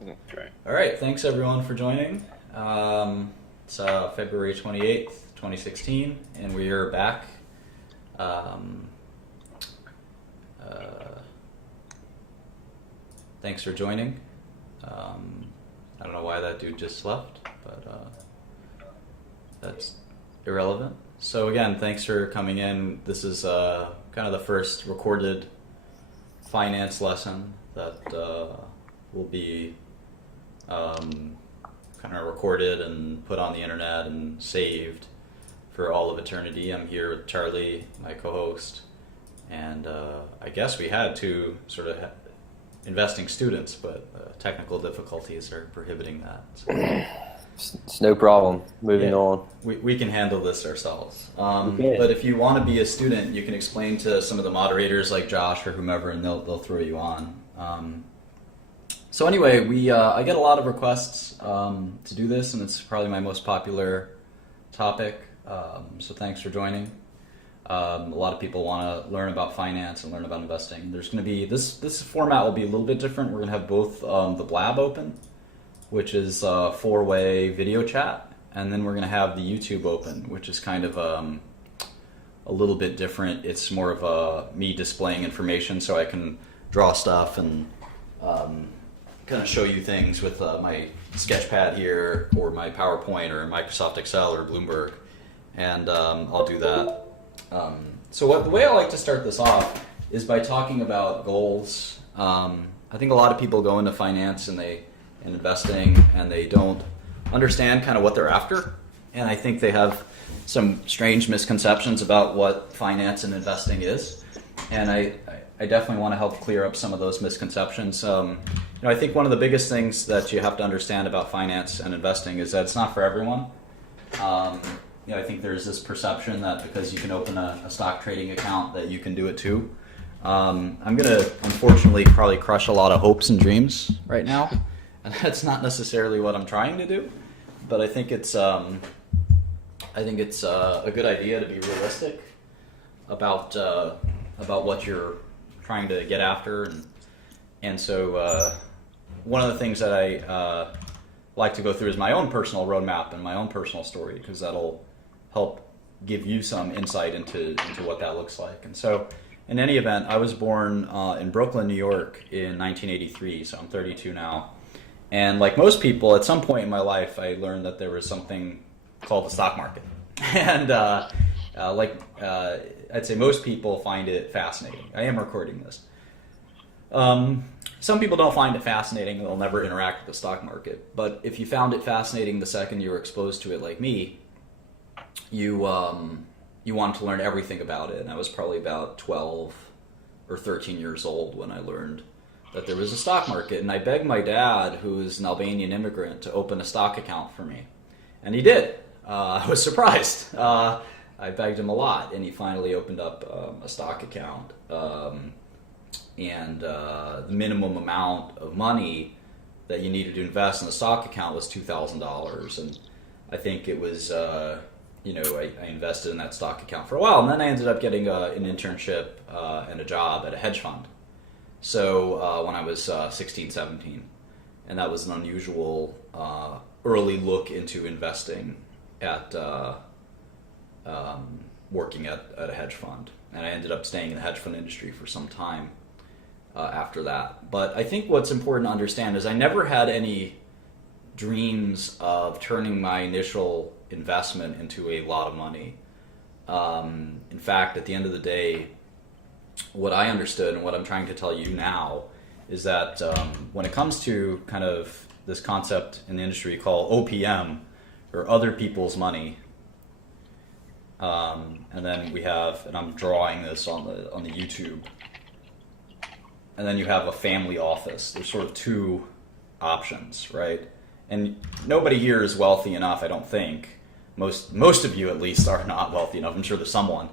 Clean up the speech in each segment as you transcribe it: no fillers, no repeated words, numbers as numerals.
Okay. All right, thanks everyone for joining. It's February 28th, 2016, and we are back. Um, uh, Thanks for joining. I don't know why that dude just left, but that's irrelevant. So again, thanks for coming in. This is kind of the first recorded finance lesson that will be kind of recorded and put on the internet and saved for all of eternity. I'm here with Charlie, my co-host, and I guess we had two sort of investing students, but technical difficulties are prohibiting that. So It's no problem. Moving on. we can handle this ourselves. Okay. But if you want to be a student, you can explain to some of the moderators like Josh or whomever, and they'll throw you on. So anyway, I get a lot of requests to do this, and it's probably my most popular topic. So thanks for joining. A lot of people want to learn about finance and learn about investing. There's going to be this format will be a little bit different. We're going to have both the Blab open, which is a four-way video chat, and then we're going to have the YouTube open, which is kind of a little bit different. It's more of me displaying information so I can draw stuff and kind of show you things with my sketchpad here or my PowerPoint or Microsoft Excel or Bloomberg, and I'll do that. So the way I like to start this off is by talking about goals. I think a lot of people go into finance and investing and they don't understand kind of what they're after, and I think they have some strange misconceptions about what finance and investing is, and I definitely want to help clear up some of those misconceptions. I think one of the biggest things that you have to understand about finance and investing is that it's not for everyone. I think there's this perception that because you can open a stock trading account that you can do it too. I'm going to unfortunately probably crush a lot of hopes and dreams right now, and that's not necessarily what I'm trying to do, but I think it's a good idea to be realistic about what you're trying to get after, and so one of the things that I like to go through is my own personal roadmap and my own personal story, because that'll help give you some insight into what that looks like. And so in any event, I was born in Brooklyn, New York in 1983, so I'm 32 now. And like most people, at some point in my life, I learned that there was something called the stock market. And I'd say most people find it fascinating. I am recording this. Some people don't find it fascinating. They'll never interact with the stock market. But if you found it fascinating the second you were exposed to it like me, you wanted to learn everything about it. And I was probably about 12 or 13 years old when I learned that there was a stock market. And I begged my dad, who is an Albanian immigrant, to open a stock account for me. And he did. I was surprised. I begged him a lot, and he finally opened up a stock account. And the minimum amount of money that you needed to invest in the stock account was $2,000. And I think it was, I invested in that stock account for a while. And then I ended up getting an internship and a job at a hedge fund. So when I was 16, 17. And that was an unusual early look into investing at working at a hedge fund. And I ended up staying in the hedge fund industry for some time after that. But I think what's important to understand is I never had any dreams of turning my initial investment into a lot of money. In fact, at the end of the day, what I understood and what I'm trying to tell you now is that when it comes to kind of this concept in the industry called OPM, or other people's money, and then we have, and I'm drawing this on the YouTube, and then you have a family office. There's sort of two options, right? And nobody here is wealthy enough, I don't think. Most of you at least are not wealthy enough. I'm sure there's someone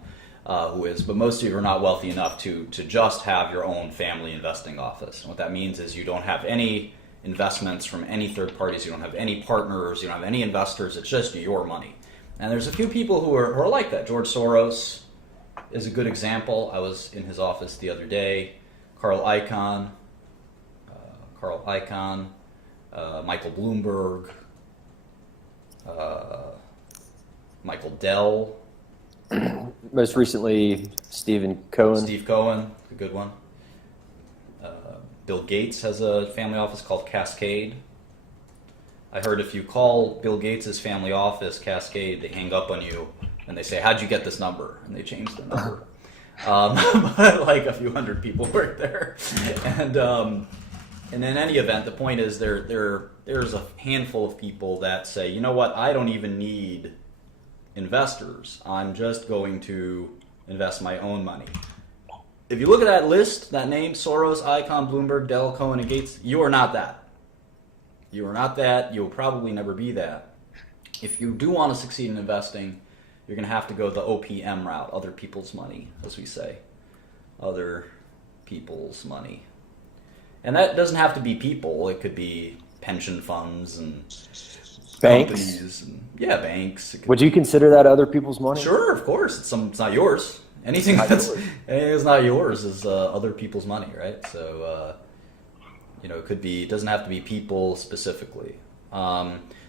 who is, but most of you are not wealthy enough to just have your own family investing office. And what that means is you don't have any investments from any third parties, you don't have any partners, you don't have any investors, it's just your money. And there's a few people who are like that. George Soros is a good example. I was in his office the other day. Carl Icahn, Michael Bloomberg, Michael Dell, Most recently, Steve Cohen, a good one. Bill Gates has a family office called Cascade. I heard if you call Bill Gates' family office Cascade, they hang up on you and they say, "How'd you get this number?" And they change the number. But like a few hundred people work there, and in any event, the point is there's a handful of people that say, you know what, I don't even need investors. I'm just going to invest my own money. If you look at that list, that name, Soros, Icahn, Bloomberg, Dell, Cohen, and Gates, you are not that. You are not that. You'll probably never be that. If you do want to succeed in investing, you're going to have to go the OPM route, other people's money, as we say. Other people's money. And that doesn't have to be people. It could be pension funds and banks. Companies. And, yeah, banks. Would you consider that other people's money? Sure, of course. It's not yours. Anything that's not yours is other people's money, right? So, it could be. It doesn't have to be people specifically.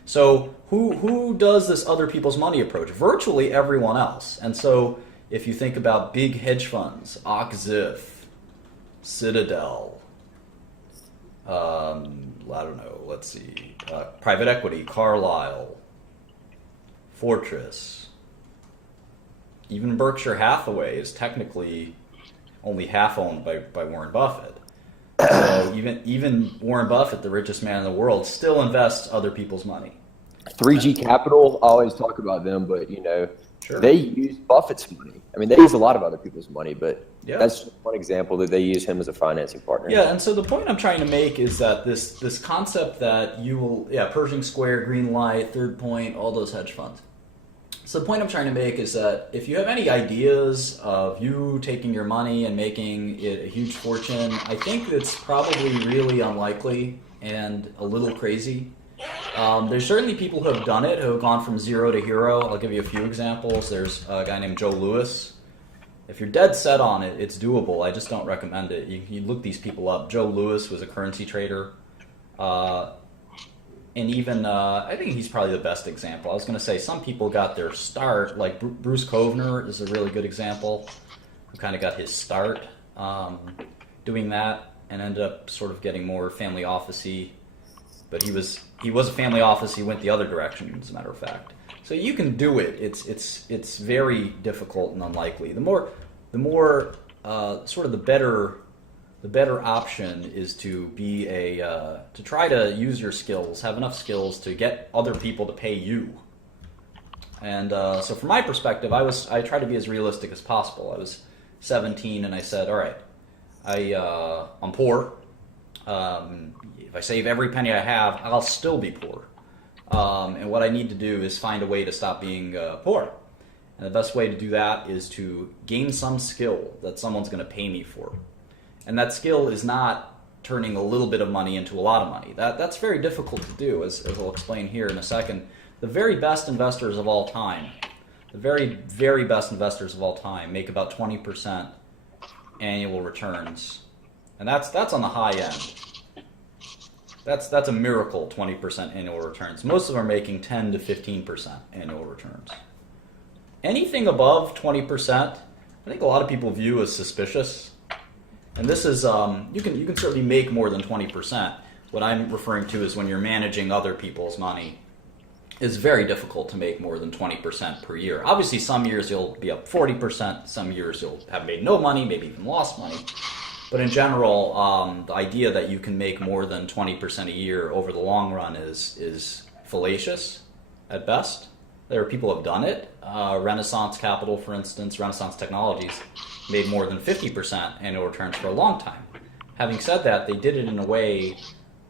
So who does this other people's money approach? Virtually everyone else. And so if you think about big hedge funds, OXIF, Citadel, I don't know, let's see, private equity, Carlyle, Fortress, even Berkshire Hathaway is technically only half owned by Warren Buffett. So even Warren Buffett, the richest man in the world, still invests other people's money. 3G Capital, I always talk about them, but Sure. They use Buffett's money. I mean, they use a lot of other people's money, but Yeah. that's just one example that they use him as a financing partner. Yeah, and so the point I'm trying to make is that this concept that you will, Pershing Square, Greenlight, Third Point, all those hedge funds. So the point I'm trying to make is that if you have any ideas of you taking your money and making it a huge fortune, I think it's probably really unlikely and a little crazy. There's certainly people who have done it, who have gone from zero to hero. I'll give you a few examples. There's a guy named Joe Lewis. If you're dead set on it, it's doable. I just don't recommend it. You look these people up. Joe Lewis was a currency trader. And even, I think he's probably the best example. I was going to say some people got their start, like Bruce Kovner is a really good example, who kind of got his start doing that and ended up sort of getting more family office-y. But he was a family office. He went the other direction, as a matter of fact. So you can do it. It's very difficult and unlikely. The more sort of the better option is to be to try to use your skills, have enough skills to get other people to pay you. And so from my perspective, I tried to be as realistic as possible. I was 17 and I said, all right, I'm poor. If I save every penny I have, I'll still be poor. And what I need to do is find a way to stop being poor. And the best way to do that is to gain some skill that someone's going to pay me for. And that skill is not turning a little bit of money into a lot of money. That's very difficult to do, as I'll explain here in a second. The very best investors of all time, the very, very best investors of all time make about 20% annual returns. And that's on the high end. That's a miracle, 20% annual returns. Most of them are making 10 to 15% annual returns. Anything above 20%, I think a lot of people view as suspicious. And this is, you can certainly make more than 20%. What I'm referring to is when you're managing other people's money. It's very difficult to make more than 20% per year. Obviously, some years you'll be up 40%. Some years you'll have made no money, maybe even lost money. But in general, the idea that you can make more than 20% a year over the long run is fallacious at best. There are people who have done it. Renaissance Capital, for instance, Renaissance Technologies, made more than 50% annual returns for a long time. Having said that, they did it in a way,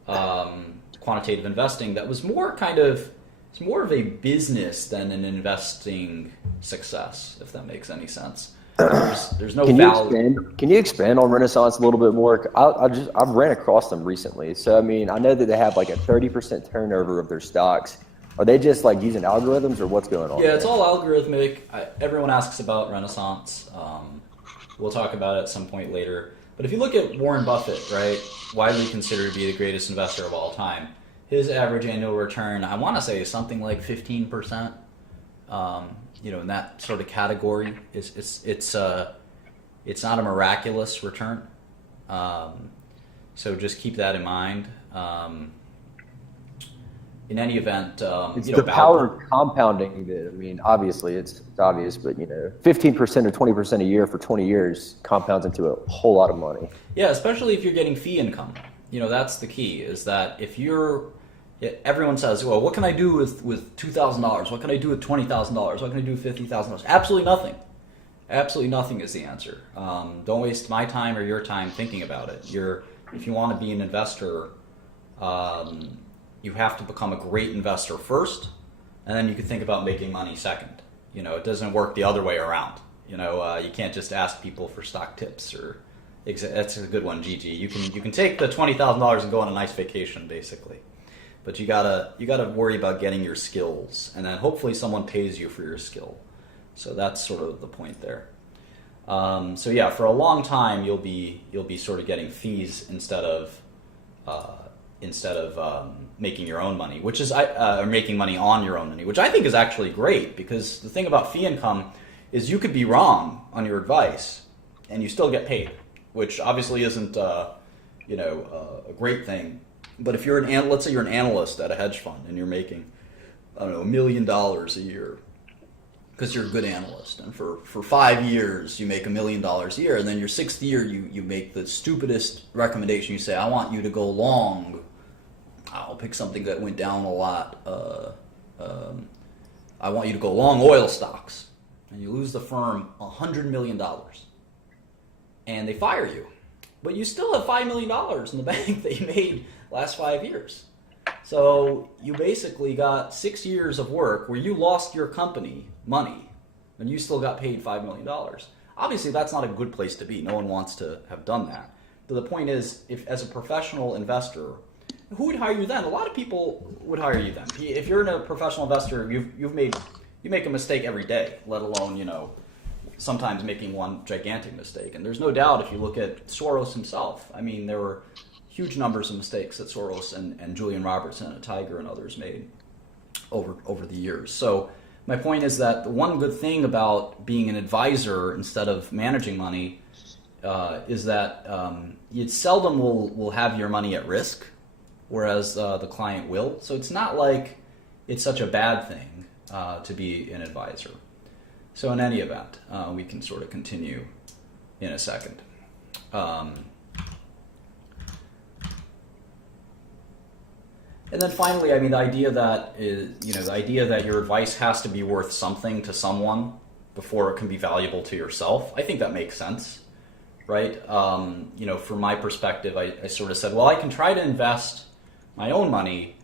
quantitative investing, that was more of a business than an investing success, if that makes any sense. There's no value. Can you expand on Renaissance a little bit more? I've ran across them recently. So, I mean, I know that they have like a 30% turnover of their stocks. Are they just like using algorithms or what's going on? Yeah, it's all algorithmic. Everyone asks about Renaissance. We'll talk about it at some point later. But if you look at Warren Buffett, right, widely considered to be the greatest investor of all time, his average annual return, I want to say, is something like 15%. In that sort of category. It's not a miraculous return. So just keep that in mind. In any event, it's the power of compounding that, I mean, obviously it's obvious, but 15% or 20% a year for 20 years compounds into a whole lot of money. Yeah, especially if you're getting fee income. That's the key, is that if everyone says, well, what can I do with $2,000? What can I do with $20,000? What can I do with $50,000? Absolutely nothing. Absolutely nothing is the answer. Don't waste my time or your time thinking about it. If you want to be an investor, you have to become a great investor first, and then you can think about making money second. It doesn't work the other way around. You can't just ask people for stock tips or. That's a good one, Gigi. You can take the $20,000 and go on a nice vacation, basically. But you gotta worry about getting your skills, and then hopefully someone pays you for your skill. So that's sort of the point there. So yeah, for a long time you'll be sort of getting fees instead of making your own money, which is or making money on your own money, which I think is actually great, because the thing about fee income is you could be wrong on your advice and you still get paid, which obviously isn't a great thing. But if you're let's say you're an analyst at a hedge fund and you're making, I don't know, $1 million a year because you're a good analyst, and for 5 years you make $1 million a year, and then your 6th year you make the stupidest recommendation. You say, I want you to go long. I'll pick something that went down a lot. I want you to go long oil stocks, and you lose the firm $100 million, and they fire you. But you still have $5 million in the bank that you made last 5 years. So you basically got 6 years of work where you lost your company money, and you still got paid $5 million. Obviously, that's not a good place to be. No one wants to have done that. But the point is, if as a professional investor, who would hire you then? A lot of people would hire you then. If you're a professional investor, you make a mistake every day, let alone sometimes making one gigantic mistake. And there's no doubt, if you look at Soros himself, I mean, there were huge numbers of mistakes that Soros and Julian Robertson at Tiger and others made over the years. So my point is that the one good thing about being an advisor instead of managing money is that you seldom will have your money at risk, whereas the client will. So it's not like it's such a bad thing to be an advisor. So in any event, we can sort of continue in a second. And then finally, I mean, the idea that your advice has to be worth something to someone before it can be valuable to yourself, I think that makes sense, right? From my perspective, I sort of said, well, I can try to invest my own money,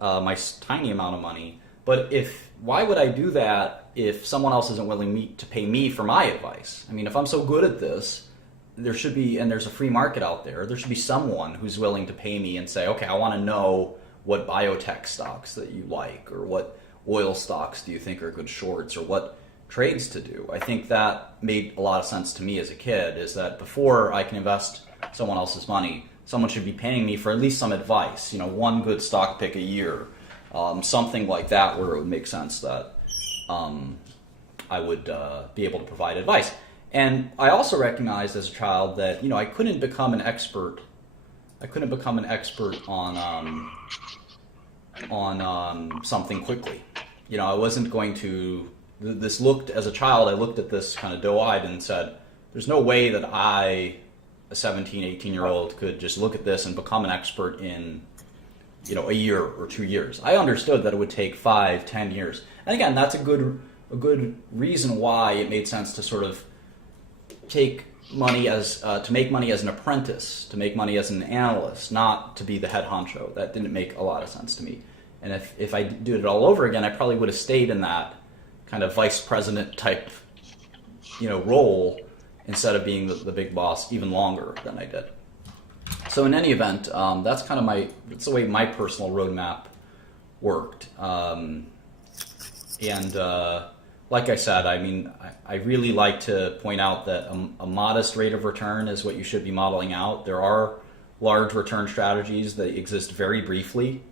my tiny amount of money, but why would I do that if someone else isn't willing to pay me for my advice? I mean, if I'm so good at this, there should be, and there's a free market out there should be someone who's willing to pay me and say, okay, I want to know what biotech stocks that you like, or what oil stocks do you think are good shorts, or what trades to do. I think that made a lot of sense to me as a kid, is that before I can invest someone else's money, someone should be paying me for at least some advice, one good stock pick a year, something like that, where it would make sense that I would be able to provide advice. And I also recognized as a child that I couldn't become an expert. I couldn't become an expert on something quickly. I wasn't going to. As a child, I looked at this kind of doe-eyed and said, "There's no way that I, a 17, 18-year-old, could just look at this and become an expert in, a year or 2 years." I understood that it would take 5, 10 years. And again, that's a good reason why it made sense to sort of take money to make money as an apprentice, to make money as an analyst, not to be the head honcho. That didn't make a lot of sense to me. And if I did it all over again, I probably would have stayed in that kind of vice president type, role, instead of being the big boss even longer than I did. So in any event, that's the way my personal roadmap worked. Like I said, I mean, I really like to point out that a modest rate of return is what you should be modeling out. There are large return strategies that exist very briefly,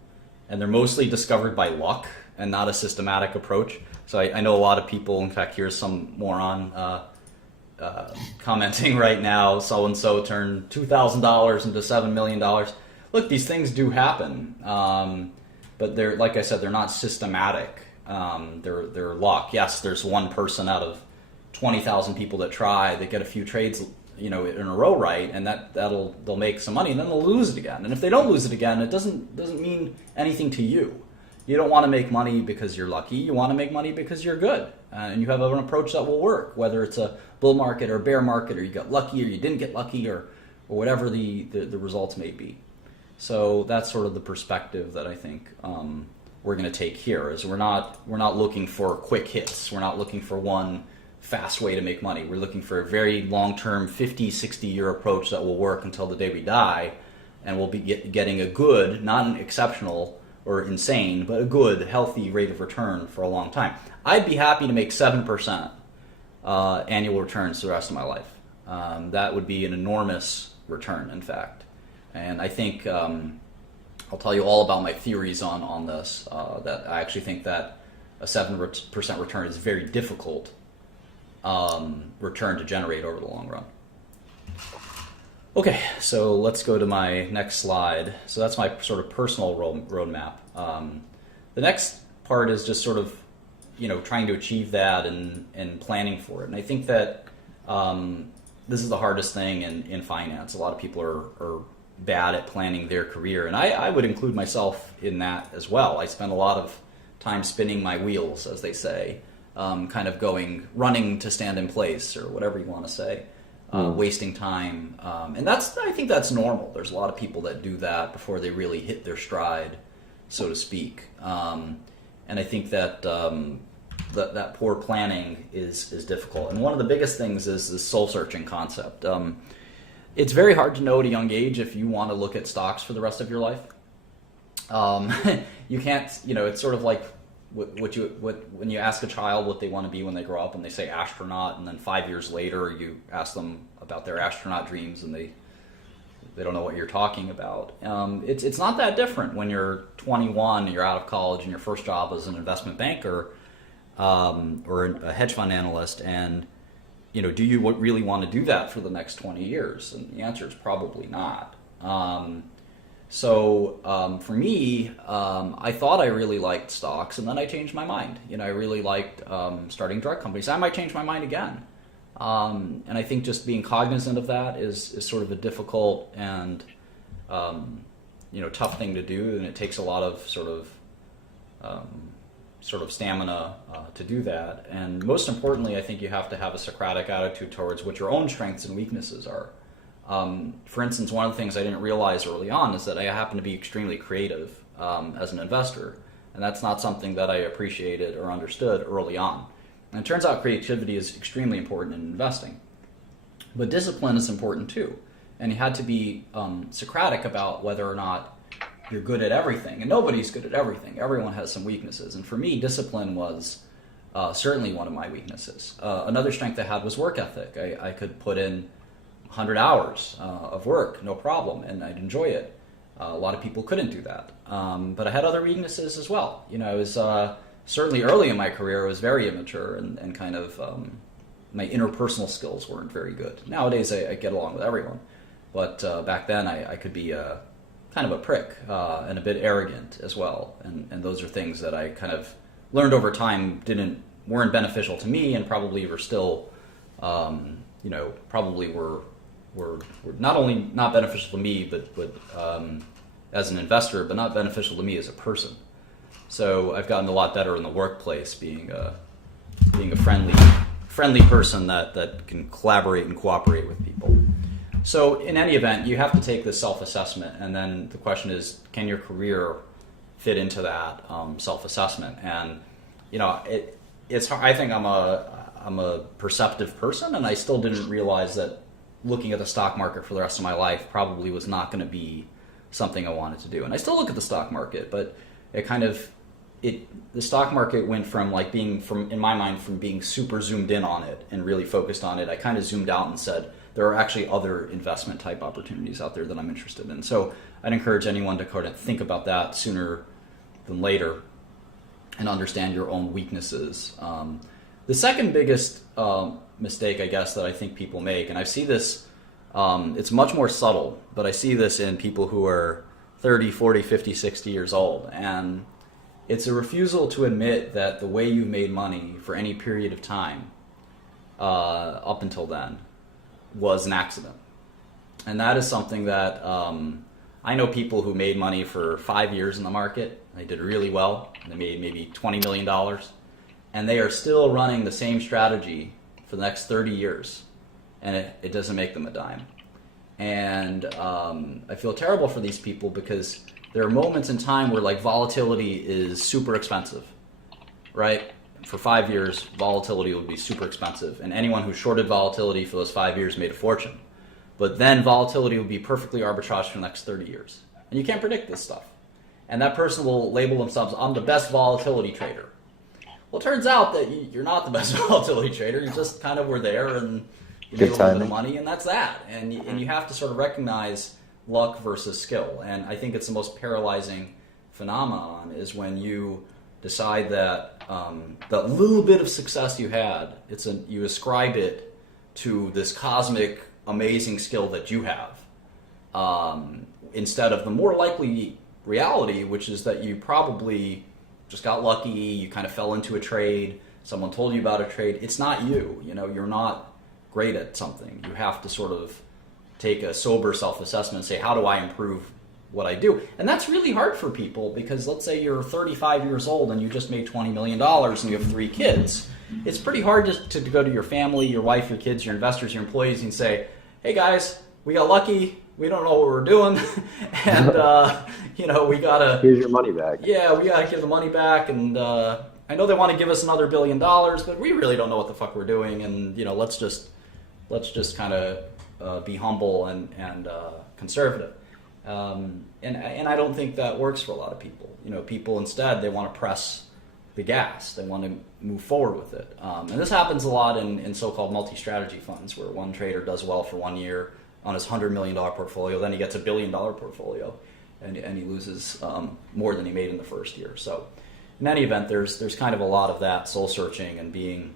and they're mostly discovered by luck and not a systematic approach. So I know a lot of people, in fact, here's some moron commenting right now, so-and-so turned $2,000 into $7 million. Look, these things do happen, but they're, like I said, they're not systematic. They're luck. Yes, there's one person out of 20,000 people that try, they get a few trades, in a row right, and they'll make some money, and then they'll lose it again. And if they don't lose it again, it doesn't mean anything to you. You don't want to make money because you're lucky. You want to make money because you're good, and you have an approach that will work, whether it's a bull market or bear market, or you got lucky or you didn't get lucky, or whatever the results may be. So that's sort of the perspective that I think we're going to take here. Is we're not looking for quick hits. We're not looking for one fast way to make money. We're looking for a very long-term 50, 60-year approach that will work until the day we die, and we'll be getting a good, not an exceptional or insane, but a good, healthy rate of return for a long time. I'd be happy to make 7% annual returns the rest of my life. That would be an enormous return, in fact. And I think I'll tell you all about my theories on this, that I actually think that a 7% return is very difficult return to generate over the long run. Okay, so let's go to my next slide. So that's my sort of personal roadmap. The next part is just sort of, trying to achieve that and planning for it. And I think that this is the hardest thing in finance. A lot of people are bad at planning their career, and I would include myself in that as well. I spend a lot of time spinning my wheels, as they say, kind of running to stand in place, or whatever you want to say. Wasting time, and I think that's normal. There's a lot of people that do that before they really hit their stride, so to speak. And I think that that poor planning is difficult. And one of the biggest things is this soul-searching concept. It's very hard to know at a young age if you want to look at stocks for the rest of your life. You can't. It's sort of like when you ask a child what they want to be when they grow up, and they say astronaut, and then 5 years later you ask them about their astronaut dreams, and they don't know what you're talking about. It's not that different when you're 21, you're out of college, and your first job is an investment banker or a hedge fund analyst, and do you really want to do that for the next 20 years? And the answer is probably not. So for me, I thought I really liked stocks, and then I changed my mind. I really liked starting drug companies. I might change my mind again. And I think just being cognizant of that is sort of a difficult and tough thing to do, and it takes a lot of sort of stamina to do that. And most importantly, I think you have to have a Socratic attitude towards what your own strengths and weaknesses are. For instance, one of the things I didn't realize early on is that I happen to be extremely creative as an investor, and that's not something that I appreciated or understood early on. And it turns out creativity is extremely important in investing. But discipline is important too, and you had to be Socratic about whether or not you're good at everything, and nobody's good at everything. Everyone has some weaknesses, and for me, discipline was certainly one of my weaknesses. Another strength I had was work ethic. I could put in 100 hours of work, no problem, and I'd enjoy it. A lot of people couldn't do that. But I had other weaknesses as well. I was certainly early in my career, I was very immature and kind of my interpersonal skills weren't very good. Nowadays, I get along with everyone. But back then, I could be kind of a prick and a bit arrogant as well. And those are things that I kind of learned over time weren't beneficial to me, and probably were still, probably were not only not beneficial to me, but as an investor, but not beneficial to me as a person. So I've gotten a lot better in the workplace, being a friendly person that can collaborate and cooperate with people. So in any event, you have to take this self-assessment, and then the question is, can your career fit into that self-assessment? And it's hard. I think I'm a perceptive person, and I still didn't realize that looking at the stock market for the rest of my life probably was not going to be something I wanted to do. And I still look at the stock market, but the stock market went from in my mind, from being super zoomed in on it and really focused on it, I kind of zoomed out and said, there are actually other investment type opportunities out there that I'm interested in. So I'd encourage anyone to kind of think about that sooner than later, and understand your own weaknesses. The second biggest mistake, I guess, that I think people make, and I see this, it's much more subtle, but I see this in people who are 30, 40, 50, 60 years old, and it's a refusal to admit that the way you made money for any period of time up until then was an accident. And that is something that I know people who made money for 5 years in the market. They did really well. They made maybe $20 million. And they are still running the same strategy for the next 30 years. And it doesn't make them a dime. And I feel terrible for these people because there are moments in time where like volatility is super expensive, right? For 5 years, volatility would be super expensive. And anyone who shorted volatility for those 5 years made a fortune. But then volatility will be perfectly arbitrage for the next 30 years. And you can't predict this stuff. And that person will label themselves, I'm the best volatility trader. Well, it turns out that you're not the best volatility trader. You just kind of were there and you made a little bit of money, and that's that. And you have to sort of recognize luck versus skill. And I think it's the most paralyzing phenomenon is when you decide that that little bit of success you had, you ascribe it to this cosmic amazing skill that you have, instead of the more likely reality, which is that you probably just got lucky, you kind of fell into a trade, someone told you about a trade. It's not you, you're not great at something. You have to sort of take a sober self-assessment and say, how do I improve what I do? And that's really hard for people because let's say you're 35 years old and you just made $20 million and you have 3 kids. It's pretty hard to go to your family, your wife, your kids, your investors, your employees and say, hey guys, we got lucky, we don't know what we're doing, and we gotta... Here's your money back. Yeah, we gotta give the money back, and I know they want to give us another $1 billion, but we really don't know what the fuck we're doing, and let's just kind of be humble and conservative. And I don't think that works for a lot of people. People instead, they want to press the gas. They want to move forward with it. And this happens a lot in so-called multi-strategy funds where one trader does well for 1 year on his $100 million portfolio, then he gets a $1 billion portfolio and he loses more than he made in the first year. So in any event, there's kind of a lot of that soul searching and being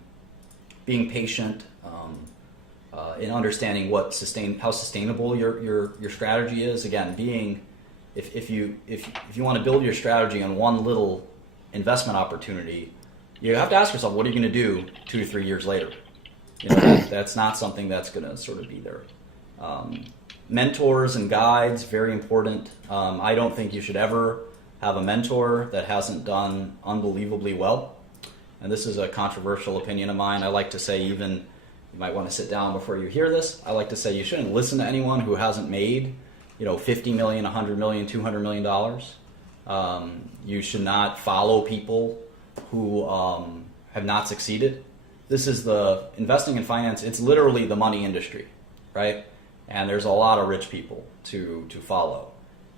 patient, in understanding how sustainable your strategy is. Again, if you want to build your strategy on one little investment opportunity, you have to ask yourself, what are you going to do 2 to 3 years later? That's not something that's going to sort of be there. Mentors and guides, very important. I don't think you should ever have a mentor that hasn't done unbelievably well. And this is a controversial opinion of mine. I like to say, even, you might want to sit down before you hear this, I like to say you shouldn't listen to anyone who hasn't made $50 million, $100 million, $200 million. You should not follow people who have not succeeded. This is the investing in finance. It's literally the money industry, right? And there's a lot of rich people to follow.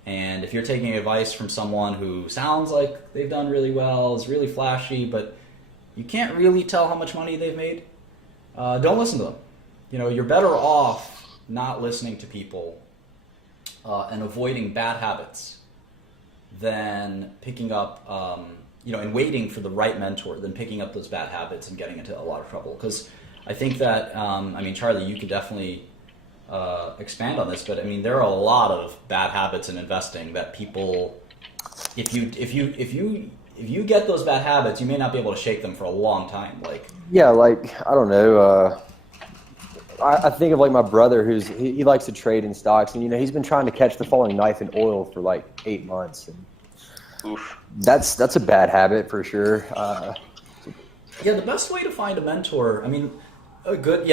And if you're taking advice from someone who sounds like they've done really well, is really flashy, but you can't really tell how much money they've made, don't listen to them. You're better off not listening to people and avoiding bad habits than picking up, and waiting for the right mentor, than picking up those bad habits and getting into a lot of trouble. Because I think that, Charlie, you could definitely expand on this, but there are a lot of bad habits in investing that people, if you get those bad habits, you may not be able to shake them for a long time. I don't know. I think of my brother he likes to trade in stocks, and he's been trying to catch the falling knife in oil for 8 months. And oof. That's a bad habit for sure. The best way to find a mentor, a good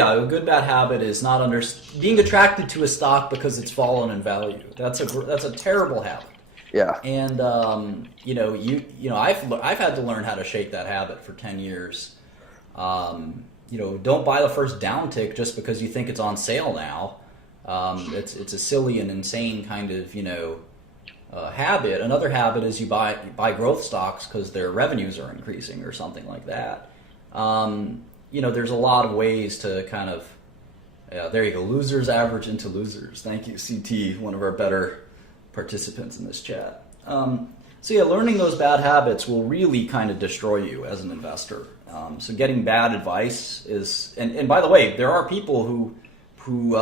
bad habit is not being attracted to a stock because it's fallen in value. That's a terrible habit. Yeah. And I've had to learn how to shake that habit for 10 years. Don't buy the first downtick just because you think it's on sale now. It's a silly and insane kind of habit. Another habit is you buy growth stocks because their revenues are increasing or something like that. There's a lot of ways to kind of, there you go, losers average into losers. Thank you, CT, one of our better participants in this chat. So yeah, learning those bad habits will really kind of destroy you as an investor. So getting bad advice is, and by the way, there are people who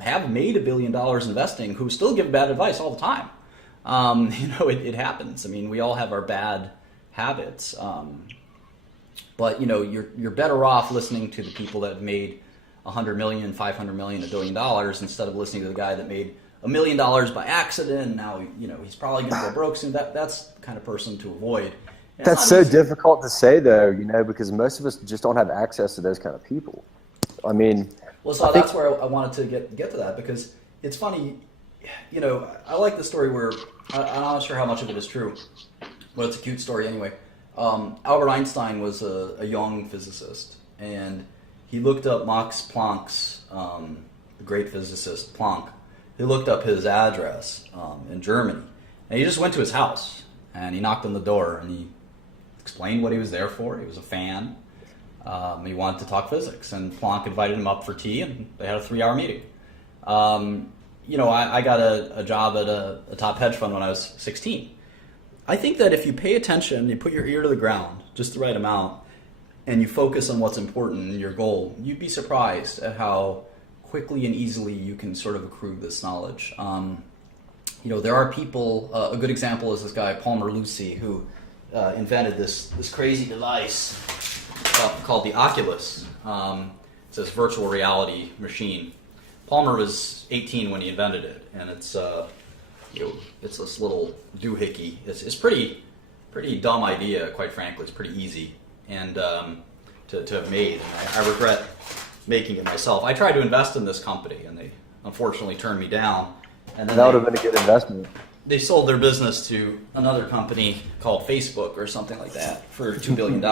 have made $1 billion investing who still give bad advice all the time. It happens. I mean, we all have our bad habits, but you're better off listening to the people that have made 100 million, 500 million, $1 billion instead of listening to the guy that made $1 million by accident. And now he's probably going to go broke soon. That's the kind of person to avoid. And That's so difficult to say, though, because most of us just don't have access to those kind of people. I mean, well, so that's where I wanted to get to that, because it's funny. I like the story where I'm not sure how much of it is true, but it's a cute story anyway. Albert Einstein was a young physicist, and he looked up Max Planck's, the great physicist Planck. He looked up his address in Germany, and he just went to his house, and he knocked on the door, and he explained what he was there for. He was a fan. He wanted to talk physics, and Planck invited him up for tea, and they had a 3-hour meeting. I got a job at a top hedge fund when I was 16. I think that if you pay attention, you put your ear to the ground, just the right amount, and you focus on what's important in your goal, you'd be surprised at how quickly and easily you can sort of accrue this knowledge. There are people, a good example is this guy, Palmer Lucy, who invented this crazy device called the Oculus. It's this virtual reality machine. Palmer was 18 when he invented it, and it's this little doohickey. It's pretty dumb idea, quite frankly. It's pretty easy and to have made. And I regret making it myself. I tried to invest in this company, and they unfortunately turned me down. And then that would have been a good investment. They sold their business to another company called Facebook or something like that for $2 billion,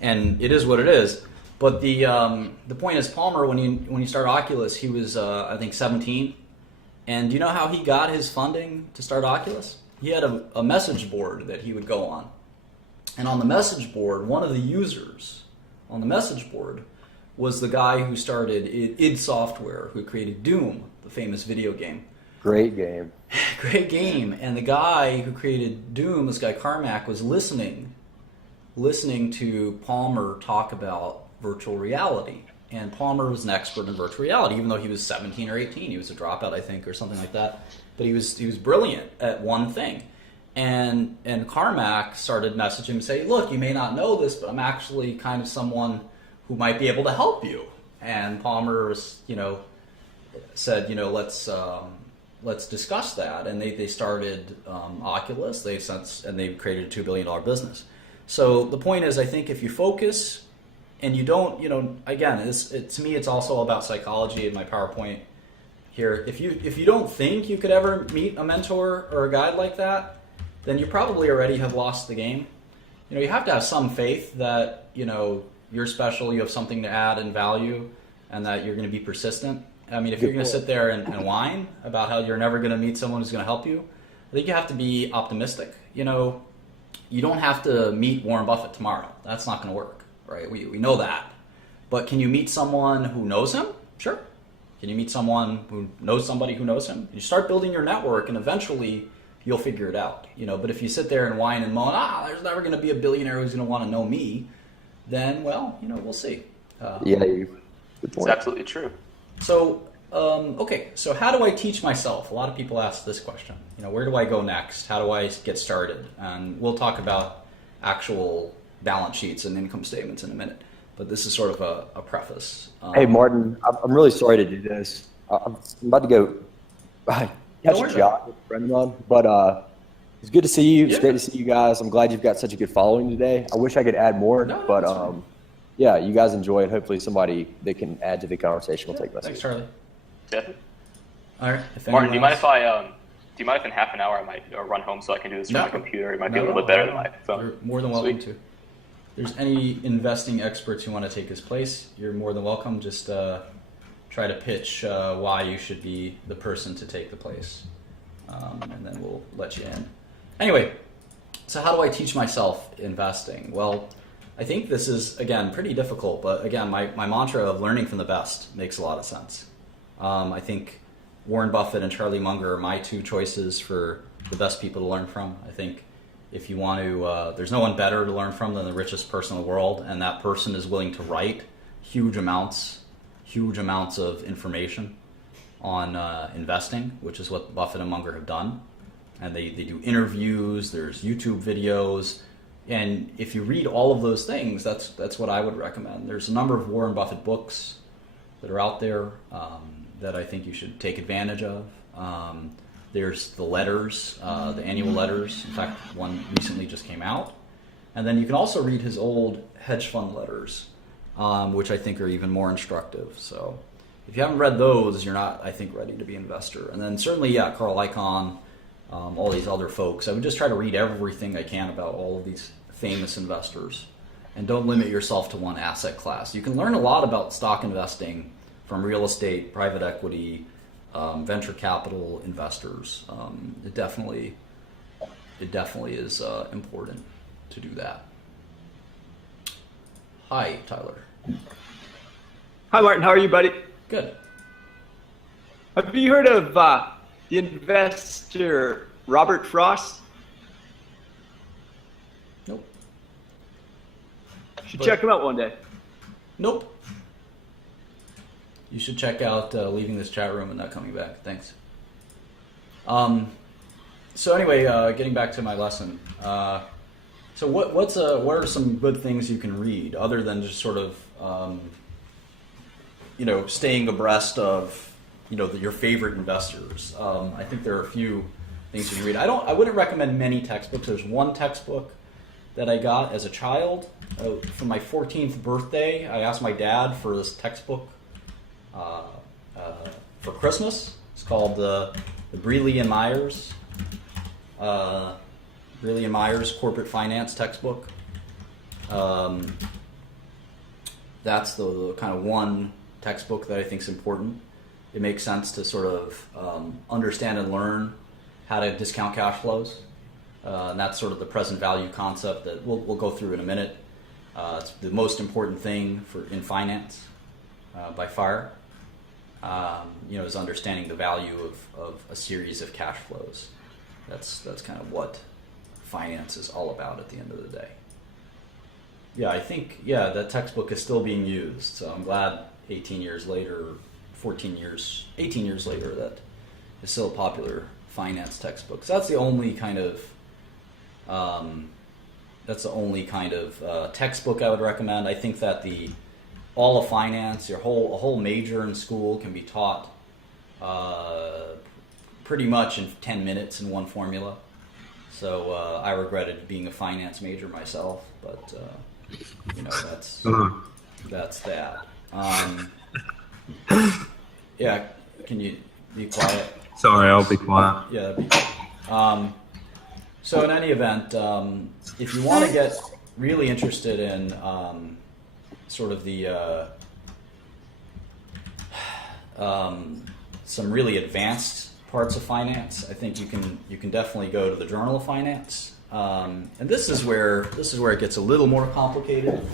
and it is what it is. But the point is, Palmer, when he started Oculus, he was I think 17, and do you know how he got his funding to start Oculus? He had a message board that he would go on, and on the message board, one of the users on the message board was the guy who started id Software, who created Doom, the famous video game. Great game. Great game. And the guy who created Doom, this guy Carmack, was listening to Palmer talk about virtual reality. And Palmer was an expert in virtual reality, even though he was 17 or 18. He was a dropout, I think, or something like that. But he was brilliant at one thing. And Carmack started messaging him, saying, look, you may not know this, but I'm actually kind of someone who might be able to help you. And Palmer said, let's discuss that. And they started Oculus. They created a $2 billion business. So the point is, I think if you focus and you don't, again, to me, it's also about psychology in my PowerPoint here. If you don't think you could ever meet a mentor or a guide like that, then you probably already have lost the game. You have to have some faith that, you're special, you have something to add and value, and that you're going to be persistent. I mean, if you're going to sit there and whine about how you're never going to meet someone who's going to help you, I think you have to be optimistic. You don't have to meet Warren Buffett tomorrow. That's not going to work, right? We know that. But can you meet someone who knows him? Sure. Can you meet someone who knows somebody who knows him? You start building your network, and eventually you'll figure it out. But if you sit there and whine and moan, there's never going to be a billionaire who's going to want to know me, then, well, we'll see. Good point. It's absolutely true. So, okay, so how do I teach myself? A lot of people ask this question. Where do I go next? How do I get started? And we'll talk about actual balance sheets and income statements in a minute. But this is sort of a preface. Hey, Martin, I'm really sorry to do this. I'm about to go catch a job with a friend of mine, but it's good to see you. It's great to see you guys. I'm glad you've got such a good following today. I wish I could add more, but yeah, you guys enjoy it. Hopefully somebody that can add to the conversation will take my seat. Thanks, Charlie. Definitely. All right. Martin, do you mind if in half an hour I might run home so I can do this from my computer? It might be a little bit better than my phone. You're more than welcome to. If there's any investing experts who want to take his place, you're more than welcome. Just try to pitch why you should be the person to take the place, and then we'll let you in. Anyway, so how do I teach myself investing? Well, I think this is, again, pretty difficult, but again, my mantra of learning from the best makes a lot of sense. I think Warren Buffett and Charlie Munger are my two choices for the best people to learn from. I think if you want to, there's no one better to learn from than the richest person in the world, and that person is willing to write huge amounts of information on investing, which is what Buffett and Munger have done. And they do interviews, there's YouTube videos, and if you read all of those things, that's what I would recommend. There's a number of Warren Buffett books that are out there that I think you should take advantage of. There's the letters, the annual letters. In fact, one recently just came out. And then you can also read his old hedge fund letters, which I think are even more instructive. So if you haven't read those, you're not, I think, ready to be an investor. And then certainly, Carl Icahn, all these other folks. I would just try to read everything I can about all of these famous investors. And don't limit yourself to one asset class. You can learn a lot about stock investing from real estate, private equity, venture capital investors. It definitely is important to do that. Hi, Tyler. Hi, Martin. How are you, buddy? Good. Have you heard of the investor Robert Frost? Nope. You should check him out one day. Nope. You should check out leaving this chat room and not coming back. Thanks. So anyway, getting back to my lesson. So what are some good things you can read other than just sort of staying abreast of your favorite investors? I think there are a few things you can read. I wouldn't recommend many textbooks. There's one textbook that I got as a child for my 14th birthday. I asked my dad for this textbook for Christmas. It's called the Brealey and Myers Corporate Finance Textbook. That's the kind of one textbook that I think is important. It makes sense to sort of understand and learn how to discount cash flows. And that's sort of the present value concept that we'll go through in a minute. It's the most important thing in finance by far. Is understanding the value of a series of cash flows. That's kind of what finance is all about at the end of the day. Yeah, I think that textbook is still being used. So I'm glad 18 years later, that it's still a popular finance textbook. So that's the only kind of textbook I would recommend. I think that all of finance, a whole major in school can be taught pretty much in 10 minutes in one formula. So I regretted being a finance major myself, but that's that. Can you be quiet? Sorry, I'll be quiet. Yeah. So in any event, if you want to get really interested in sort of the some really advanced parts of finance, I think you can definitely go to the Journal of Finance, and this is where it gets a little more complicated.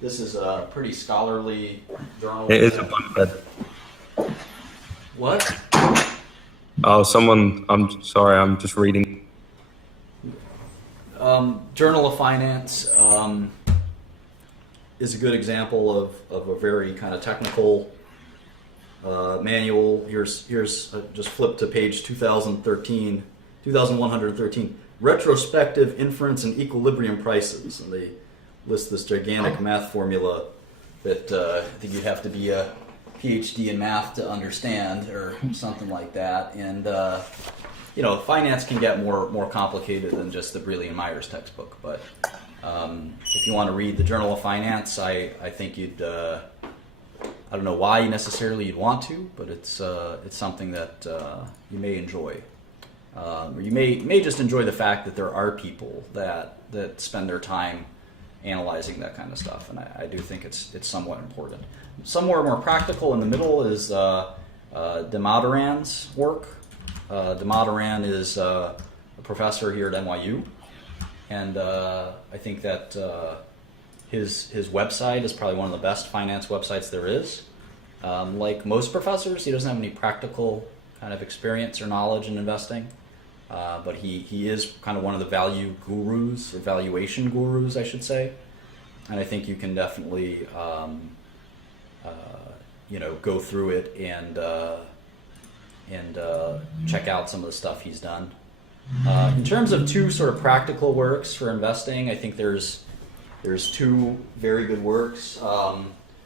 This is a pretty scholarly journal. It is a bunk bed. What? Oh, I'm sorry, I'm just reading. Journal of Finance is a good example of a very kind of technical manual. Here's just flip to page 2113, retrospective inference and equilibrium prices, and they list this gigantic math formula that I think you'd have to be a PhD in math to understand, or something like that. And finance can get more complicated than just the Brealey and Myers textbook. But if you want to read the Journal of Finance, I think you'd. I don't know why necessarily you'd want to, but it's something that you may enjoy. Or you may just enjoy the fact that there are people that spend their time analyzing that kind of stuff, and I do think it's somewhat important. Somewhere more practical in the middle is Damodaran's work. Damodaran is a professor here at NYU, and I think that his website is probably one of the best finance websites there is. Like most professors, he doesn't have any practical kind of experience or knowledge in investing, but he is kind of one of the value gurus, or valuation gurus, I should say. And I think you can definitely, go through it and check out some of the stuff he's done. In terms of two sort of practical works for investing, I think there's two very good works.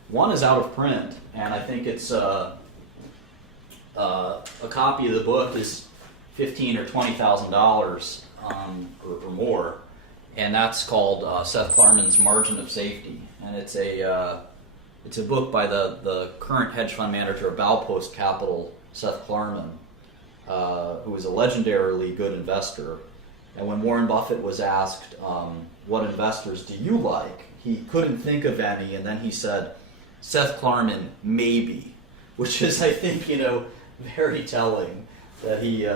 One is out of print, and I think it's a copy of the book is $15,000 or $20,000 or more, and that's called Seth Klarman's Margin of Safety, and it's a book by the current hedge fund manager of Baupost Capital, Seth Klarman, who is a legendarily good investor. And when Warren Buffett was asked, what investors do you like, he couldn't think of any, and then he said, Seth Klarman, maybe, which is, I think, very telling that he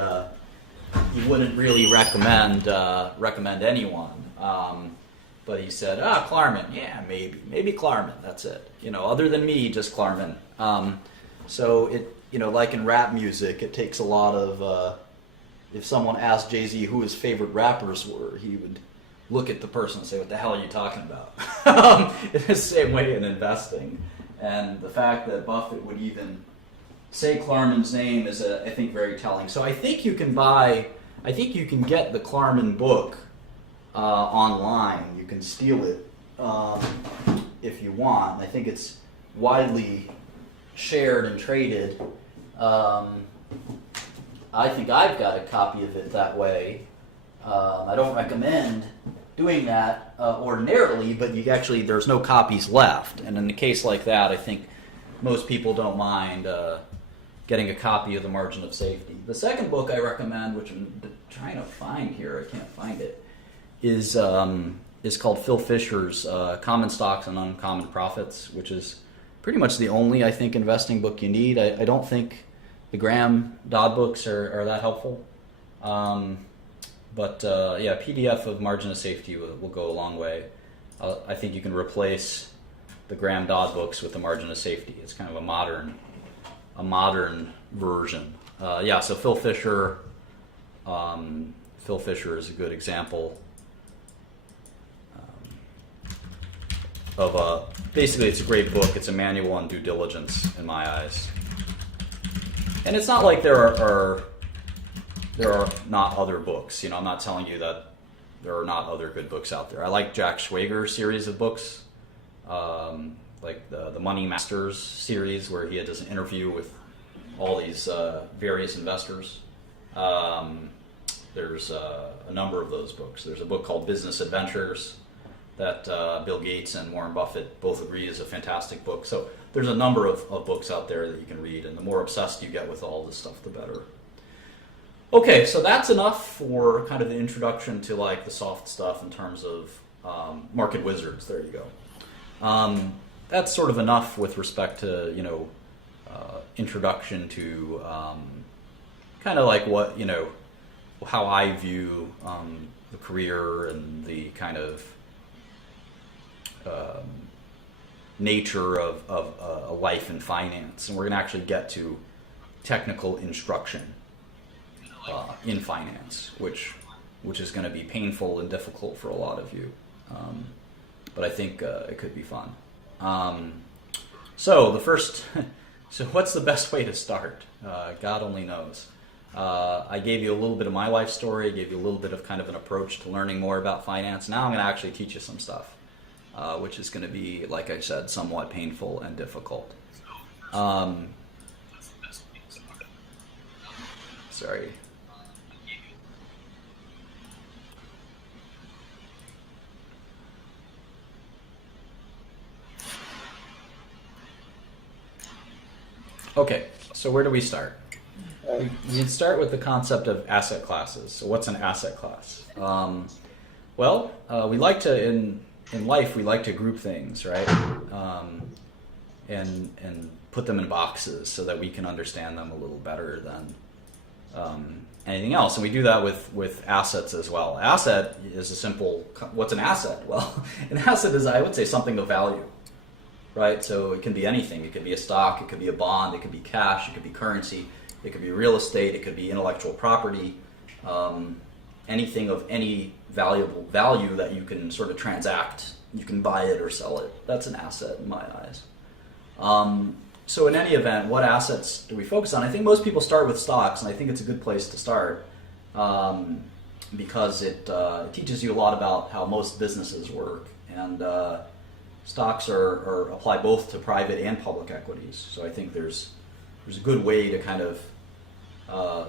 wouldn't really recommend anyone. But he said, Klarman, yeah, maybe Klarman, that's it. Other than me, just Klarman. So it, like in rap music, it takes a lot of, if someone asked Jay-Z who his favorite rappers were, he would look at the person and say, what the hell are you talking about? In the same way in investing. And the fact that Buffett would even say Klarman's name is, I think, very telling. So I think you can get the Klarman book online. You can steal it if you want. I think it's widely shared and traded. I think I've got a copy of it that way. I don't recommend doing that ordinarily, but there's no copies left. And in a case like that, I think most people don't mind getting a copy of The Margin of Safety. The second book I recommend, which I'm trying to find here, I can't find it, is called Phil Fisher's Common Stocks and Uncommon Profits, which is pretty much the only, I think, investing book you need. I don't think the Graham Dodd books are that helpful. But PDF of Margin of Safety will go a long way. I think you can replace the Graham Dodd books with the Margin of Safety. It's kind of a modern version. So Phil Fisher is a good example of basically it's a great book. It's a manual on due diligence in my eyes. And it's not like there are not other books. I'm not telling you that there are not other good books out there. I like Jack Schwager's series of books, like the Money Masters series, where he does an interview with all these various investors. There's a number of those books. There's a book called Business Adventures that Bill Gates and Warren Buffett both agree is a fantastic book. So there's a number of books out there that you can read, and the more obsessed you get with all this stuff, the better. Okay, so that's enough for kind of the introduction to like the soft stuff in terms of market wizards. There you go. That's sort of enough with respect to introduction to kind of like what how I view the career and the kind of nature of a life in finance, and we're going to actually get to technical instruction in finance, which is going to be painful and difficult for a lot of you, but I think it could be fun. So what's the best way to start? God only knows. I gave you a little bit of my life story, gave you a little bit of kind of an approach to learning more about finance. Now I'm going to actually teach you some stuff, which is going to be, like I said, somewhat painful and difficult. Sorry. Okay, so where do we start? We can start with the concept of asset classes. So what's an asset class? We like to, in life, we like to group things, right? And put them in boxes so that we can understand them a little better than anything else. And we do that with assets as well. Asset is a simple, what's an asset? Well, an asset is, I would say, something of value. Right, so it can be anything. It could be a stock, it could be a bond, it could be cash, it could be currency, it could be real estate, it could be intellectual property. anything of any valuable value that you can sort of transact. You can buy it or sell it. That's an asset in my eyes. So in any event, what assets do we focus on? I think most people start with stocks, and I think it's a good place to start because it teaches you a lot about how most businesses work. And stocks apply both to private and public equities. So I think there's a good way to kind of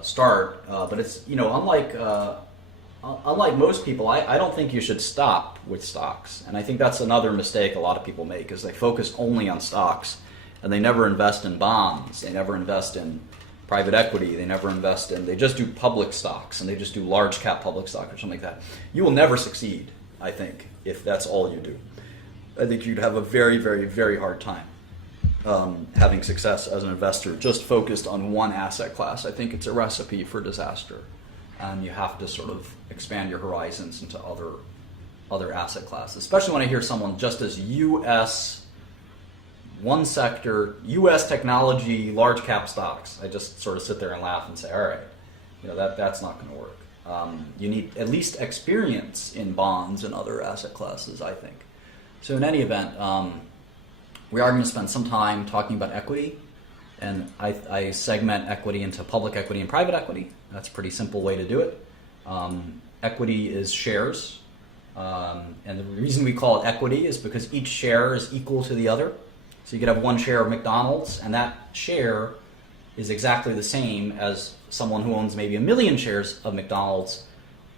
start. But it's, unlike most people, I don't think you should stop with stocks. And I think that's another mistake a lot of people make, is they focus only on stocks and they never invest in bonds. They never invest in private equity. They just do public stocks, and they just do large cap public stock or something like that. You will never succeed, I think, if that's all you do. I think you'd have a very, very, very hard time having success as an investor just focused on one asset class. I think it's a recipe for disaster. And you have to sort of expand your horizons into other asset classes, especially when I hear someone just as U.S. one sector, U.S. technology, large cap stocks. I just sort of sit there and laugh and say, all right, that's not going to work. You need at least experience in bonds and other asset classes, I think. So in any event, we are going to spend some time talking about equity. And I segment equity into public equity and private equity. That's a pretty simple way to do it. Equity is shares. And the reason we call it equity is because each share is equal to the other. So you could have one share of McDonald's, and that share is exactly the same as someone who owns maybe 1 million shares of McDonald's.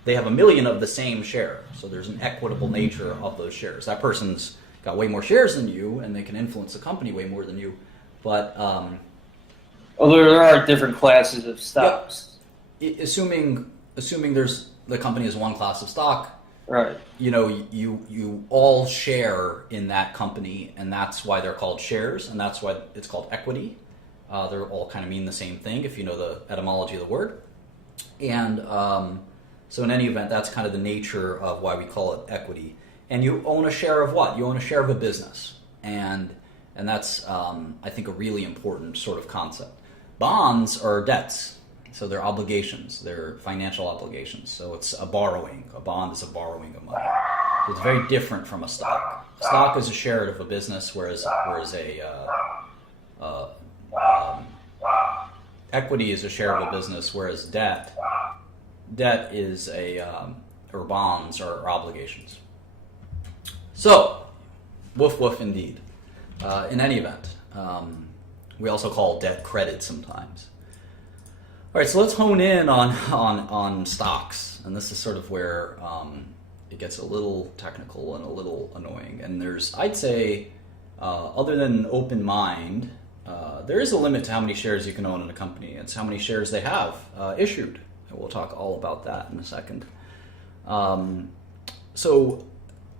They have 1 million of the same share. So there's an equitable nature of those shares. That person's got way more shares than you, and they can influence the company way more than you. But well, there are different classes of stocks. Yep. Assuming there's the company is one class of stock, right? You all share in that company, and that's why they're called shares, and that's why it's called equity. They're all kind of mean the same thing if you know the etymology of the word. And so in any event, that's kind of the nature of why we call it equity. And you own a share of what? You own a share of a business, and that's I think a really important sort of concept. Bonds are debts, so they're obligations, they're financial obligations. So it's a borrowing. A bond is a borrowing of money. So it's very different from a stock. A stock is a share of a business, whereas equity is a share of a business, whereas debt is or bonds are obligations. So, woof woof indeed. In any event, we also call debt credit sometimes. All right, so let's hone in on stocks, and this is sort of where it gets a little technical and a little annoying. And there's, I'd say, other than open mind, there is a limit to how many shares you can own in a company. It's how many shares they have issued. And we'll talk all about that in a second.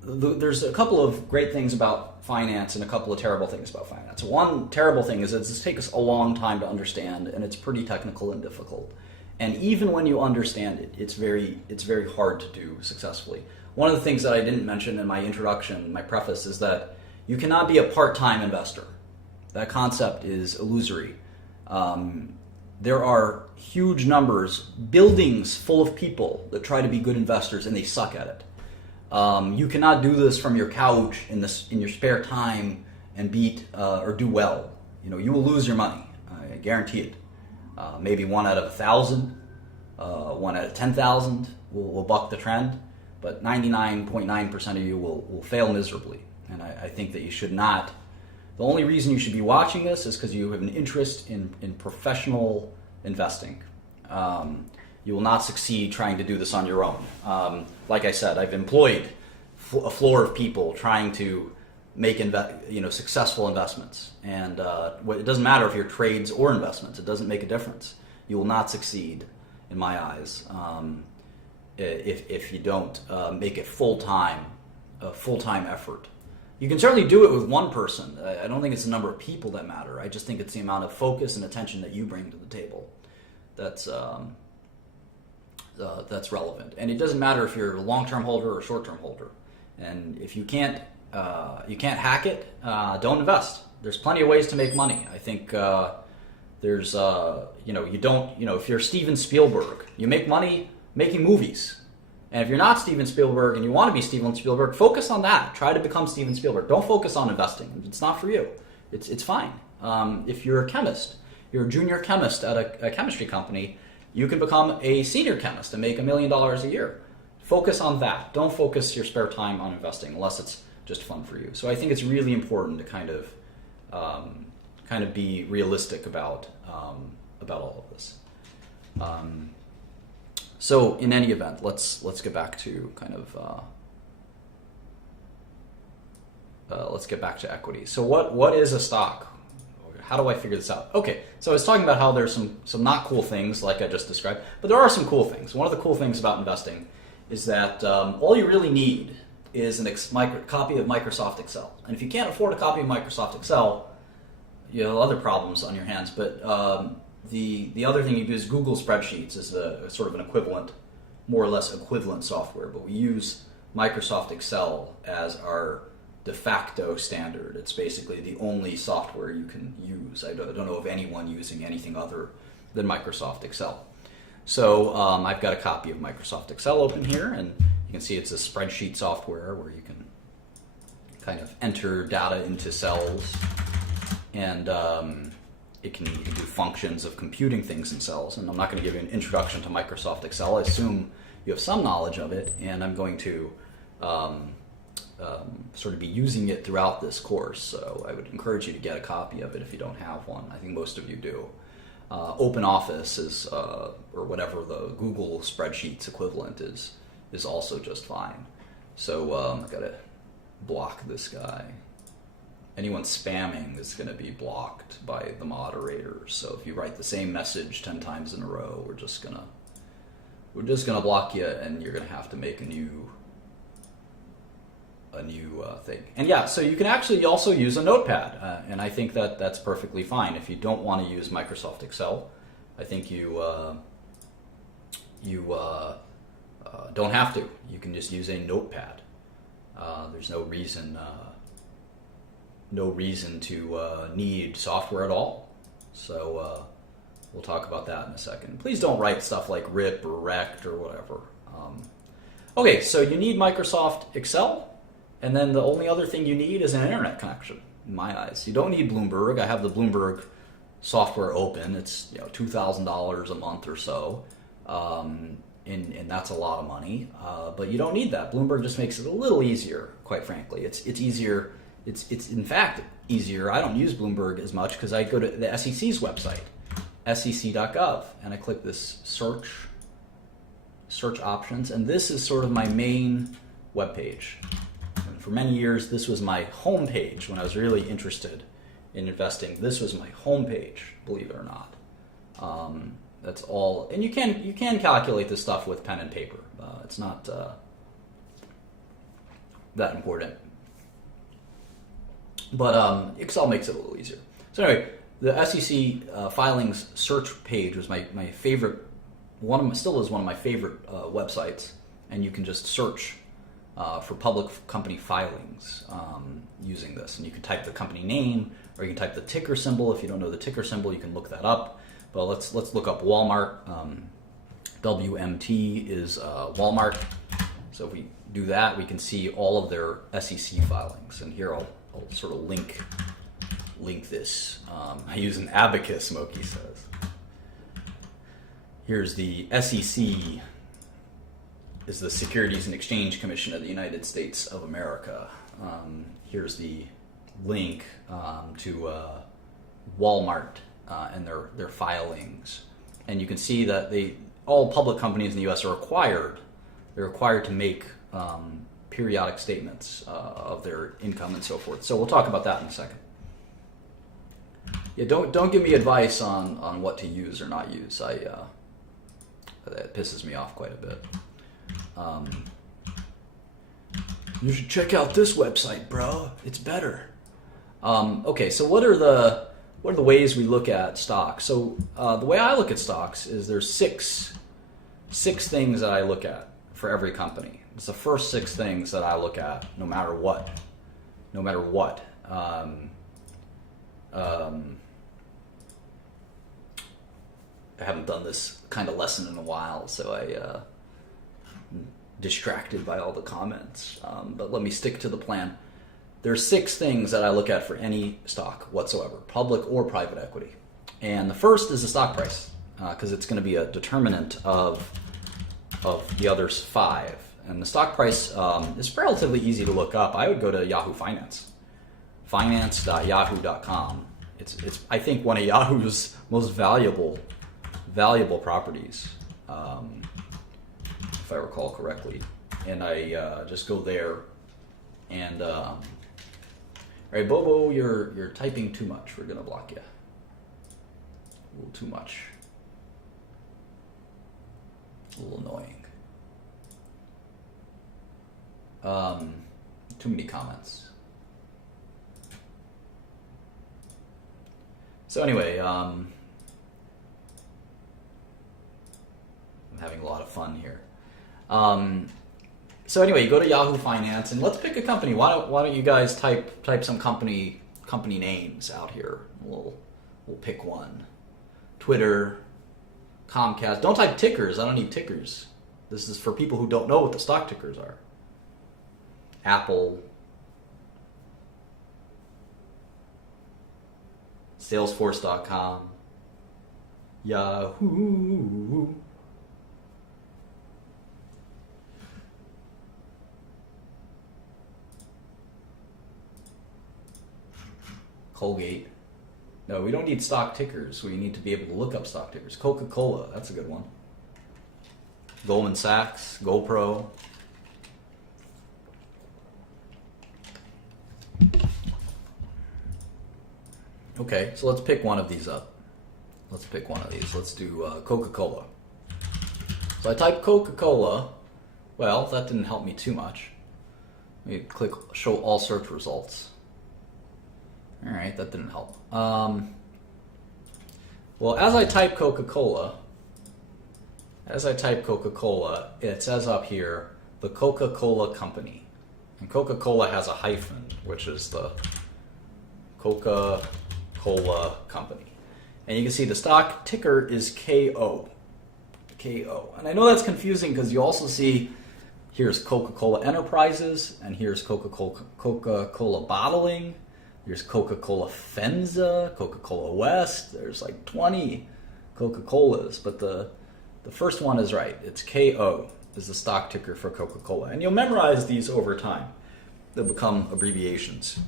There's a couple of great things about finance and a couple of terrible things about finance. One terrible thing is that it takes a long time to understand, and it's pretty technical and difficult. And even when you understand it, it's very hard to do successfully. One of the things that I didn't mention in my introduction, my preface, is that you cannot be a part-time investor. That concept is illusory. There are huge numbers, buildings full of people that try to be good investors, and they suck at it. You cannot do this from your couch in your spare time and or do well. You will lose your money. I guarantee it. Maybe 1 out of 1,000, 1 out of 10,000 will buck the trend, but 99.9% of you will fail miserably. And I think that you should not. The only reason you should be watching this is because you have an interest in professional investing. You will not succeed trying to do this on your own. Like I said, I've employed a floor of people trying to make successful investments. And it doesn't matter if you're trades or investments. It doesn't make a difference. You will not succeed, in my eyes, if you don't make it a full-time effort. You can certainly do it with one person. I don't think it's the number of people that matter. I just think it's the amount of focus and attention that you bring to the table that's relevant. And it doesn't matter if you're a long-term holder or a short-term holder. And if you can't hack it, don't invest. There's plenty of ways to make money. I think if you're Steven Spielberg, you make money making movies. And if you're not Steven Spielberg and you want to be Steven Spielberg, focus on that. Try to become Steven Spielberg. Don't focus on investing. It's not for you. It's fine. If you're a chemist, you're a junior chemist at a chemistry company, you can become a senior chemist and make $1 million a year. Focus on that. Don't focus your spare time on investing unless it's just fun for you. So I think it's really important to kind of be realistic about all of this. So in any event, let's get back to let's get back to equity. So what is a stock? How do I figure this out? Okay, so I was talking about how there's some not cool things like I just described, but there are some cool things. One of the cool things about investing is that all you really need is a copy of Microsoft Excel. And if you can't afford a copy of Microsoft Excel, you have other problems on your hands. But the other thing you do is Google Spreadsheets is a sort of an equivalent, more or less equivalent software. But we use Microsoft Excel as our de facto standard. It's basically the only software you can use. I don't know of anyone using anything other than Microsoft Excel. So I've got a copy of Microsoft Excel open here, and you can see it's a spreadsheet software where you can kind of enter data into cells, and you can do functions of computing things in cells. And I'm not going to give you an introduction to Microsoft Excel. I assume you have some knowledge of it, and I'm going to sort of be using it throughout this course. So I would encourage you to get a copy of it if you don't have one. I think most of you do. OpenOffice is, or whatever the Google Spreadsheets equivalent is also just fine. So I've got to block this guy. Anyone spamming is going to be blocked by the moderators. So if you write the same message 10 times in a row, we're just gonna block you, and you're gonna have to make a new thing. And yeah, so you can actually also use a notepad, and I think that's perfectly fine. If you don't want to use Microsoft Excel, I think you don't have to. You can just use a notepad. There's no reason to need software at all. So we'll talk about that in a second. Please don't write stuff like RIP or RECT or whatever. Okay, so you need Microsoft Excel. And then the only other thing you need is an internet connection, in my eyes. You don't need Bloomberg. I have the Bloomberg software open. It's $2,000 a month or so, and that's a lot of money. But you don't need that. Bloomberg just makes it a little easier, quite frankly. It's easier. It's in fact easier. I don't use Bloomberg as much because I go to the SEC's website, sec.gov, and I click this search options, and this is sort of my main web page. For many years, this was my home page when I was really interested in investing. This was my home page, believe it or not. That's all, and you can calculate this stuff with pen and paper. It's not that important, but Excel makes it a little easier. So anyway, the SEC filings search page was my favorite. Still is one of my favorite websites, and you can just search for public company filings using this. And you can type the company name, or you can type the ticker symbol. If you don't know the ticker symbol, you can look that up. But let's look up Walmart. WMT is Walmart. So if we do that, we can see all of their SEC filings. And here I'll sort of link this. I use an abacus, Moki says. Here's the SEC. Is the Securities and Exchange Commission of the United States of America. Here's the link to Walmart and their filings, and you can see that all public companies in the U.S. are required. They're required to make periodic statements of their income and so forth. So we'll talk about that in a second. Yeah, don't give me advice on what to use or not use. That pisses me off quite a bit. You should check out this website, bro. It's better. Okay, so what are the ways we look at stocks? So the way I look at stocks is there's six things that I look at for every company. It's the first 6 things that I look at, no matter what. I haven't done this kind of lesson in a while, so distracted by all the comments. But let me stick to the plan. There's 6 things that I look at for any stock whatsoever, public or private equity. And the first is the stock price, because it's going to be a determinant of the other 5. And the stock price is relatively easy to look up. I would go to Yahoo Finance, finance.yahoo.com. It's I think one of Yahoo's most valuable properties, if I recall correctly. And I just go there, and all right, Bobo, you're typing too much. We're gonna block you. A little too much. A little annoying. Too many comments. So anyway, I'm having a lot of fun here. So anyway, you go to Yahoo Finance, and let's pick a company. Why don't you guys type some company names out here? We'll pick one. Twitter, Comcast. Don't type tickers. I don't need tickers. This is for people who don't know what the stock tickers are. Apple, Salesforce.com, Yahoo. Colgate. No, we don't need stock tickers. We need to be able to look up stock tickers. Coca-Cola, that's a good one. Goldman Sachs, GoPro. Okay, so let's pick one of these up. Let's pick one of these. Let's do Coca-Cola. So I type Coca-Cola. Well, that didn't help me too much. Let me click show all search results. All right, that didn't help. Well, as I type Coca-Cola, it says up here, the Coca-Cola Company. And Coca-Cola has a hyphen, which is the Coca-Cola Company. And you can see the stock ticker is KO. KO. And I know that's confusing because you also see here's Coca-Cola Enterprises, and here's Coca-Cola Bottling. Here's Coca-Cola Fenza, Coca-Cola West. There's like 20 Coca-Colas, but the first one is right. It's KO is the stock ticker for Coca-Cola. And you'll memorize these over time. They'll become abbreviations.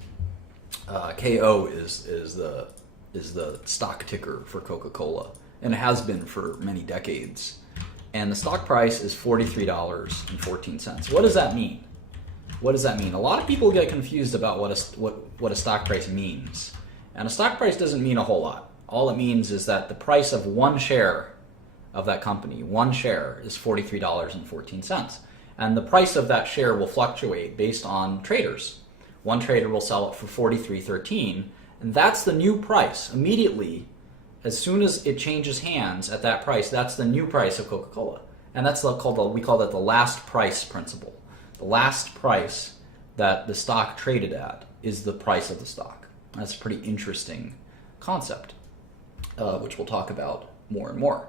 KO is the stock ticker for Coca-Cola, and it has been for many decades. And the stock price is $43.14. What does that mean? What does that mean? A lot of people get confused about what a stock price means. And a stock price doesn't mean a whole lot. All it means is that the price of one share of that company, one share, is $43.14. And the price of that share will fluctuate based on traders. One trader will sell it for $43.13, and that's the new price. Immediately, as soon as it changes hands at that price, that's the new price of Coca-Cola. And that's we call that the last price principle. The last price that the stock traded at is the price of the stock. That's a pretty interesting concept, which we'll talk about more and more.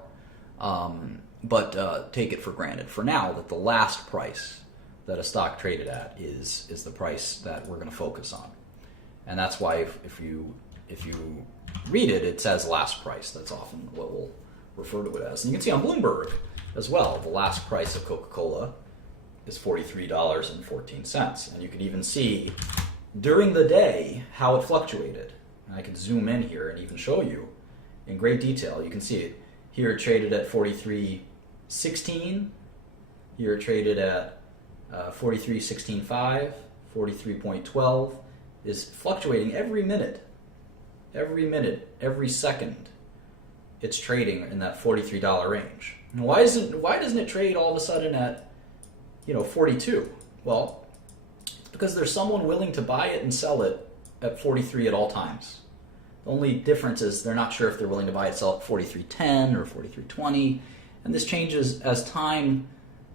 But take it for granted for now that the last price that a stock traded at is the price that we're going to focus on. And that's why if you read it, it says last price. That's often what we'll refer to it as. And you can see on Bloomberg as well, the last price of Coca-Cola is $43.14. And you can even see during the day how it fluctuated. And I can zoom in here and even show you in great detail. You can see it. Here it traded at 43.16. Here it traded at 43.16.5, 43.12. Is fluctuating every minute, every second. It's trading in that $43 range. And why doesn't it trade all of a sudden at 42? Well, it's because there's someone willing to buy it and sell it at 43 at all times. The only difference is they're not sure if they're willing to buy it, sell at 43.10 or 43.20, and this changes as time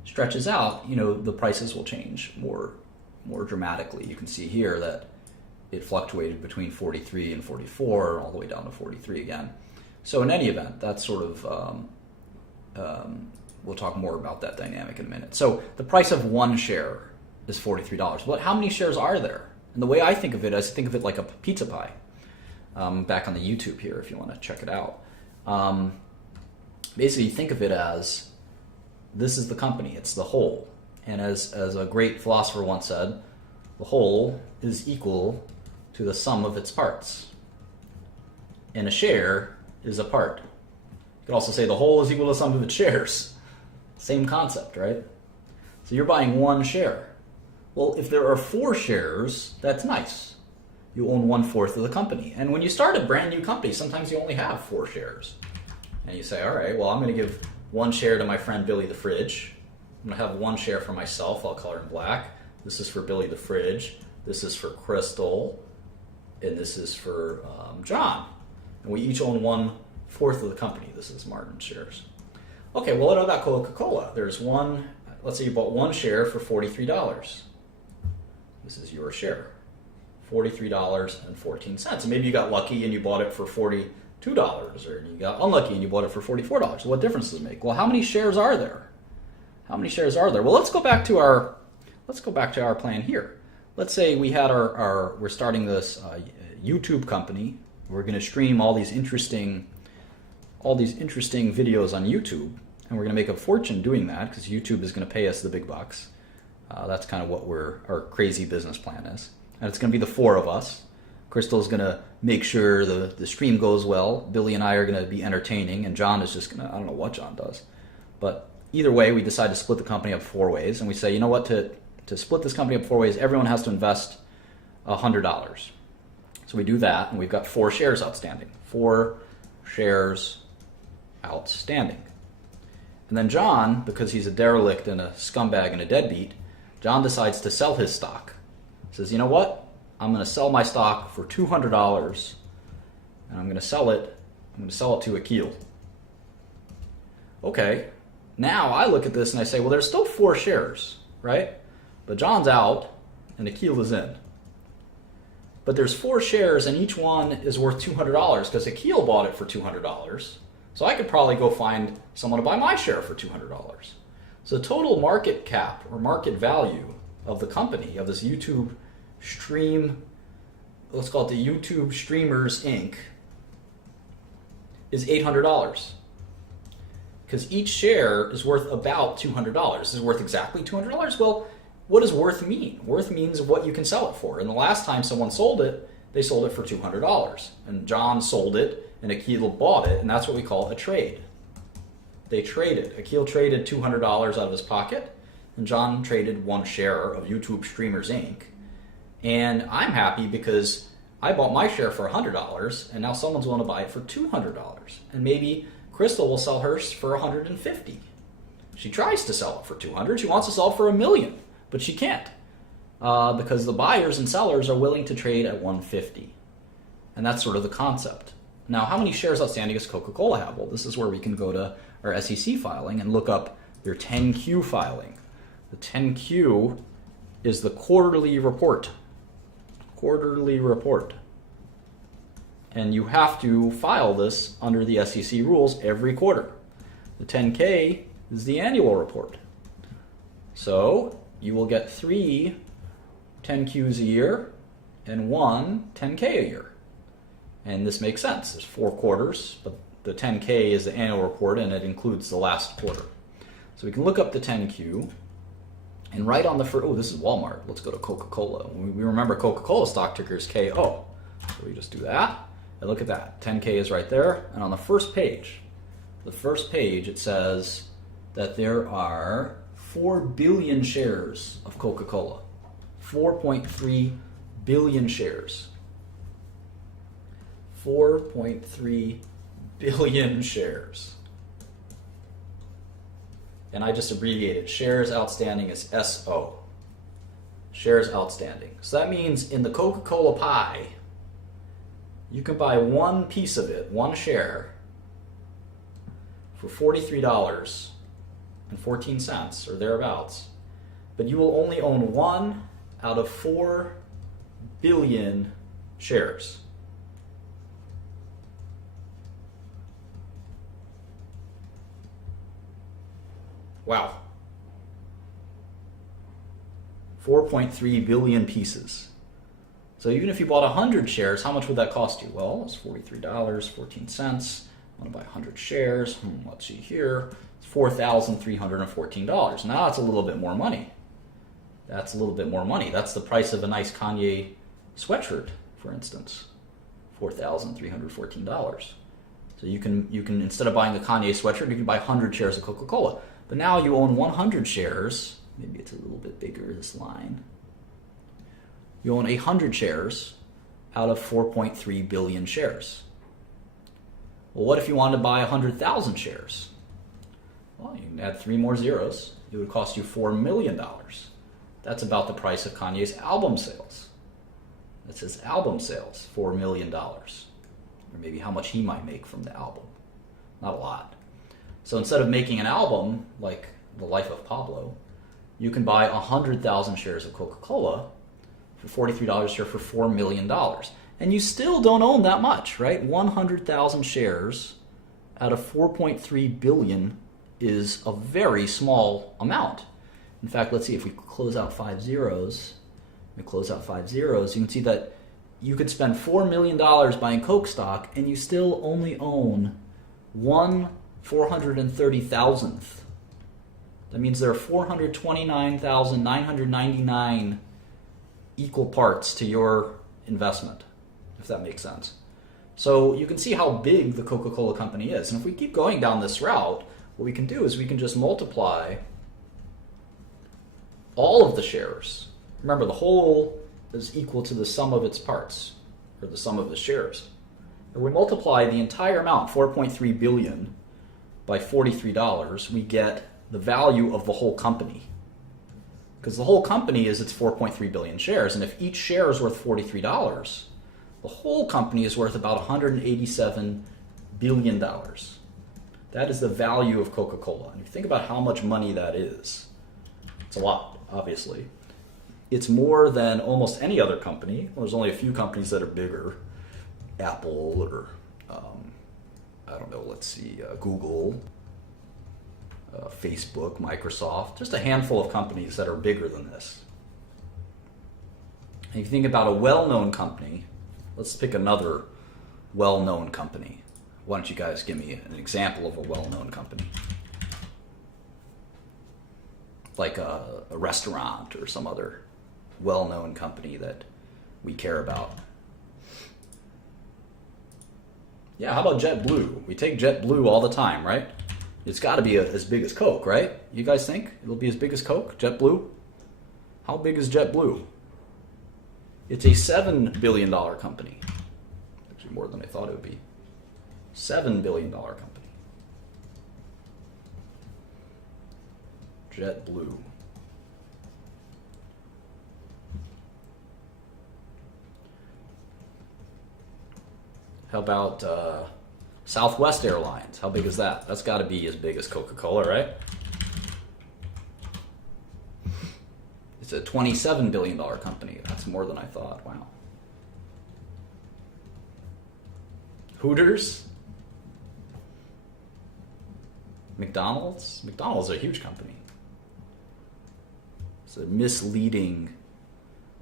stretches out. The prices will change more dramatically. You can see here that it fluctuated between 43 and 44, all the way down to 43 again. So in any event, that's sort of we'll talk more about that dynamic in a minute. So the price of one share is $43. But how many shares are there? And the way I think of it, is think of it like a pizza pie. Back on the YouTube here, if you want to check it out. Basically, think of it as this is the company. It's the whole. And as a great philosopher once said, the whole is equal to the sum of its parts. And a share is a part. You could also say the whole is equal to the sum of its shares. Same concept, right? So you're buying one share. Well, if there are 4 shares, that's nice. You own 1/4 of the company. And when you start a brand new company, sometimes you only have 4 shares. And you say, all right, well, I'm going to give 1 share to my friend Billy the Fridge. I'm going to have 1 share for myself. I'll color in black. This is for Billy the Fridge. This is for Crystal. And this is for John. And we each own 1/4 of the company. This is Martin's shares. Okay, well, what about Coca-Cola? There's one, let's say you bought 1 share for $43. This is your share. $43.14. And maybe you got lucky and you bought it for $42, or you got unlucky and you bought it for $44. What difference does it make? Well, how many shares are there? How many shares are there? Well, let's go back to our plan here. Let's say we had we're starting this YouTube company. We're going to stream all these interesting videos on YouTube, and we're going to make a fortune doing that because YouTube is going to pay us the big bucks. That's kind of what our crazy business plan is. And it's going to be the 4 of us. Crystal's going to make sure the stream goes well. Billy and I are going to be entertaining, and John is just going to, I don't know what John does. But either way, we decide to split the company up 4 ways, and we say, you know what, to split this company up 4 ways, everyone has to invest $100. So we do that, and we've got 4 shares outstanding. 4 shares outstanding. And then John, because he's a derelict and a scumbag and a deadbeat, John decides to sell his stock. He says, you know what? I'm going to sell my stock for $200, and I'm going to sell it to Akil. Okay, now I look at this and I say, well, there's still 4 shares, right? But John's out and Akil is in. But there's 4 shares and each one is worth $200 because Akil bought it for $200. So I could probably go find someone to buy my share for $200. So the total market cap or market value of the company, of this YouTube stream, let's call it the YouTube Streamers Inc., is $800. Because each share is worth about $200. Is it worth exactly $200? Well, what does worth mean? Worth means what you can sell it for. And the last time someone sold it, they sold it for $200. And John sold it, and Akil bought it, and that's what we call a trade. They traded. Akil traded $200 out of his pocket, and John traded 1 share of YouTube Streamers Inc. And I'm happy because I bought my share for $100, and now someone's willing to buy it for $200. And maybe Crystal will sell hers for $150. She tries to sell it for $200. She wants to sell it for $1 million, but she can't because the buyers and sellers are willing to trade at $150. And that's sort of the concept. Now, how many shares outstanding does Coca-Cola have? Well, this is where we can go to our SEC filing and look up their 10Q filing. The 10Q is the quarterly report. Quarterly report. And you have to file this under the SEC rules every quarter. The 10K is the annual report. So you will get 3 10Qs a year and 1 10K a year. And this makes sense. There's 4 quarters, but the 10K is the annual report and it includes the last quarter. So we can look up the 10Q and right on the first, oh, this is Walmart. Let's go to Coca-Cola. We remember Coca-Cola stock ticker is KO. So we just do that. And look at that, 10K is right there. And on the first page, it says that there are 4 billion shares of Coca-Cola. 4.3 billion shares. 4.3 billion shares. And I just abbreviated shares outstanding as SO. Shares outstanding. So that means in the Coca-Cola pie, you can buy 1 piece of it, 1 share, for $43.14 or thereabouts. But you will only own 1 out of 4 billion shares. Wow. 4.3 billion pieces. So even if you bought 100 shares, how much would that cost you? Well, it's $43.14. I want to buy 100 shares. Let's see here. It's $4,314. Now that's a little bit more money. That's a little bit more money. That's the price of a nice Kanye sweatshirt, for instance. $4,314. So you can instead of buying the Kanye sweatshirt, you can buy 100 shares of Coca-Cola. But now you own 100 shares. Maybe it's a little bit bigger, this line. You own 100 shares out of 4.3 billion shares. Well, what if you wanted to buy 100,000 shares? Well, you can add 3 more zeros. It would cost you $4 million. That's about the price of Kanye's album sales. That says album sales, $4 million. Or maybe how much he might make from the album. Not a lot. So instead of making an album like The Life of Pablo, you can buy 100,000 shares of Coca-Cola for $43 a share for $4 million. And you still don't own that much, right? 100,000 shares out of 4.3 billion is a very small amount. In fact, let's see, if we close out 5 zeros, you can see that you could spend $4 million buying Coke stock and you still only own 1/430,000th. That means there are 429,999 equal parts to your investment, if that makes sense. So you can see how big the Coca-Cola company is. And if we keep going down this route, what we can do is we can just multiply all of the shares. Remember, the whole is equal to the sum of its parts, or the sum of the shares. If we multiply the entire amount, 4.3 billion, by $43, we get the value of the whole company. Because the whole company is its 4.3 billion shares, and if each share is worth $43, the whole company is worth about $187 billion. That is the value of Coca-Cola. And if you think about how much money that is, it's a lot, obviously. It's more than almost any other company. Well, there's only a few companies that are bigger. Apple or, I don't know, let's see, Google, Facebook, Microsoft. Just a handful of companies that are bigger than this. And if you think about a well-known company, let's pick another well-known company. Why don't you guys give me an example of a well-known company? Like a restaurant or some other well-known company that we care about. Yeah, how about JetBlue? We take JetBlue all the time, right? It's got to be as big as Coke, right? You guys think it'll be as big as Coke, JetBlue? How big is JetBlue? It's a $7 billion company. Actually, more than I thought it would be. $7 billion company. JetBlue. How about Southwest Airlines? How big is that? That's got to be as big as Coca-Cola, right? It's a $27 billion company. That's more than I thought. Wow. Hooters? McDonald's? McDonald's is a huge company. It's a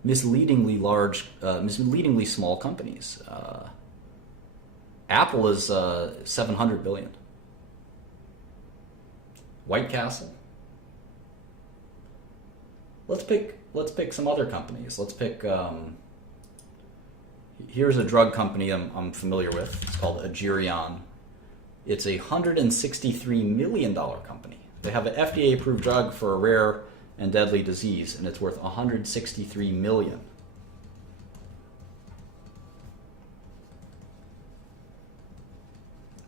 misleadingly small companies. Apple is 700 billion. White Castle. Let's pick some other companies. Let's pick. Here's a drug company I'm familiar with. It's called Agerion. It's a $163 million company. They have an FDA-approved drug for a rare and deadly disease, and it's worth $163 million.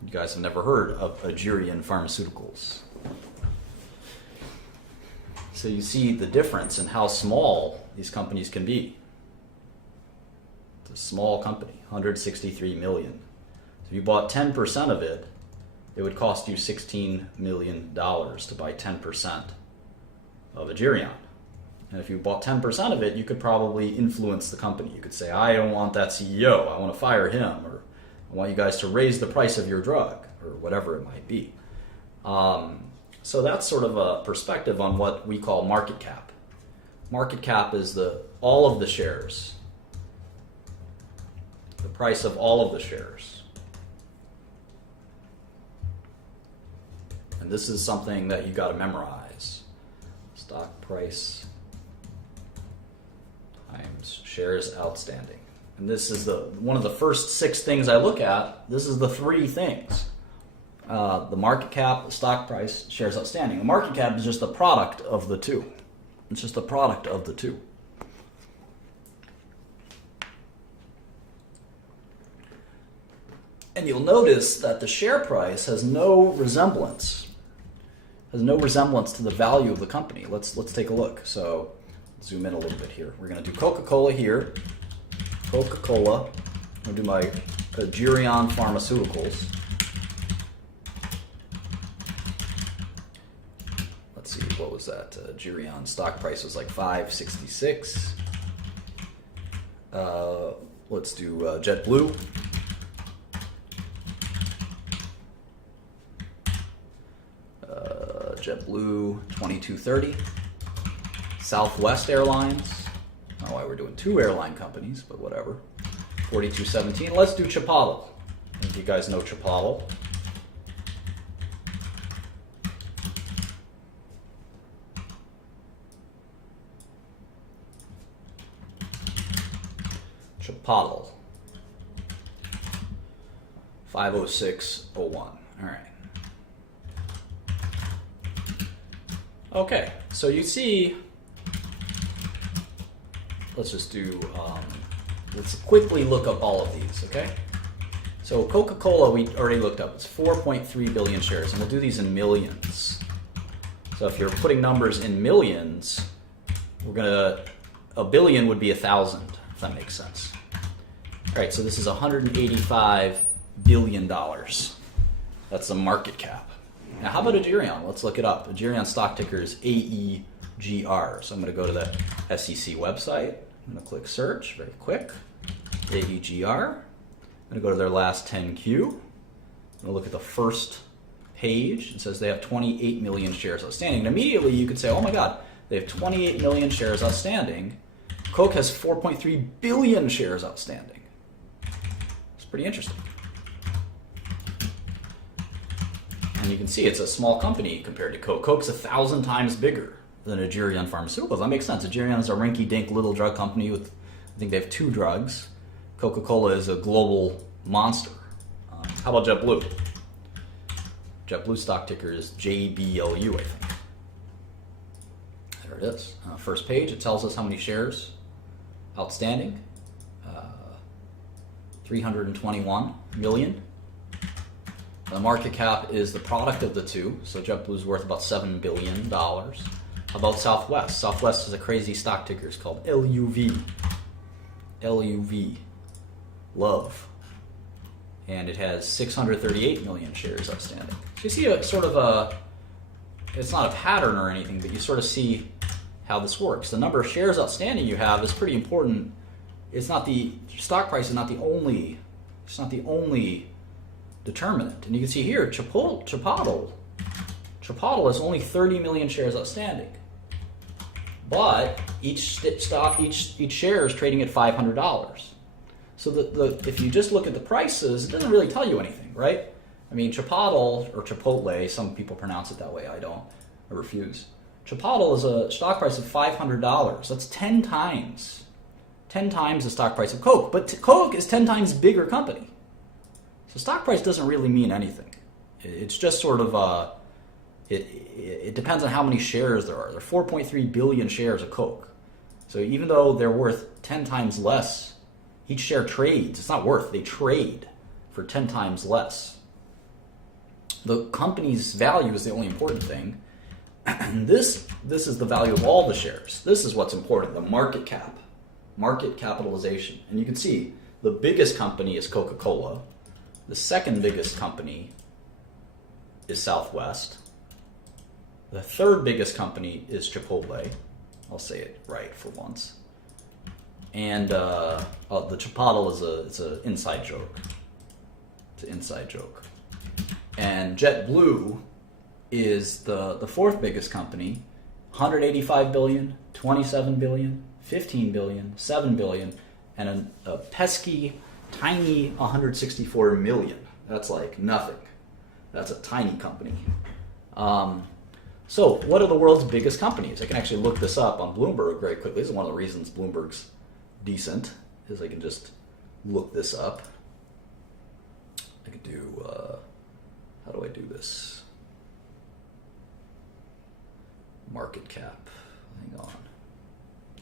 You guys have never heard of Agerion Pharmaceuticals. So you see the difference in how small these companies can be. It's a small company, $163 million. So if you bought 10% of it, it would cost you $16 million to buy 10% of Agerion. And if you bought 10% of it, you could probably influence the company. You could say, I don't want that CEO, I want to fire him, or I want you guys to raise the price of your drug, or whatever it might be. So that's sort of a perspective on what we call market cap. Market cap is all of the shares, the price of all of the shares. And this is something that you got to memorize. Stock price times shares outstanding. And this is one of the first 6 things I look at. This is the 3 things. The market cap, the stock price, shares outstanding. The market cap is just the product of the 2. It's just the product of the 2. And you'll notice that the share price has no resemblance to the value of the company. Let's take a look. So zoom in a little bit here. We're going to do Coca-Cola here. Coca-Cola. I'm going to do my Agirion Pharmaceuticals. Let's see, what was that? Agirion stock price was like $5.66. Let's do JetBlue. JetBlue, $22.30. Southwest Airlines. I don't know why we're doing 2 airline companies, but whatever. $42.17. Let's do Chipotle. I think you guys know Chipotle. Chipotle. 506.01. All right. Okay, so you see, let's just do, let's quickly look up all of these, okay? So Coca-Cola, we already looked up. It's 4.3 billion shares, and we'll do these in millions. So if you're putting numbers in millions, a billion would be 1,000, if that makes sense. All right, so this is $185 billion. That's the market cap. Now, how about Agirion? Let's look it up. Agirion stock ticker is AEGR. So I'm going to go to the SEC website. I'm going to click search, very quick. AEGR. I'm going to go to their last 10Q. I'm going to look at the first page. It says they have 28 million shares outstanding. And immediately you could say, oh my God, they have 28 million shares outstanding. Coke has 4.3 billion shares outstanding. It's pretty interesting. And you can see it's a small company compared to Coke. Coke's 1,000 times bigger than Agirion Pharmaceuticals. That makes sense. Agirion is a rinky-dink little drug company with, I think they have 2 drugs. Coca-Cola is a global monster. How about JetBlue? JetBlue stock ticker is JBLU, I think. There it is. First page, it tells us how many shares outstanding. 321 million. The market cap is the product of the 2, so JetBlue is worth about $7 billion. How about Southwest? Southwest is a crazy stock ticker. It's called LUV. LUV. Love. And it has 638 million shares outstanding. So you see a sort of it's not a pattern or anything, but you sort of see how this works. The number of shares outstanding you have is pretty important. It's not the stock price is not the only. It's not the only determinant. And you can see here, Chipotle has only 30 million shares outstanding. But each share is trading at $500. So if you just look at the prices, it doesn't really tell you anything, right? I mean, Chipotle, or Chipotle, some people pronounce it that way, I don't, I refuse. Chipotle is a stock price of $500. That's 10 times the stock price of Coke. But Coke is 10 times bigger company. So stock price doesn't really mean anything. It's just sort of, it depends on how many shares there are. There are 4.3 billion shares of Coke. So even though they're worth 10 times less, each share trades. It's not worth, they trade for 10 times less. The company's value is the only important thing. And this is the value of all the shares. This is what's important, the market cap, market capitalization. And you can see the biggest company is Coca-Cola. The second biggest company is Southwest. The third biggest company is Chipotle. I'll say it right for once. And the Chipotle is an inside joke. It's an inside joke. And JetBlue is the fourth biggest company, 185 billion, 27 billion, 15 billion, 7 billion, and a pesky, tiny 164 million. That's like nothing. That's a tiny company. So what are the world's biggest companies? I can actually look this up on Bloomberg very quickly. This is one of the reasons Bloomberg's decent, is I can just look this up. I could do, how do I do this? Market cap. Hang on.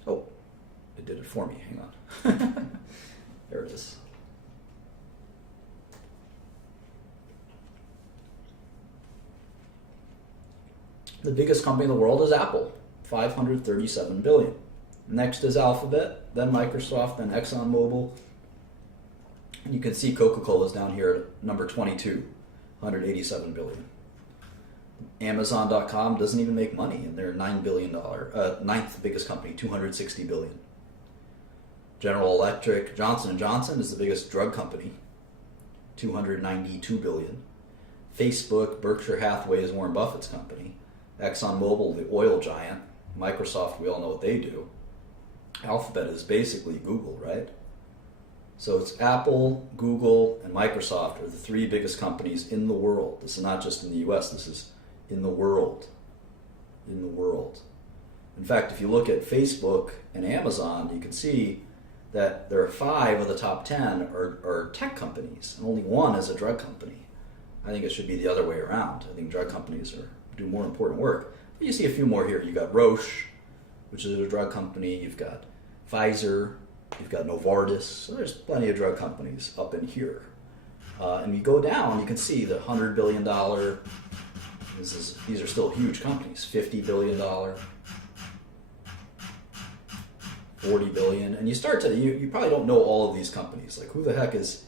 Oh, it did it for me. Hang on. There it is. The biggest company in the world is Apple, 537 billion. Next is Alphabet, then Microsoft, then ExxonMobil. And you can see Coca-Cola is down here at number 22, 187 billion. Amazon.com doesn't even make money, and they're $9 billion, ninth biggest company, 260 billion. General Electric, Johnson & Johnson is the biggest drug company, 292 billion. Facebook, Berkshire Hathaway is Warren Buffett's company. ExxonMobil, the oil giant. Microsoft, we all know what they do. Alphabet is basically Google, right? So it's Apple, Google, and Microsoft are the three biggest companies in the world. This is not just in the US, this is in the world. In the world. In fact, if you look at Facebook and Amazon, you can see that there are 5 of the top 10 are tech companies, and only 1 is a drug company. I think it should be the other way around. I think drug companies do more important work. But you see a few more here. You've got Roche, which is a drug company. You've got Pfizer. You've got Novartis. So there's plenty of drug companies up in here. And you go down, you can see the $100 billion. These are still huge companies. $50 billion, $40 billion. And you start to, you probably don't know all of these companies. Like, who the heck is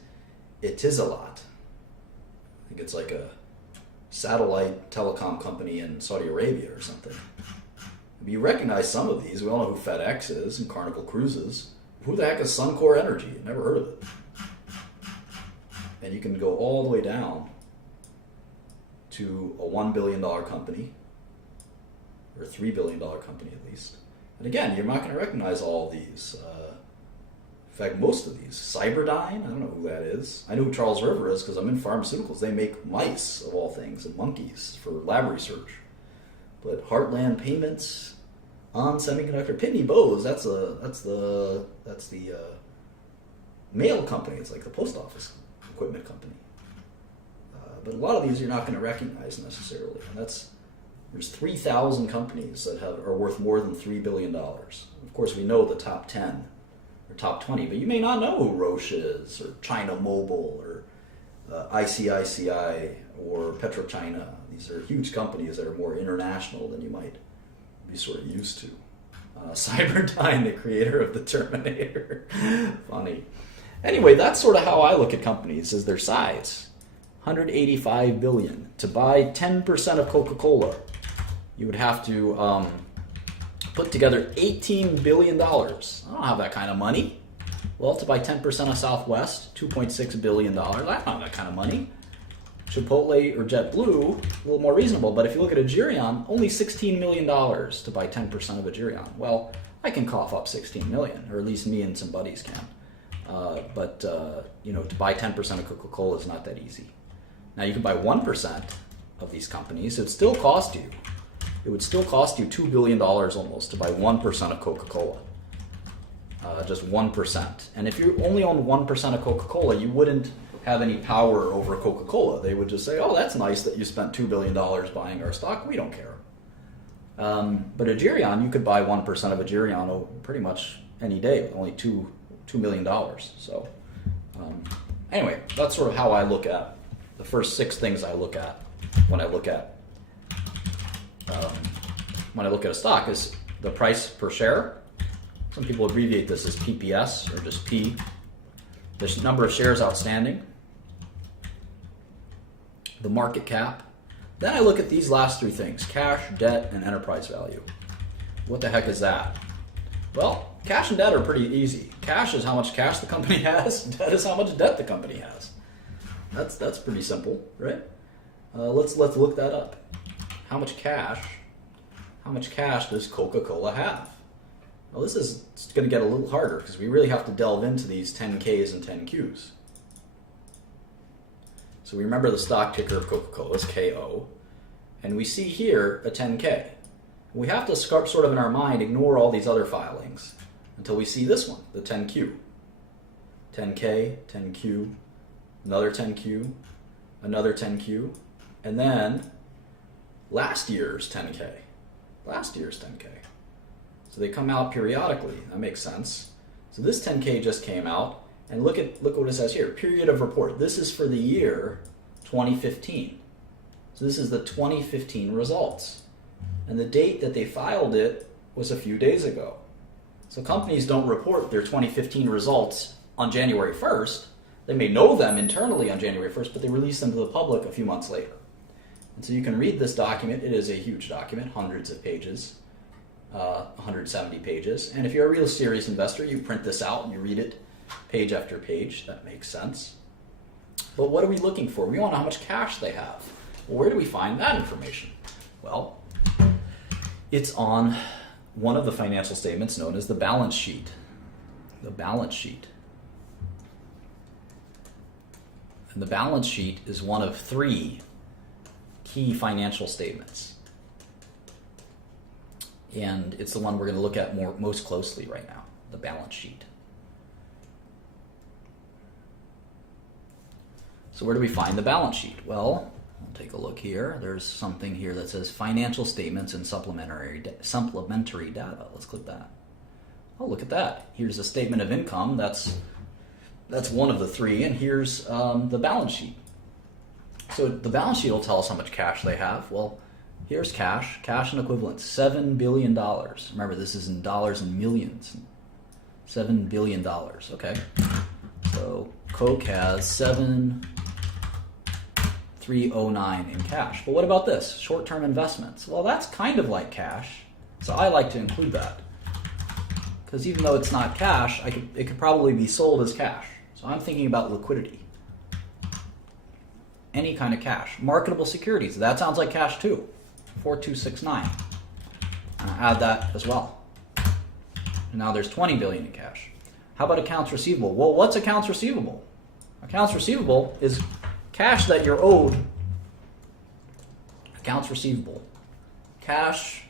Etisalat? I think it's like a satellite telecom company in Saudi Arabia or something. You recognize some of these. We all know who FedEx is and Carnival Cruises. Who the heck is Suncor Energy? Never heard of it. And you can go all the way down to a $1 billion company, or a $3 billion company at least. And again, you're not going to recognize all of these. In fact, most of these. Cyberdyne, I don't know who that is. I know who Charles River is because I'm in pharmaceuticals. They make mice, of all things, and monkeys for lab research. But Heartland Payments, On Semiconductor, Pitney Bowes, that's the mail company. It's like the post office equipment company. But a lot of these you're not going to recognize necessarily. And there's 3,000 companies that are worth more than $3 billion. Of course, we know the top 10 or top 20, but you may not know who Roche is, or China Mobile, or ICICI, or PetroChina. These are huge companies that are more international than you might be sort of used to. Cyberdyne, the creator of the Terminator. Funny. Anyway, that's sort of how I look at companies, is their size. 185 billion. To buy 10% of Coca-Cola, you would have to put together $18 billion. I don't have that kind of money. Well, to buy 10% of Southwest, $2.6 billion. I don't have that kind of money. Chipotle or JetBlue, a little more reasonable, but if you look at Agerion, only $16 million to buy 10% of Agerion. Well, I can cough up $16 million, or at least me and some buddies can. But to buy 10% of Coca-Cola is not that easy. Now, you can buy 1% of these companies. It would still cost you $2 billion almost to buy 1% of Coca-Cola. Just 1%. And if you only own 1% of Coca-Cola, you wouldn't have any power over Coca-Cola. They would just say, oh, that's nice that you spent $2 billion buying our stock. We don't care. But Agerion, you could buy 1% of Agerion pretty much any day with only $2 million. So anyway, that's sort of how I look at the first 6 things I look at when I look at a stock is the price per share. Some people abbreviate this as PPS or just P. The number of shares outstanding, the market cap. Then I look at these last 3 things: cash, debt, and enterprise value. What the heck is that? Well, cash and debt are pretty easy. Cash is how much cash the company has. Debt is how much debt the company has. That's pretty simple, right? Let's look that up. how much cash does Coca-Cola have? Well, this is going to get a little harder because we really have to delve into these 10Ks and 10Qs. So we remember the stock ticker of Coca-Cola is KO, and we see here a 10K. We have to sort of in our mind ignore all these other filings until we see this one, the 10Q. 10K, 10Q, another 10Q, another 10Q, and then last year's 10K. Last year's 10K. So they come out periodically. That makes sense. So this 10K just came out, and look what it says here. Period of report. This is for the year 2015. So this is the 2015 results. And the date that they filed it was a few days ago. So companies don't report their 2015 results on January 1st. They may know them internally on January 1st, but they release them to the public a few months later. And so you can read this document. It is a huge document, hundreds of pages, 170 pages. And if you're a real serious investor, you print this out and you read it page after page. That makes sense. But what are we looking for? We want to know how much cash they have. Well, where do we find that information? Well, it's on one of the financial statements known as the balance sheet. The balance sheet. And the balance sheet is one of three key financial statements. And it's the one we're going to look at most closely right now, the balance sheet. So where do we find the balance sheet? Well, we'll take a look here. There's something here that says financial statements and supplementary data. Let's click that. Oh, look at that. Here's a statement of income. That's one of the three. And here's the balance sheet. So the balance sheet will tell us how much cash they have. Well, here's cash and equivalents, $7 billion. Remember, this is in dollars and millions. $7 billion, okay? So Coke has 7,309 in cash. But what about this? Short-term investments. Well, that's kind of like cash, so I like to include that. Because even though it's not cash, it could probably be sold as cash. So I'm thinking about liquidity. Any kind of cash. Marketable securities, that sounds like cash too. 4269. And I add that as well. And now there's 20 billion in cash. How about accounts receivable? Well, what's accounts receivable? Accounts receivable is cash that you're owed. Accounts receivable. Cash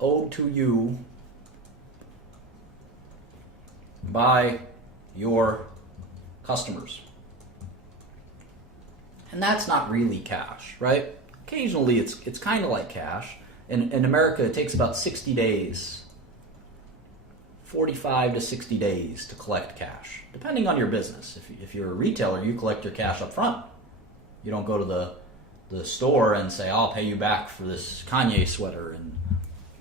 owed to you by your customers. And that's not really cash, right? Occasionally it's kind of like cash. In America, it takes about 60 days, 45 to 60 days to collect cash, depending on your business. If you're a retailer, you collect your cash up front. You don't go to the store and say, I'll pay you back for this Kanye sweater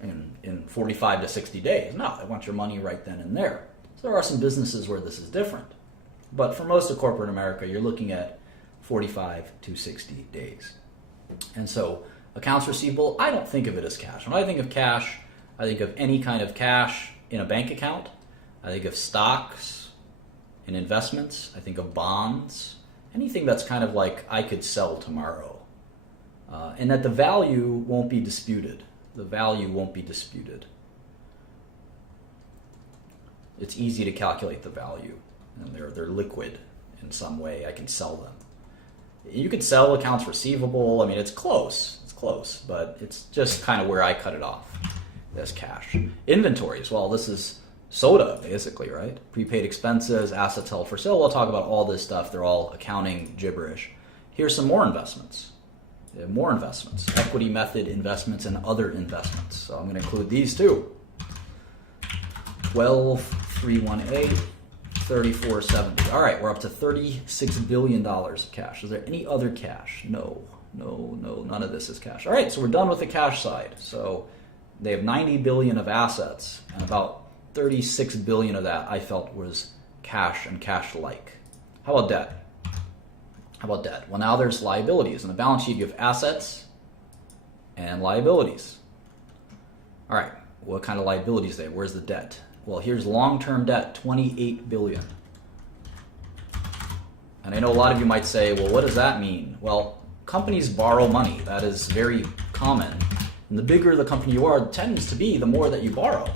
in 45 to 60 days. No, they want your money right then and there. So there are some businesses where this is different. But for most of corporate America, you're looking at 45 to 60 days. And so accounts receivable, I don't think of it as cash. When I think of cash, I think of any kind of cash in a bank account. I think of stocks and investments. I think of bonds. Anything that's kind of like I could sell tomorrow. And that the value won't be disputed. The value won't be disputed. It's easy to calculate the value. And they're liquid in some way. I can sell them. You could sell accounts receivable. I mean, it's close, but it's just kind of where I cut it off as cash. Inventories, well, this is soda, basically, right? Prepaid expenses, assets held for sale. We'll talk about all this stuff. They're all accounting gibberish. Here's some more investments. Equity method investments and other investments. So I'm going to include these too. 12,318. 3470. All right, we're up to $36 billion of cash. Is there any other cash? No, none of this is cash. All right, so we're done with the cash side. So they have 90 billion of assets, and about 36 billion of that I felt was cash and cash-like. How about debt? Well, now there's liabilities. In the balance sheet, you have assets and liabilities. All right, what kind of liabilities there? Where's the debt? Well, here's long-term debt, 28 billion. And I know a lot of you might say, well, what does that mean? Well, companies borrow money. That is very common. And the bigger the company you are, it tends to be the more that you borrow.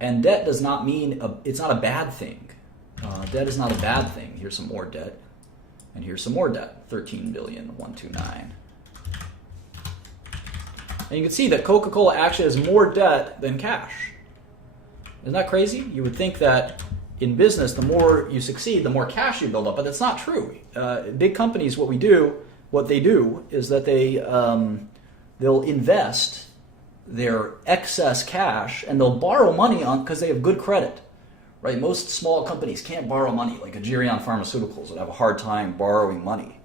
And debt does not mean, it's not a bad thing. Debt is not a bad thing. Here's some more debt. And here's some more debt, 13,129. And you can see that Coca-Cola actually has more debt than cash. Isn't that crazy? You would think that in business, the more you succeed, the more cash you build up, but that's not true. Big companies, what they do is that they'll invest their excess cash and they'll borrow money on because they have good credit. Right? Most small companies can't borrow money, like Agerion Pharmaceuticals would have a hard time borrowing money.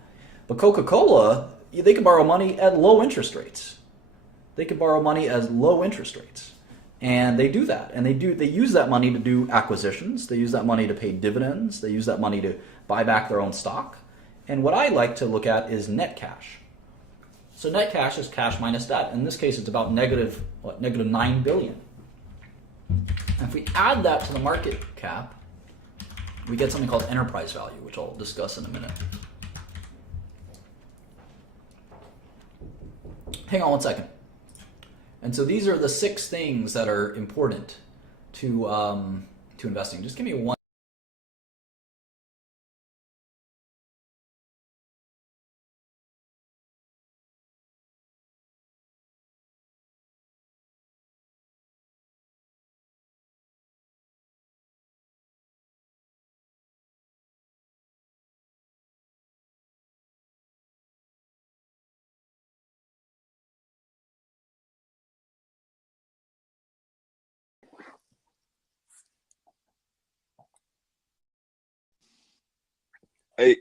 But Coca-Cola, they can borrow money at low interest rates. They can borrow money at low interest rates. And they do that. And they use that money to do acquisitions. They use that money to pay dividends. They use that money to buy back their own stock. And what I like to look at is net cash. So net cash is cash minus debt. In this case, it's about negative $9 billion. And if we add that to the market cap, we get something called enterprise value, which I'll discuss in a minute. Hang on one second. And so these are the 6 things that are important to investing. Just give me one. Hey,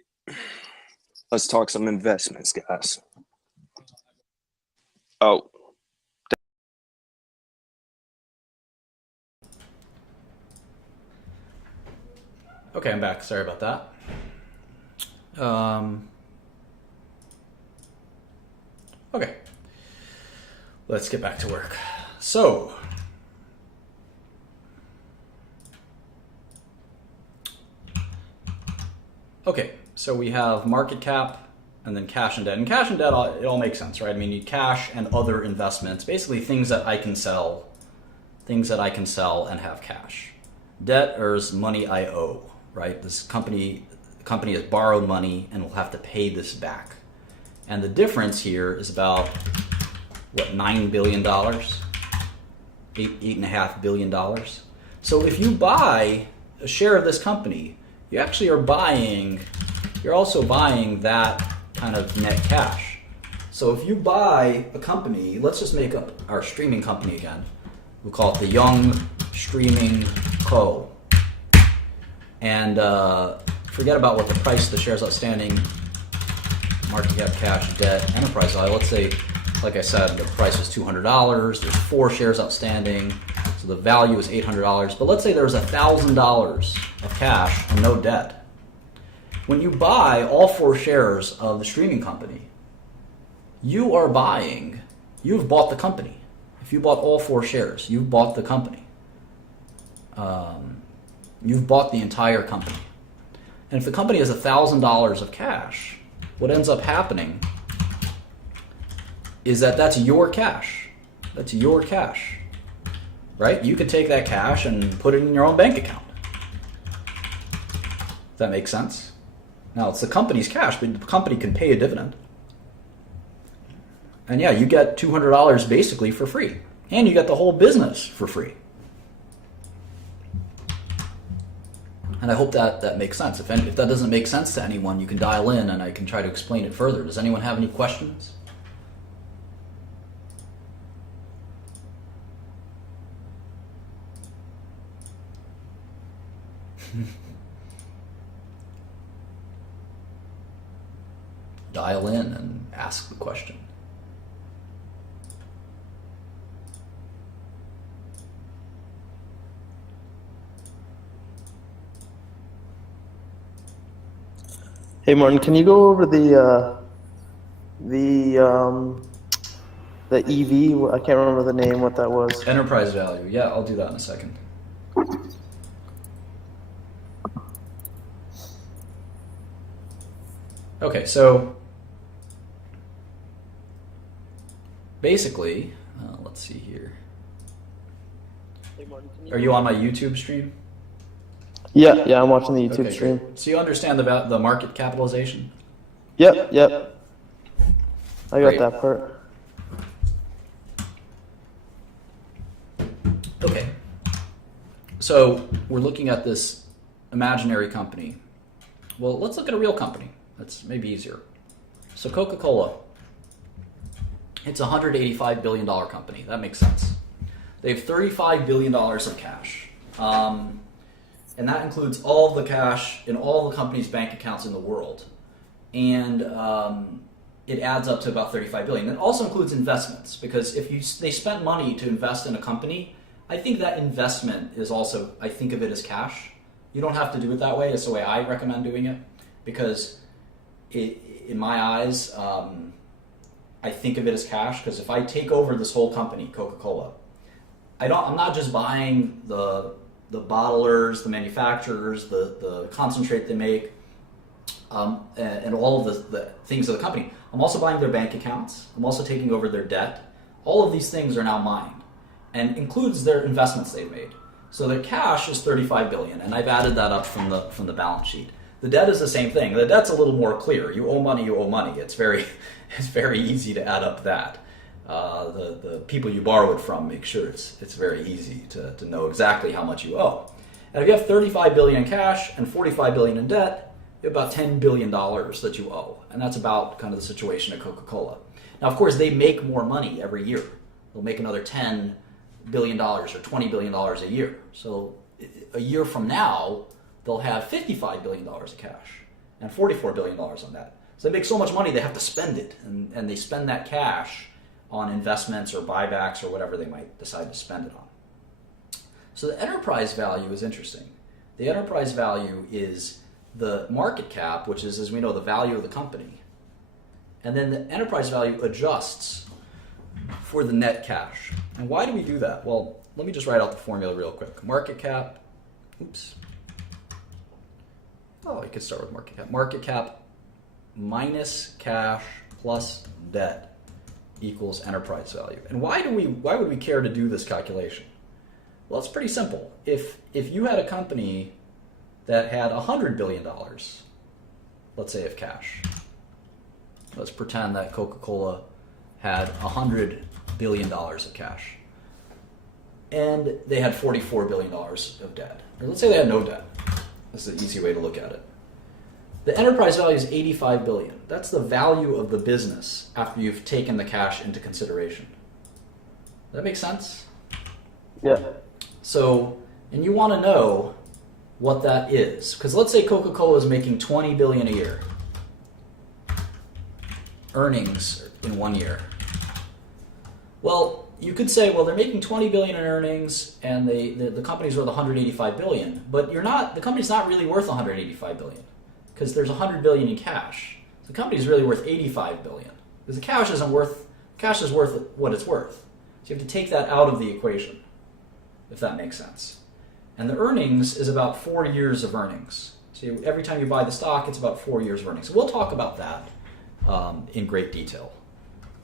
let's talk some investments, guys. Oh. Okay, I'm back. Sorry about that. Okay. Let's get back to work. So, okay, so we have market cap and then cash and debt. And cash and debt, it all makes sense, right? I mean, you cash and other investments, basically things that I can sell and have cash. Debt is money I owe, right? This company has borrowed money and will have to pay this back. And the difference here is about, what, $9 billion? $8.5 billion. So if you buy a share of this company, you actually you're also buying that kind of net cash. So if you buy a company, let's just make up our streaming company again. We'll call it the Young Streaming Co. And forget about what the price of the shares outstanding, market cap, cash, debt, enterprise value. Let's say, like I said, the price was $200. There's 4 shares outstanding, so the value is $800. But let's say there's $1,000 of cash and no debt. When you buy all 4 shares of the streaming company, you've bought the company. If you bought all 4 shares, you've bought the company. You've bought the entire company. And if the company has $1,000 of cash, what ends up happening is that's your cash. That's your cash, right? You could take that cash and put it in your own bank account. Does that make sense? Now, it's the company's cash, but the company can pay a dividend. And yeah, you get $200 basically for free. And you get the whole business for free. And I hope that makes sense. If that doesn't make sense to anyone, you can dial in and I can try to explain it further. Does anyone have any questions? Dial in and ask the question. Hey Martin, can you go over the EV? I can't remember the name. What that was? Enterprise value. Yeah, I'll do that in a second. Okay, so basically, let's see here. Are you on my YouTube stream? Yeah, I'm watching the YouTube Okay, stream. great. So you understand the market capitalization? Yep. I got Great. that part. Okay. So we're looking at this imaginary company. Well, let's look at a real company. That's maybe easier. So Coca-Cola, it's a $185 billion company. That makes sense. They have $35 billion of cash. And that includes all of the cash in all the company's bank accounts in the world. And it adds up to about $35 billion. It also includes investments, because if they spent money to invest in a company, I think that investment is also, I think of it as cash. You don't have to do it that way. It's the way I recommend doing it, because in my eyes, I think of it as cash, because if I take over this whole company, Coca-Cola, I'm not just buying the bottlers, the manufacturers, the concentrate they make, and all of the things of the company. I'm also buying their bank accounts. I'm also taking over their debt. All of these things are now mine, and includes their investments they've made. So their cash is $35 billion, and I've added that up from the balance sheet. The debt is the same thing. The debt's a little more clear. You owe money, you owe money. It's very easy to add up that. The people you borrow it from, make sure it's very easy to know exactly how much you owe. And if you have $35 billion in cash and $45 billion in debt, you have about $10 billion that you owe. And that's about kind of the situation at Coca-Cola. Now, of course, they make more money every year. They'll make another $10 billion or $20 billion a year. So a year from now, they'll have $55 billion of cash and $44 billion on that. So they make so much money, they have to spend it. And they spend that cash on investments or buybacks or whatever they might decide to spend it on. So the enterprise value is interesting. The enterprise value is the market cap, which is, as we know, the value of the company. And then the enterprise value adjusts for the net cash. And why do we do that? Well, let me just write out the formula real quick. Market cap, I could start with market cap. Market cap minus cash plus debt equals enterprise value. And why would we care to do this calculation? Well, it's pretty simple. If you had a company that had $100 billion, let's say, of cash. Let's pretend that Coca-Cola had $100 billion of cash. And they had $44 billion of debt. Or let's say they had no debt. This is an easy way to look at it. The enterprise value is $85 billion. That's the value of the business after you've taken the cash into consideration. Does that make sense? Yeah. So, and you want to know what that is. Because let's say Coca-Cola is making $20 billion a year. Earnings in 1 year. Well, you could say, well, they're making $20 billion in earnings, and the company's worth $185 billion. But the company's not really worth $185 billion, because there's $100 billion in cash. The company's really worth $85 billion, because the cash is worth what it's worth. So you have to take that out of the equation, if that makes sense. And the earnings is about 4 years of earnings. So every time you buy the stock, it's about 4 years of earnings. So we'll talk about that in great detail.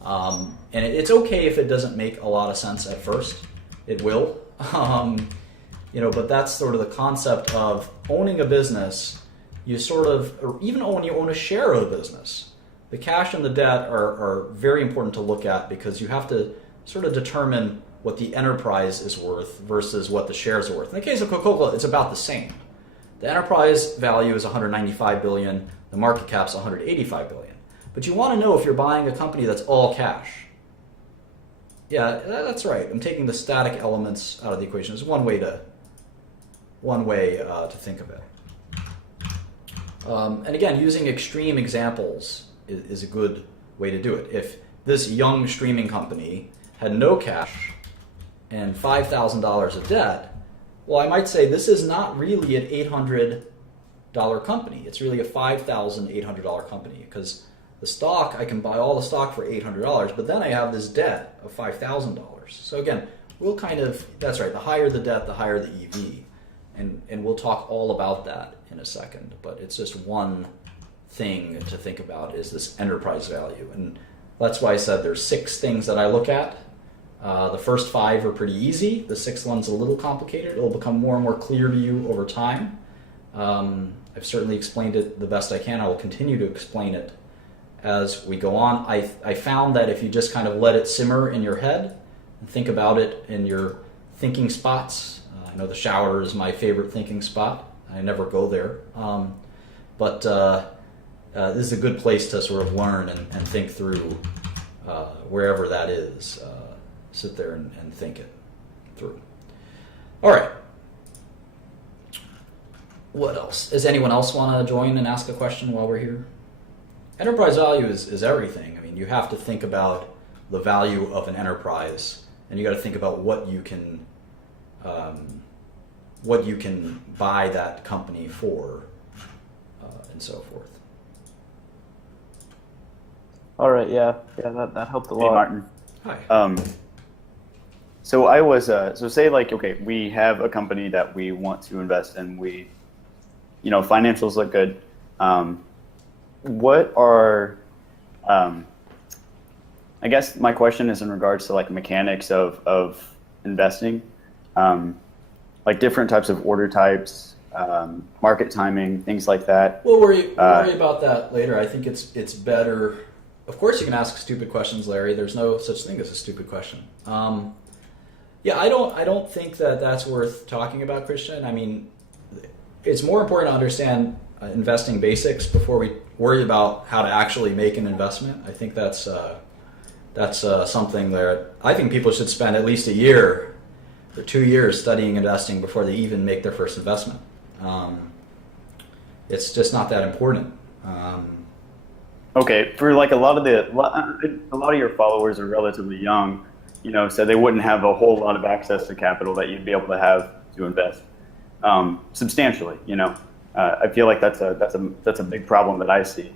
And it's okay if it doesn't make a lot of sense at first. It will. But that's sort of the concept of owning a business. Or even when you own a share of a business, the cash and the debt are very important to look at, because you have to sort of determine what the enterprise is worth versus what the shares are worth. In the case of Coca-Cola, it's about the same. The enterprise value is $195 billion. The market cap's $185 billion. But you want to know if you're buying a company that's all cash. Yeah, that's right. I'm taking the static elements out of the equation. It's one way to think of it. And again, using extreme examples is a good way to do it. If this young streaming company had no cash and $5,000 of debt, well, I might say this is not really an $800 company. It's really a $5,800 company, because the stock, I can buy all the stock for $800, but then I have this debt of $5,000. So again, that's right, the higher the debt, the higher the EV. And we'll talk all about that in a second, but it's just one thing to think about is this enterprise value. And That's why I said there's 6 things that I look at. The first 5 are pretty easy. The 6th one's a little complicated. It'll become more and more clear to you over time. I've certainly explained it the best I can. I will continue to explain it as we go on. I found that if you just kind of let it simmer in your head and think about it in your thinking spots, I know the shower is my favorite thinking spot. I never go there. But this is a good place to sort of learn and think through wherever that is. Sit there and think it through. All right. What else? Does anyone else want to join and ask a question while we're here? Enterprise value is everything. I mean, you have to think about the value of an enterprise, and you got to think about what you can buy that company for, and so forth. All right, yeah, that helped a lot. Hey, Martin. Hi. So I was, so say like, okay, we have a company that we want to invest in. We, financials look good. What are, I guess my question is in regards to like mechanics of investing, like different types of order types, market timing, things like that. We'll worry about that later. I think it's better. Of course, you can ask stupid questions, Larry. There's no such thing as a stupid question. Yeah, I don't think that that's worth talking about, Christian. I mean, it's more important to understand investing basics before we worry about how to actually make an investment. I think that's something that I think people should spend at least a year or 2 years studying investing before they even make their first investment. It's just not that important. Okay, for like a lot of your followers are relatively young, so they wouldn't have a whole lot of access to capital that you'd be able to have to invest substantially. I feel like that's a big problem that I see,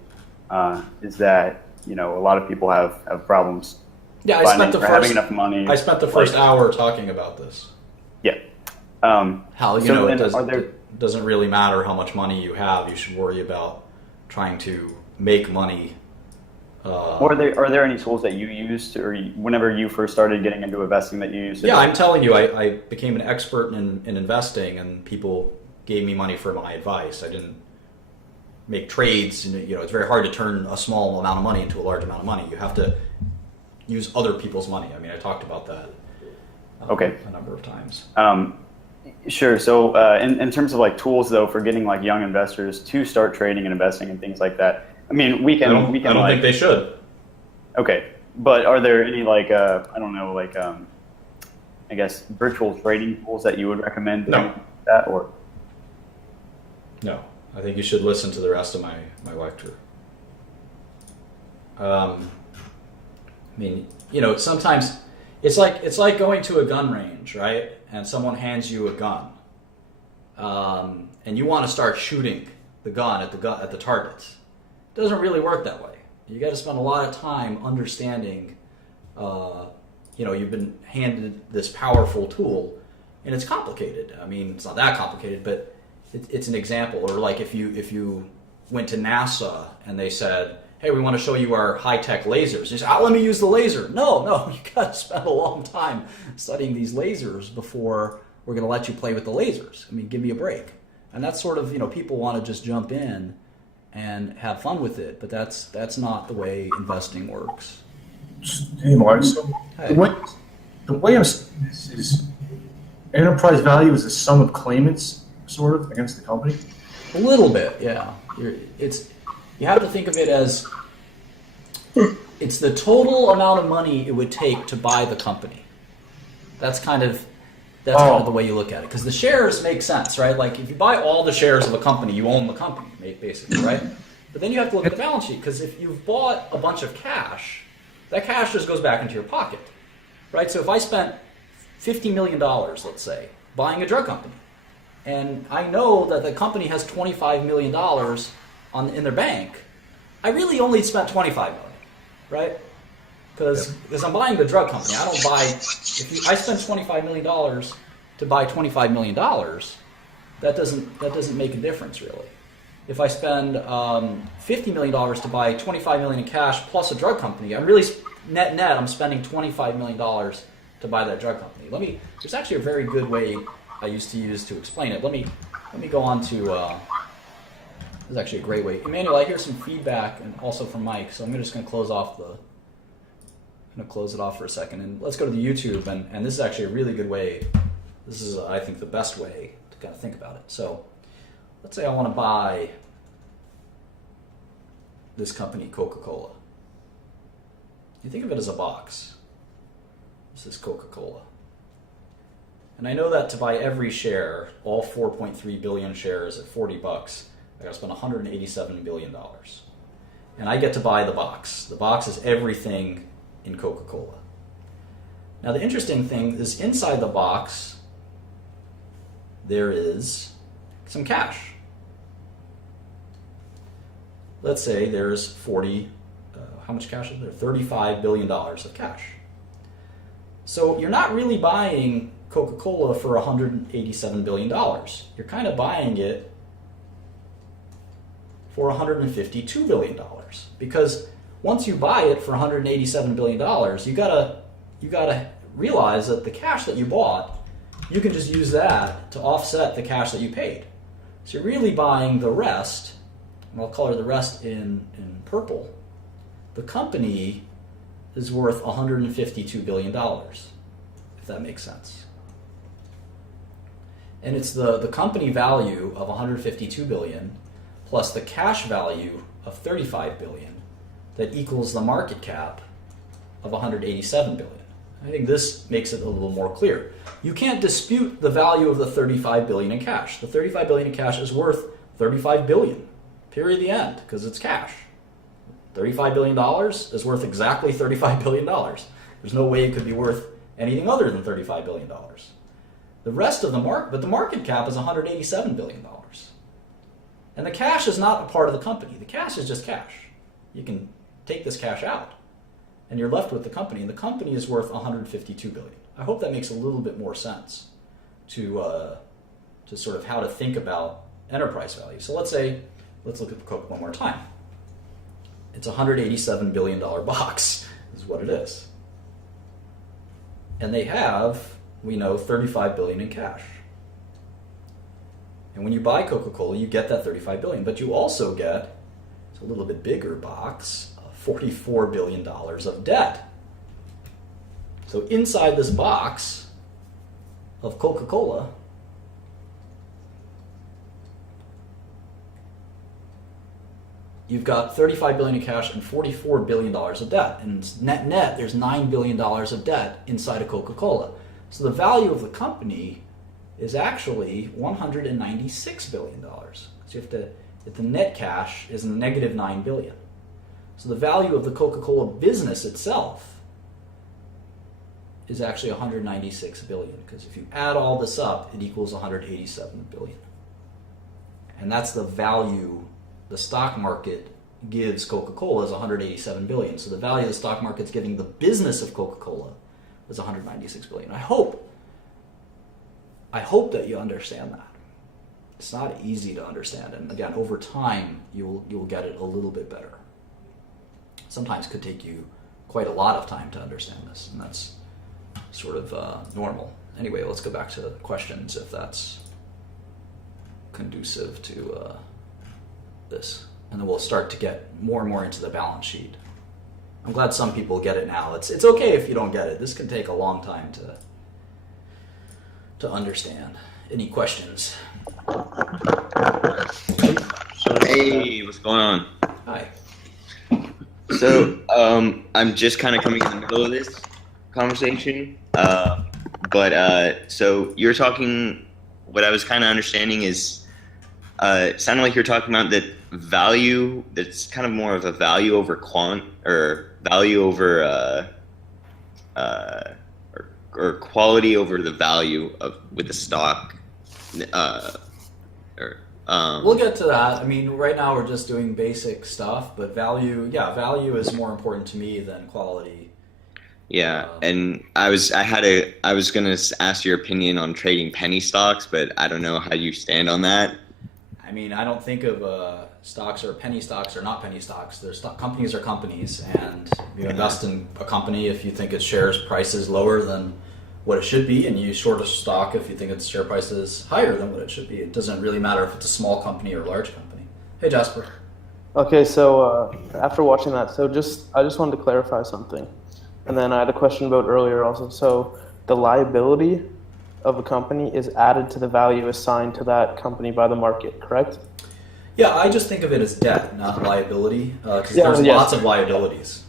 is that a lot of people have problems. Yeah, having enough money. I spent the first hour talking about this. Yeah. How it doesn't really matter how much money you have. You should worry about trying to make money. Are there any tools that you used, or whenever you first started getting into investing, that you used? Yeah, I'm telling you, I became an expert in investing, and people gave me money for my advice. I didn't make trades. It's very hard to turn a small amount of money into a large amount of money. You have to use other people's money. I mean, I talked about that a number of times. Sure. So in terms of like tools, though, for getting like young investors to start trading and investing and things like that, I mean, I don't think they should. Okay, but are there any like I guess virtual trading tools that you would recommend? No. That or no? I think you should listen to the rest of my lecture. I mean, sometimes it's like going to a gun range, right? And someone hands you a gun, and you want to start shooting the gun at the targets. It doesn't really work that way. You got to spend a lot of time understanding. You've been handed this powerful tool, and it's complicated. I mean, it's not that complicated, but it's an example. Or like if you went to NASA and they said, "Hey, we want to show you our high-tech lasers." You say, "Let me use the laser." No, you got to spend a long time studying these lasers before we're going to let you play with the lasers. I mean, give me a break. And that's sort of, people want to just jump in and have fun with it, but that's not the way investing works. Hey, Martin. So Hey. The way I'm seeing this is enterprise value is the sum of claimants, sort of, against the company. A little bit, yeah. You have to think of it as it's the total amount of money it would take to buy the company. That's kind of the way you look at it. Because the shares make sense, right? Like if you buy all the shares of a company, you own the company, basically, right? But then you have to look at the balance sheet, because if you've bought a bunch of cash, that cash just goes back into your pocket, right? So if I spent $50 million, let's say, buying a drug company, and I know that the company has $25 million in their bank, I really only spent $25 million, right? Because I'm buying the drug company. I don't buy. I spend $25 million to buy $25 million, that doesn't make a difference really. if I spend $50 million to buy $25 million in cash plus a drug company, I'm really net, I'm spending $25 million to buy that drug company. There's actually a very good way I used to use to explain it. Let me go on to, this is actually a great way. Emmanuel, I hear some feedback and also from Mike, so I'm just going to close it off for a second, and let's go to the YouTube, and this is actually a really good way. This is, I think, the best way to kind of think about it. So let's say I want to buy this company, Coca-Cola. You think of it as a box. This is Coca-Cola. And I know that to buy every share, all 4.3 billion shares at $40, I got to spend $187 billion. And I get to buy the box. The box is everything in Coca-Cola. Now the interesting thing is inside the box there is some cash. Let's say there's how much cash is there? $35 billion of cash. So you're not really buying Coca-Cola for $187 billion. You're kind of buying it for $152 billion. Because once you buy it for $187 billion, you gotta realize that the cash that you bought, you can just use that to offset the cash that you paid. So you're really buying the rest, and I'll color the rest in purple. The company is worth $152 billion, if that makes sense. And it's the company value of $152 billion plus the cash value of $35 billion that equals the market cap of $187 billion. I think this makes it a little more clear. You can't dispute the value of the $35 billion in cash. The $35 billion in cash is worth $35 billion, period, the end, because it's cash. $35 billion is worth exactly $35 billion. There's no way it could be worth anything other than $35 billion. The rest of the market, but the market cap is $187 billion. And the cash is not a part of the company. The cash is just cash. You can take this cash out, and you're left with the company, and the company is worth $152 billion. I hope that makes a little bit more sense to sort of how to think about enterprise value. So let's look at the Coke one more time. It's a $187 billion box, is what it is. And they have, we know, $35 billion in cash. And when you buy Coca-Cola, you get that $35 billion, but you also get, it's a little bit bigger box, $44 billion of debt. So inside this box of Coca-Cola, you've got $35 billion in cash and $44 billion of debt. And net, there's $9 billion of debt inside of Coca-Cola. So the value of the company is actually $196 billion. So the net cash is negative $9 billion. So the value of the Coca-Cola business itself is actually $196 billion, because if you add all this up, it equals $187 billion. And that's the value the stock market gives Coca-Cola is $187 billion. So the value the stock market's giving the business of Coca-Cola is $196 billion. I hope that you understand that. It's not easy to understand, and again, over time, you'll get it a little bit better. Sometimes it could take you quite a lot of time to understand this, and that's sort of normal. Anyway, let's go back to questions if that's conducive to this, and then we'll start to get more and more into the balance sheet. I'm glad some people get it now. It's okay if you don't get it. This can take a long time to understand. Any questions? Hey, what's going on? Hi. So, I'm just kind of coming in the middle of this conversation, so you're talking, what I was kind of understanding is, it sounded like you're talking about that value, that's kind of more of a value over quant, or value over, or quality over the value with the stock, We'll get to that. I mean, right now we're just doing basic stuff, but value is more important to me than quality. Yeah, and I was gonna ask your opinion on trading penny stocks, but I don't know how you stand on that. I mean, I don't think of stocks or penny stocks or not penny stocks. Companies are companies, and you invest in a company if you think its shares price is lower than what it should be, and you short a stock if you think its share price is higher than what it should be. It doesn't really matter if it's a small company or a large company. Hey, Jasper. Okay, so after watching that, I just wanted to clarify something, and then I had a question about earlier also. So the liability of a company is added to the value assigned to that company by the market, correct? Yeah, I just think of it as debt, not liability, because there's lots of liabilities.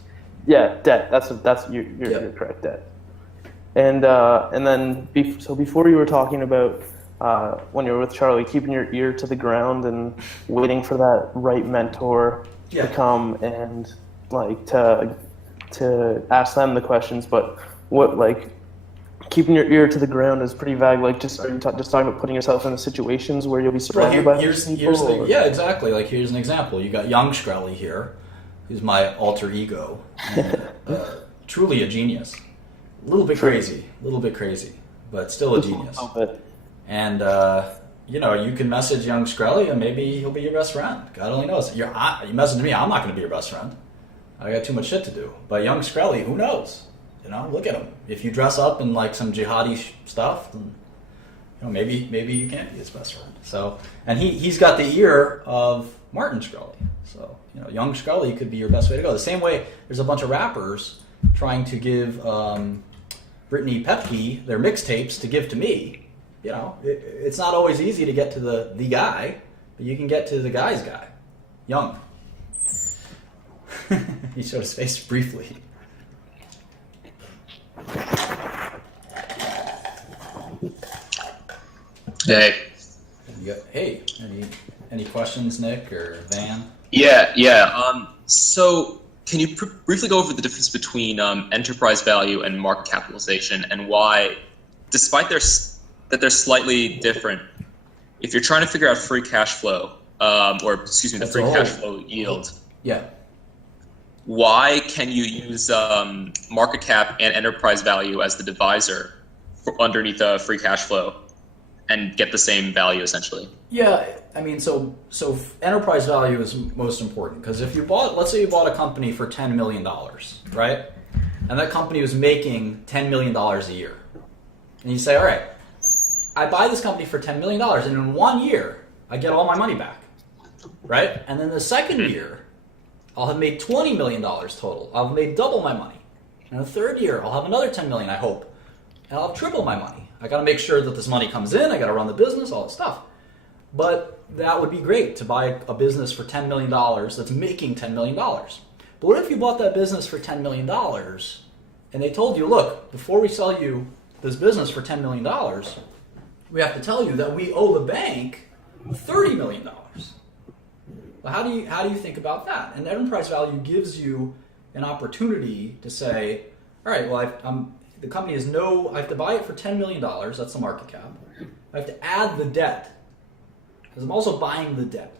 Yeah, debt. You're correct, debt. And then before you were talking about when you were with Charlie, keeping your ear to the ground and waiting for that right mentor to come and like to ask them the questions. But what like keeping your ear to the ground is pretty vague. Like, are you just talking about putting yourself in situations where you'll be surrounded by people? Yeah, exactly. Like, here's an example. You got young Shkreli here, who's my alter ego, and, truly a genius. A little bit crazy, but still a genius. And you can message young Shkreli, and maybe he'll be your best friend. God only knows. You message me, I'm not going to be your best friend. I got too much shit to do. But young Shkreli, who knows? Look at him. If you dress up in like some jihadi stuff, then maybe you can't be his best friend. So, and he's got the ear of Martin Shkreli. So, young Shkreli could be your best way to go. The same way, there's a bunch of rappers trying to give Brittany Pepke their mixtapes to give to me. It's not always easy to get to the guy, but you can get to the guy's guy. Young. He showed his face briefly. Hey. Hey, any questions, Nick or Van? Yeah. So can you briefly go over the difference between enterprise value and market capitalization, and why, despite that they're slightly different, if you're trying to figure out free cash flow, the free cash flow yield, why can you use market cap and enterprise value as the divisor underneath free cash flow and get the same value essentially? Yeah, I mean, so enterprise value is most important, because if let's say you bought a company for $10 million, right? And that company was making $10 million a year. And you say, all right, I buy this company for $10 million, and in 1 year, I get all my money back, right? And then the second year, I'll have made $20 million total. I'll have made double my money. And the third year, I'll have another $10 million, I hope. And I'll have triple my money. I got to make sure that this money comes in. I got to run the business, all that stuff. But that would be great to buy a business for $10 million that's making $10 million. But what if you bought that business for $10 million and they told you, look, before we sell you this business for $10 million, we have to tell you that we owe the bank $30 million. Well, how do you think about that? And enterprise value gives you an opportunity to say, all right, well, the company is I have to buy it for $10 million, that's the market cap. I have to add the debt, because I'm also buying the debt.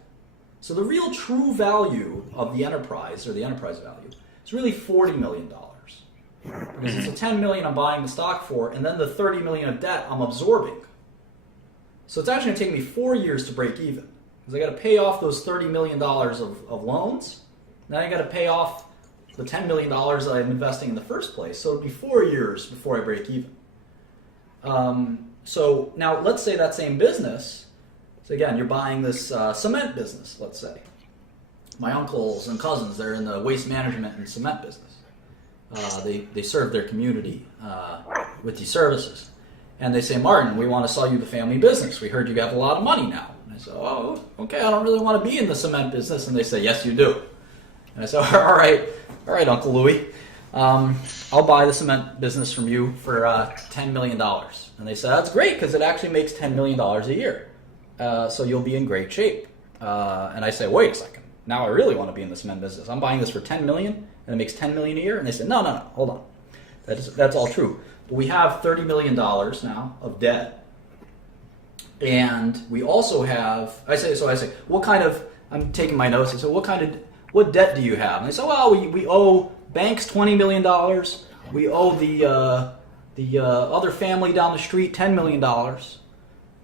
So the real true value of the enterprise, or the enterprise value, is really $40 million. Because it's the $10 million I'm buying the stock for, and then the $30 million of debt I'm absorbing. So it's actually going to take me 4 years to break even. Because I got to pay off those $30 million of loans, then I got to pay off the $10 million that I'm investing in the first place. So it'll be 4 years before I break even. So now let's say that same business, so again, you're buying this cement business, let's say. My uncles and cousins, they're in the waste management and cement business. They serve their community with these services. And they say, Martin, we want to sell you the family business. We heard you have a lot of money now. And I say, oh, okay, I don't really want to be in the cement business. And they say, yes, you do. And I said, all right, Uncle Louie, I'll buy the cement business from you for $10 million. And they said, that's great, because it actually makes $10 million a year. So you'll be in great shape. And I say, wait a second. Now I really want to be in the cement business. I'm buying this for $10 million, and it makes $10 million a year. And they said, no, hold on. That's all true. But we have $30 million now of debt. And we also have, I say, what kind of, I'm taking my notes, I say, what debt do you have? And they say, well, we owe banks $20 million. We owe the other family down the street $10 million.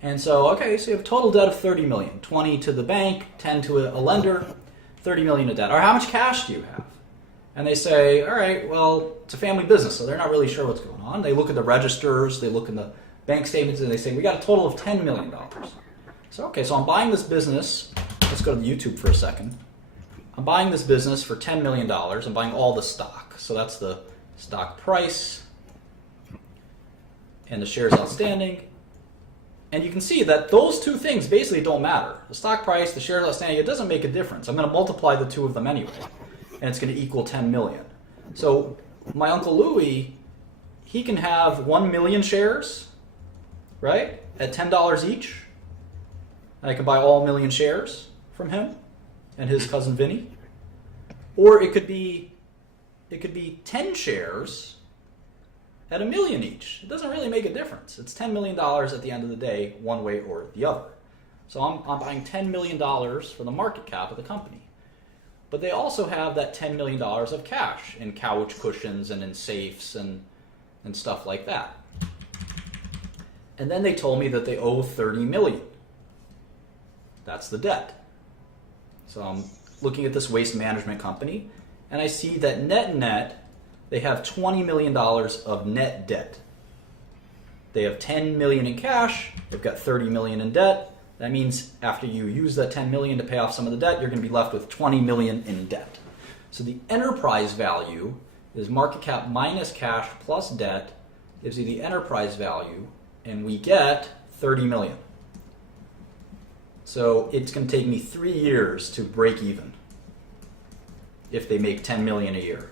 And so, okay, so you have total debt of 30 million, 20 to the bank, 10 to a lender, 30 million of debt. Or how much cash do you have? And they say, all right, well, it's a family business, so they're not really sure what's going on. They look at the registers, they look in the bank statements, and they say, we got a total of $10 million. So, okay, so I'm buying this business. Let's go to YouTube for a second. I'm buying this business for $10 million. I'm buying all the stock. So that's the stock price and the shares outstanding. And you can see that those two things basically don't matter. The stock price, the shares outstanding, it doesn't make a difference. I'm going to multiply the two of them anyway, and it's going to equal 10 million. So my Uncle Louis, he can have 1 million shares, right, at $10 each. And I can buy all 1 million shares from him and his cousin Vinny. Or it could be 10 shares at $1 million each. It doesn't really make a difference. It's $10 million at the end of the day, one way or the other. So I'm buying $10 million for the market cap of the company. But they also have that $10 million of cash in couch cushions and in safes and stuff like that. And then they told me that they owe $30 million. That's the debt. So I'm looking at this waste management company, and I see that net, they have $20 million of net debt. They have $10 million in cash, they've got $30 million in debt. That means after you use that $10 million to pay off some of the debt, you're going to be left with $20 million in debt. So the enterprise value is market cap minus cash plus debt gives you the enterprise value, and we get $30 million. So it's going to take me 3 years to break even if they make $10 million a year.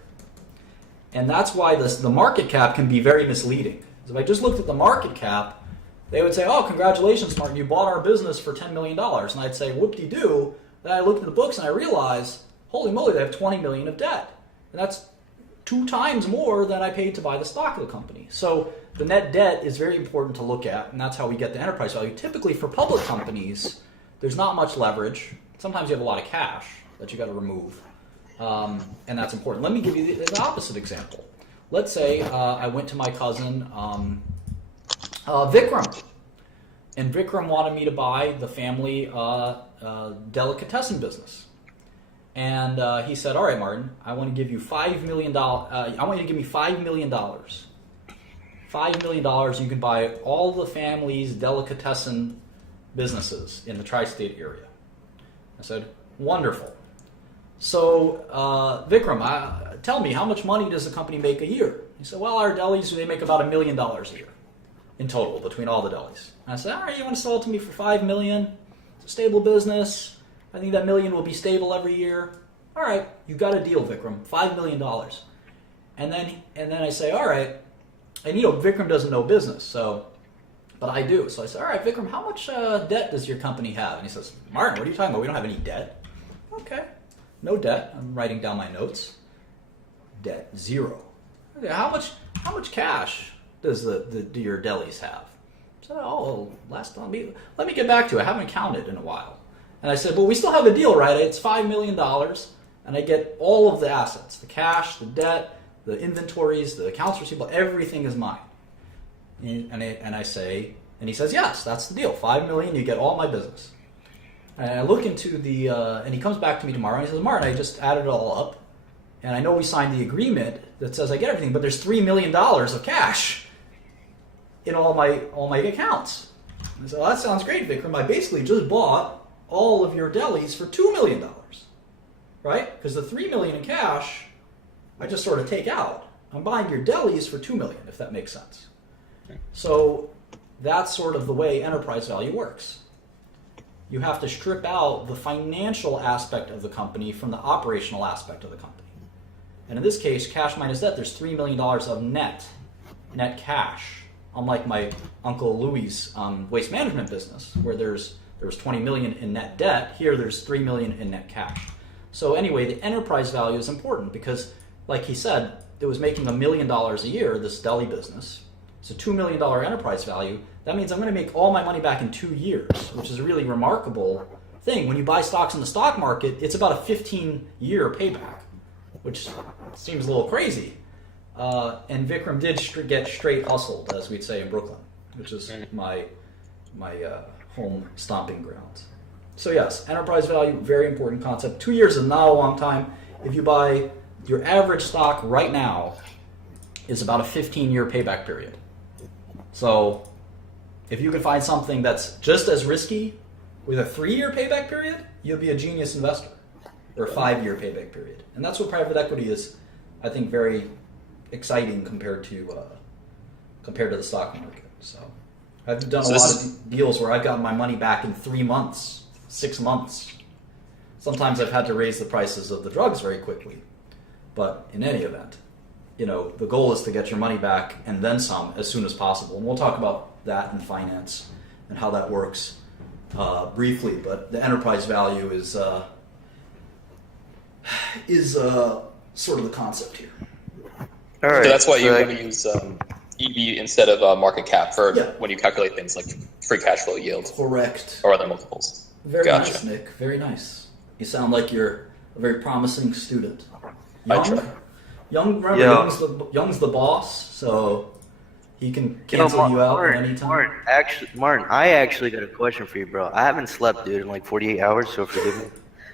And that's why the market cap can be very misleading. If I just looked at the market cap, they would say, oh, congratulations, Martin, you bought our business for $10 million. And I'd say, whoop-de-doo. Then I looked at the books and I realized, holy moly, they have $20 million of debt. And that's 2 times more than I paid to buy the stock of the company. So the net debt is very important to look at, and that's how we get the enterprise value. Typically for public companies, there's not much leverage. Sometimes you have a lot of cash that you got to remove. And that's important. Let me give you the opposite example. Let's say I went to my cousin Vikram, and Vikram wanted me to buy the family delicatessen business. And he said, all right, Martin, I want to give you $5 million. I want you to give me $5 million. $5 million, you can buy all the family's delicatessen businesses in the tri-state area. I said, wonderful. So, Vikram, tell me, how much money does the company make a year? He said, well, our delis, they make about $1 million a year in total between all the delis. And I said, all right, you want to sell it to me for $5 million? It's a stable business. I think that $1 million will be stable every year. All right, you got a deal, Vikram, $5 million. And then I say, all right, and Vikram doesn't know business, but I do. So I said, all right, Vikram, how much debt does your company have? And he says, Martin, what are you talking about? We don't have any debt. Okay. No debt. I'm writing down my notes. Debt, 0. Okay, how much cash does do your delis have? So, last time, let me get back to it. I haven't counted in a while. And I said, well, we still have a deal, right? It's $5 million, and I get all of the assets, the cash, the debt, the inventories, the accounts receivable, everything is mine. And I say, and he says, yes, that's the deal. $5 million, you get all my business. And I look into and he comes back to me tomorrow and he says, Martin, I just added it all up, and I know we signed the agreement that says I get everything, but there's $3 million of cash in all my accounts. And I said, well, that sounds great, Vikram. I basically just bought all of your delis for $2 million, right? Because the $3 million in cash, I just sort of take out. I'm buying your delis for $2 million, if that makes sense. Okay. So that's sort of the way enterprise value works. You have to strip out the financial aspect of the company from the operational aspect of the company. And in this case, cash minus debt, there's $3 million of net cash. Unlike my Uncle Louis' waste management business, where there was $20 million in net debt, here there's $3 million in net cash. So anyway, the enterprise value is important because, like he said, it was making $1 million a year, this deli business. It's a $2 million enterprise value. That means I'm going to make all my money back in 2 years, which is a really remarkable thing. When you buy stocks in the stock market, it's about a 15-year payback, which seems a little crazy. And Vikram did get straight hustled, as we'd say in Brooklyn, which is my home stomping grounds. So yes, enterprise value, very important concept. 2 years is not a long time. If you buy your average stock right now is about a 15-year payback period. So if you can find something that's just as risky with a 3-year payback period, you'll be a genius investor, or a 5-year payback period. And that's what private equity is, I think, very exciting compared to the stock market. So I've done a lot of deals where I've gotten my money back in 3 months, 6 months. Sometimes I've had to raise the prices of the drugs very quickly. But in any event, the goal is to get your money back and then some as soon as possible. And we'll talk about that in finance and how that works briefly. But the enterprise value is sort of the concept here. All right. So that's why you want to use EV instead of market cap for when you calculate things like free cash flow yield. Correct. Or other multiples. Very nice, Nick. Very nice. You sound like you're a very promising student. Young's the boss, so he can cancel you out at any time. Martin, I actually got a question for you, bro. I haven't slept, dude, in like 48 hours, so forgive me.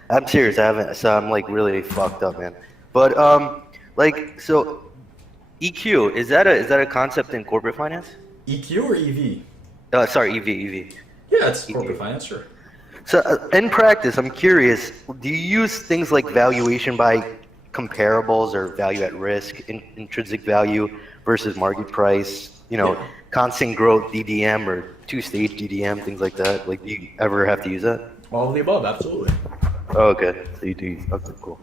I'm serious, I haven't, so I'm like really fucked up, man. But so EQ, is that a concept in corporate finance? EQ or EV? Sorry, EV. Yeah, it's corporate finance, sure. So in practice, I'm curious, do you use things like valuation by comparables or value at risk, intrinsic value versus market price, constant growth DDM or two-stage DDM, things like that? Like, do you ever have to use that? All of the above, absolutely. Oh, okay. So you do. Okay, cool.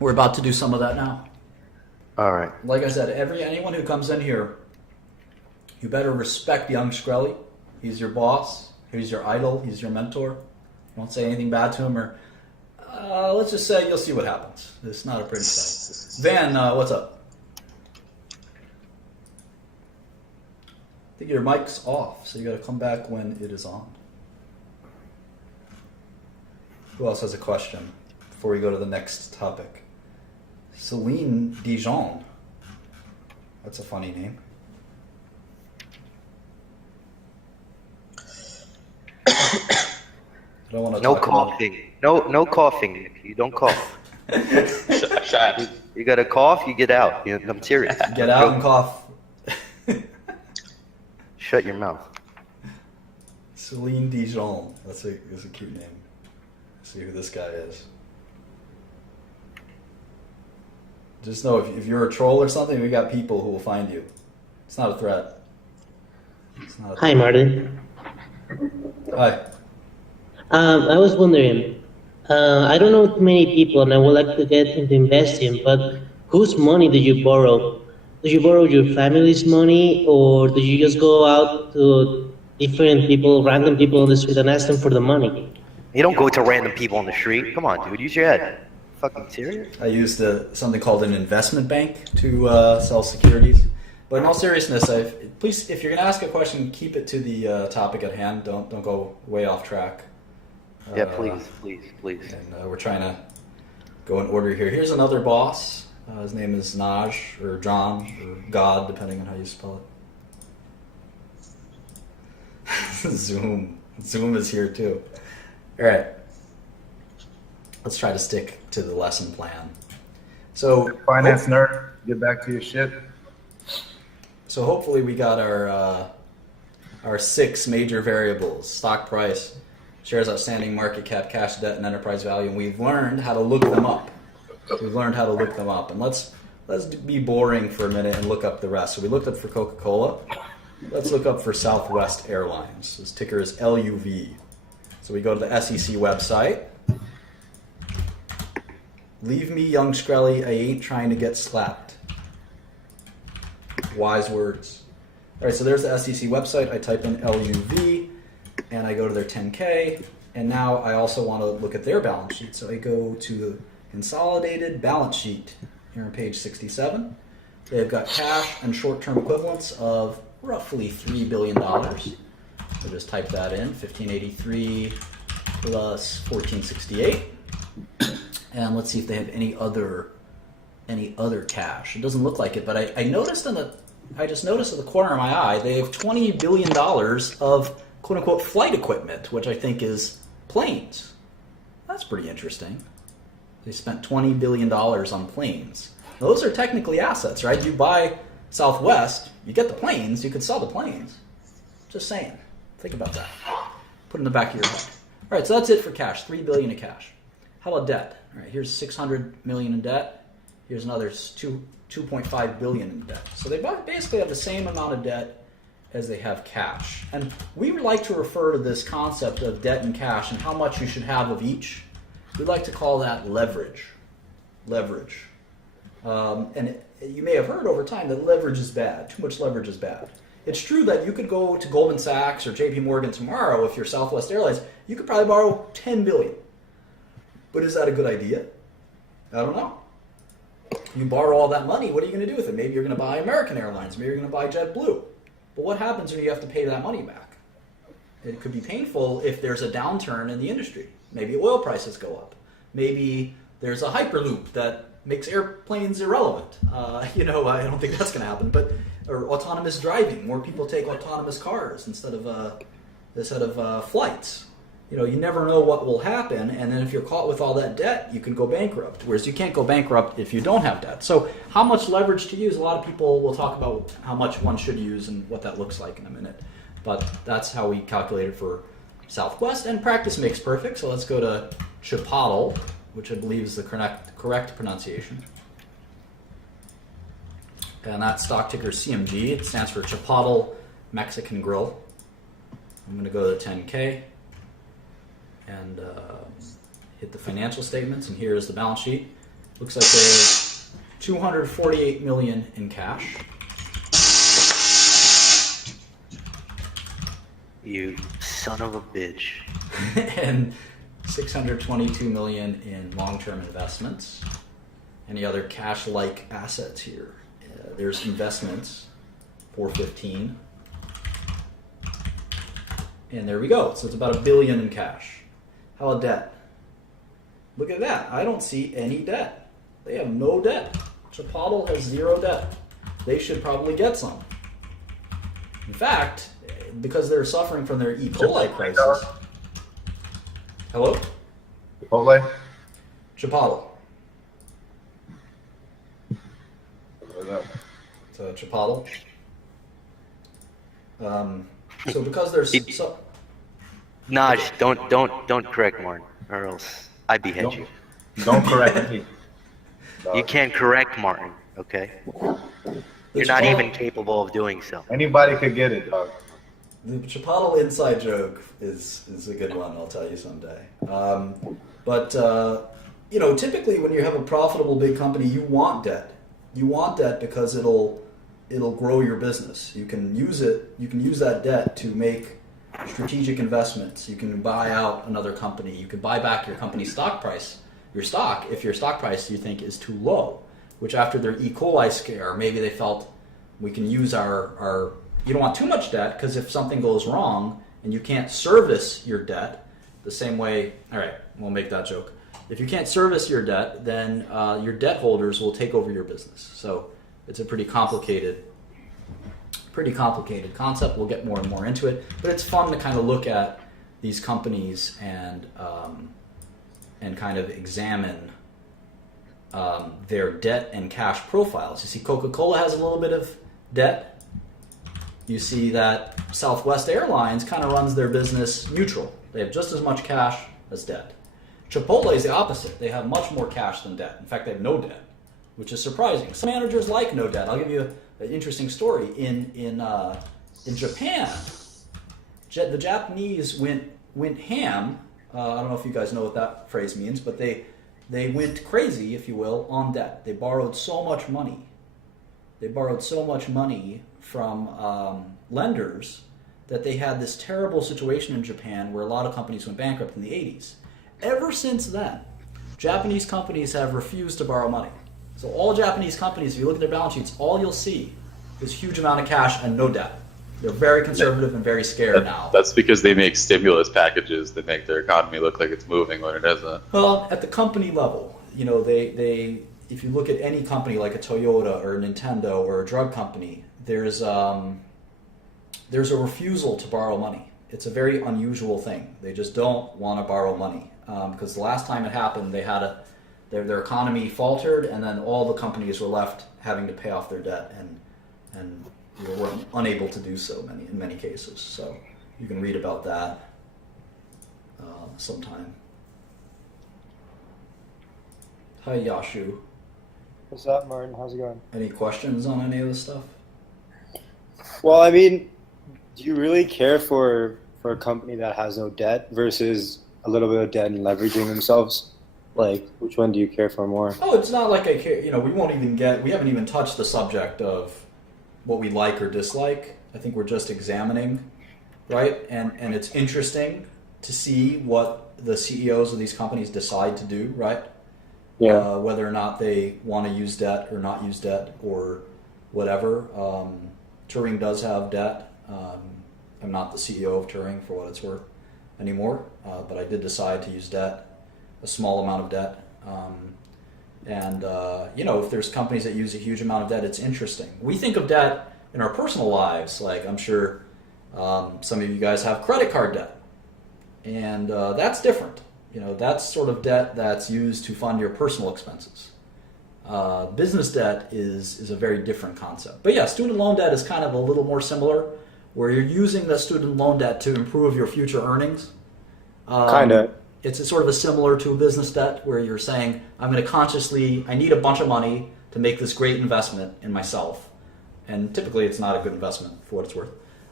We're about to do some of that now. All right. Like I said, anyone who comes in here, you better respect young Shkreli. He's your boss. He's your idol. He's your mentor. Don't say anything bad to him, or let's just say you'll see what happens. It's not a pretty sight. Van, what's up? I think your mic's off, so you got to come back when it is on. Who else has a question before we go to the next topic? Celine Dijon. That's a funny name. I don't want to no coughing. No coughing. You don't cough. Shut. You got to cough, you get out. I'm serious. Get out and cough. Shut your mouth. Celine Dijon. That's a cute name. Let's see who this guy is. Just know if you're a troll or something, we got people who will find you. It's not a threat. Hi, Martin. Hi. I was wondering, I don't know too many people and I would like to get into investing, but whose money do you borrow? Do you borrow your family's money, or do you just go out to different people, random people on the street, and ask them for the money? You don't go to random people on the street. Come on, dude. Use your head. Fucking serious? I used something called an investment bank to sell securities. But in all seriousness, please, if you're going to ask a question, keep it to the topic at hand. Don't go way off track. Yeah, please. And we're trying to go in order here. Here's another boss. His name is Naj, or John, or God, depending on how you spell it. Zoom is here too. All right. Let's try to stick to the lesson plan. So, finance nerd, get back to your shit. So hopefully we got our 6 major variables: stock price, shares outstanding, market cap, cash, debt, and enterprise value. And we've learned how to look them up. And let's be boring for a minute and look up the rest. So we looked up for Coca-Cola. Let's look up for Southwest Airlines. His ticker is LUV. So we go to the SEC website. Leave me, young Shkreli. I ain't trying to get slapped. Wise words. All right, so there's the SEC website. I type in LUV, and I go to their 10K. And now I also want to look at their balance sheet. So I go to the consolidated balance sheet here on page 67. They've got cash and short-term equivalents of roughly $3 billion. So just type that in, 1583 plus 1468. And let's see if they have any other cash. It doesn't look like it, but I just noticed in the corner of my eye, they have $20 billion of quote-unquote flight equipment, which I think is planes. That's pretty interesting. They spent $20 billion on planes. Those are technically assets, right? You buy Southwest, you get the planes, you could sell the planes. Just saying. Think about that. Put it in the back of your head. All right, so that's it for cash, $3 billion in cash. How about debt? All right, here's $600 million in debt. Here's another $2.5 billion in debt. So they basically have the same amount of debt as they have cash. And we would like to refer to this concept of debt and cash and how much you should have of each. We'd like to call that leverage. Leverage. You may have heard over time that leverage is bad. Too much leverage is bad. It's true that you could go to Goldman Sachs or JP Morgan tomorrow if you're Southwest Airlines. You could probably borrow $10 billion. But is that a good idea? I don't know. You borrow all that money, what are you going to do with it? Maybe you're going to buy American Airlines. Maybe you're going to buy JetBlue. But what happens when you have to pay that money back? It could be painful if there's a downturn in the industry. Maybe oil prices go up. Maybe there's a hyperloop that makes airplanes irrelevant. I don't think that's going to happen. Or autonomous driving. More people take autonomous cars instead of flights. You never know what will happen, and then if you're caught with all that debt, you can go bankrupt, whereas you can't go bankrupt if you don't have debt. So how much leverage to use? A lot of people will talk about how much one should use and what that looks like in a minute. But that's how we calculate it for Southwest, and practice makes perfect. So let's go to Chipotle, which I believe is the correct pronunciation. And that stock ticker is CMG. It stands for Chipotle Mexican Grill. I'm going to go to 10K. And hit the financial statements, and here is the balance sheet. Looks like there's $248 million in cash. You son of a bitch. And $622 million in long-term investments. Any other cash-like assets here? There's investments, $415. And there we go. So it's about $1 billion in cash. How about debt? Look at that. I don't see any debt. They have no debt. Chipotle has zero debt. They should probably get some. In fact, because they're suffering from their E. coli crisis. Hello? Chipotle? Chipotle. What is that? It's Chipotle. So because there's Naj, don't correct Martin, or else I behead you. Don't correct me. You can't correct Martin, okay? You're not even capable of doing so. Anybody could get it, dog. The Chipotle inside joke is a good one, I'll tell you someday. Typically when you have a profitable big company, you want debt. You want debt because it'll grow your business. You can use that debt to make strategic investments. You can buy out another company. You can buy back your company's stock price, if your stock price you think is too low, which after their E. coli scare, maybe they felt we can use our you don't want too much debt because if something goes wrong and you can't service your debt the same way, all right, we'll make that joke. If you can't service your debt, then your debt holders will take over your business. So it's a pretty complicated concept. We'll get more and more into it, but it's fun to kind of look at these companies and kind of examine their debt and cash profiles. You see Coca-Cola has a little bit of debt. You see that Southwest Airlines kind of runs their business neutral. They have just as much cash as debt. Chipotle is the opposite. They have much more cash than debt. In fact, they have no debt, which is surprising. Some managers like no debt. I'll give you an interesting story. In Japan, the Japanese went ham. I don't know if you guys know what that phrase means, but they went crazy, if you will, on debt. They borrowed so much money. They borrowed so much money from lenders that they had this terrible situation in Japan where a lot of companies went bankrupt in the 80s. Ever since then, Japanese companies have refused to borrow money. So all Japanese companies, if you look at their balance sheets, all you'll see is a huge amount of cash and no debt. They're very conservative and very scared now. That's because they make stimulus packages that make their economy look like it's moving when it isn't. Well, at the company level, they if you look at any company like a Toyota or a Nintendo or a drug company, there's a refusal to borrow money. It's a very unusual thing. They just don't want to borrow money because the last time it happened, they had their economy faltered, and then all the companies were left having to pay off their debt, and were unable to do so in many cases. So you can read about that sometime. Hi, Yashu. What's up, Martin? How's it going? Any questions on any of this stuff? Well, I mean, do you really care for a company that has no debt versus a little bit of debt and leveraging themselves? Like, which one do you care for more? Oh, it's not like I care. We haven't even touched the subject of what we like or dislike. I think we're just examining, right? And it's interesting to see what the CEOs of these companies decide to do, right? Yeah. Whether or not they want to use debt or not use debt or whatever. Turing does have debt. I'm not the CEO of Turing for what it's worth anymore, but I did decide to use debt, a small amount of debt. If there's companies that use a huge amount of debt, it's interesting. We think of debt in our personal lives, like I'm sure some of you guys have credit card debt, and that's different. That's sort of debt that's used to fund your personal expenses. Business debt is a very different concept. But yeah, student loan debt is kind of a little more similar, where you're using the student loan debt to improve your future earnings. Kind of. It's sort of similar to a business debt, where you're saying, I need a bunch of money to make this great investment in myself. And typically it's not a good investment for what it's worth.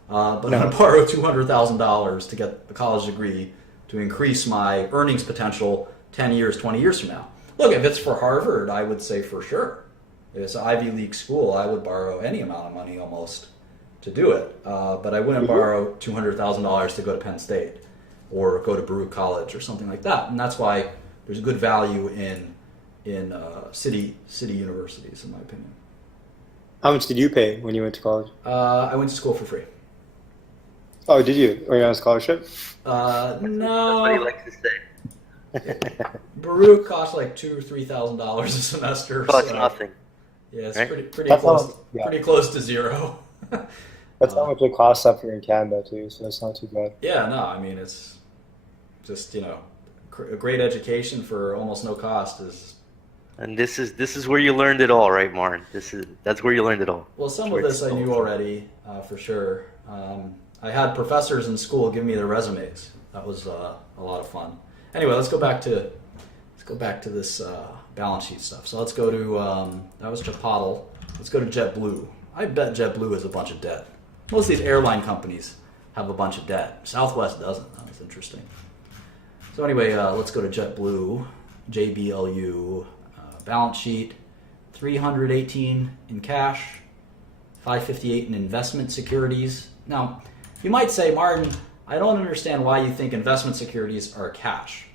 But I'm going to borrow $200,000 to get a college degree to increase my earnings potential 10 years, 20 years from now. Look, if it's for Harvard, I would say for sure. If it's an Ivy League school, I would borrow any amount of money almost to do it. But I wouldn't borrow $200,000 to go to Penn State or go to Baruch College or something like that. And that's why there's good value in city universities, in my opinion. How much did you pay when you went to college? I went to school for free. Oh, did you? Were you on a scholarship? No. That's what he likes to say. Baruch costs like $2,000 or $3,000 a semester. Costs nothing. Yeah, it's right? pretty close to zero. That's how much it costs up here in Canada too, so that's not too bad. Yeah, no, I mean it's just a great education for almost no cost is. And this is where you learned it all, right, Martin? That's where you learned it all. Well, some of this I knew already for sure. I had professors in school give me their resumes. That was a lot of fun. Anyway, let's go back to this balance sheet stuff. So let's go to that was Chipotle. Let's go to JetBlue. I bet JetBlue has a bunch of debt. Most of these airline companies have a bunch of debt. Southwest doesn't. That's interesting. So anyway, let's go to JetBlue, JBLU, balance sheet, 318 in cash, 558 in investment securities. Now, you might say, Martin, I don't understand why you think investment securities are cash.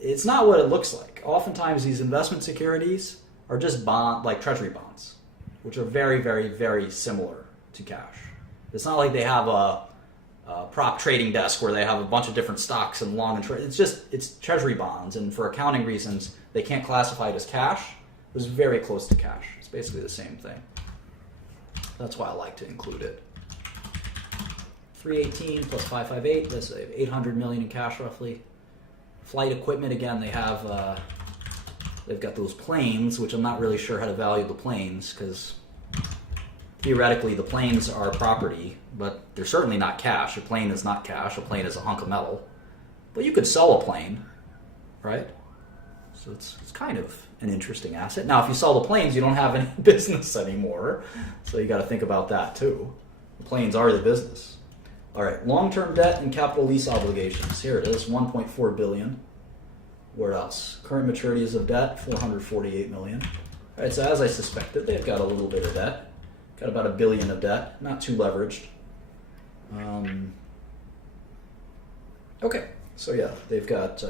It's not what it looks like. Oftentimes, these investment securities are just like treasury bonds, which are very, very, very similar to cash. It's not like they have a prop trading desk where they have a bunch of different stocks and long and short. It's treasury bonds, and for accounting reasons, they can't classify it as cash. It was very close to cash. It's basically the same thing. That's why I like to include it. 318 plus 558, that's $800 million in cash roughly. Flight equipment, again, they've got those planes, which I'm not really sure how to value the planes, because theoretically the planes are property, but they're certainly not cash. A plane is not cash. A plane is a hunk of metal. But you could sell a plane, right? So it's kind of an interesting asset. Now, if you sell the planes, you don't have any business anymore, so you got to think about that too. The planes are the business. All right, long-term debt and capital lease obligations. Here it is, $1.4 billion. Where else? Current maturities of debt, $448 million. All right, so as I suspected, they've got a little bit of debt. Got about $1 billion of debt, not too leveraged. Okay, so yeah, they've got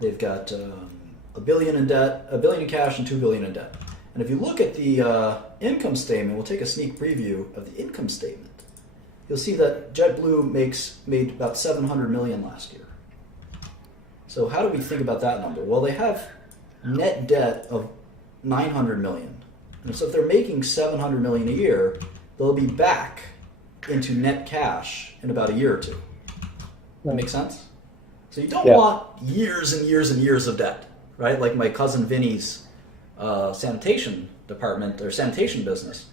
$1 billion in debt, $1 billion in cash, and $2 billion in debt. And if you look at the income statement, we'll take a sneak preview of the income statement. You'll see that JetBlue made about $700 million last year. So how do we think about that number? Well, they have net debt of $900 million. And so if they're making $700 million a year, they'll be back into net cash in about a year or two. That makes sense? So you don't Yeah. want years and years and years of debt, right? Like my cousin Vinny's sanitation department or sanitation business.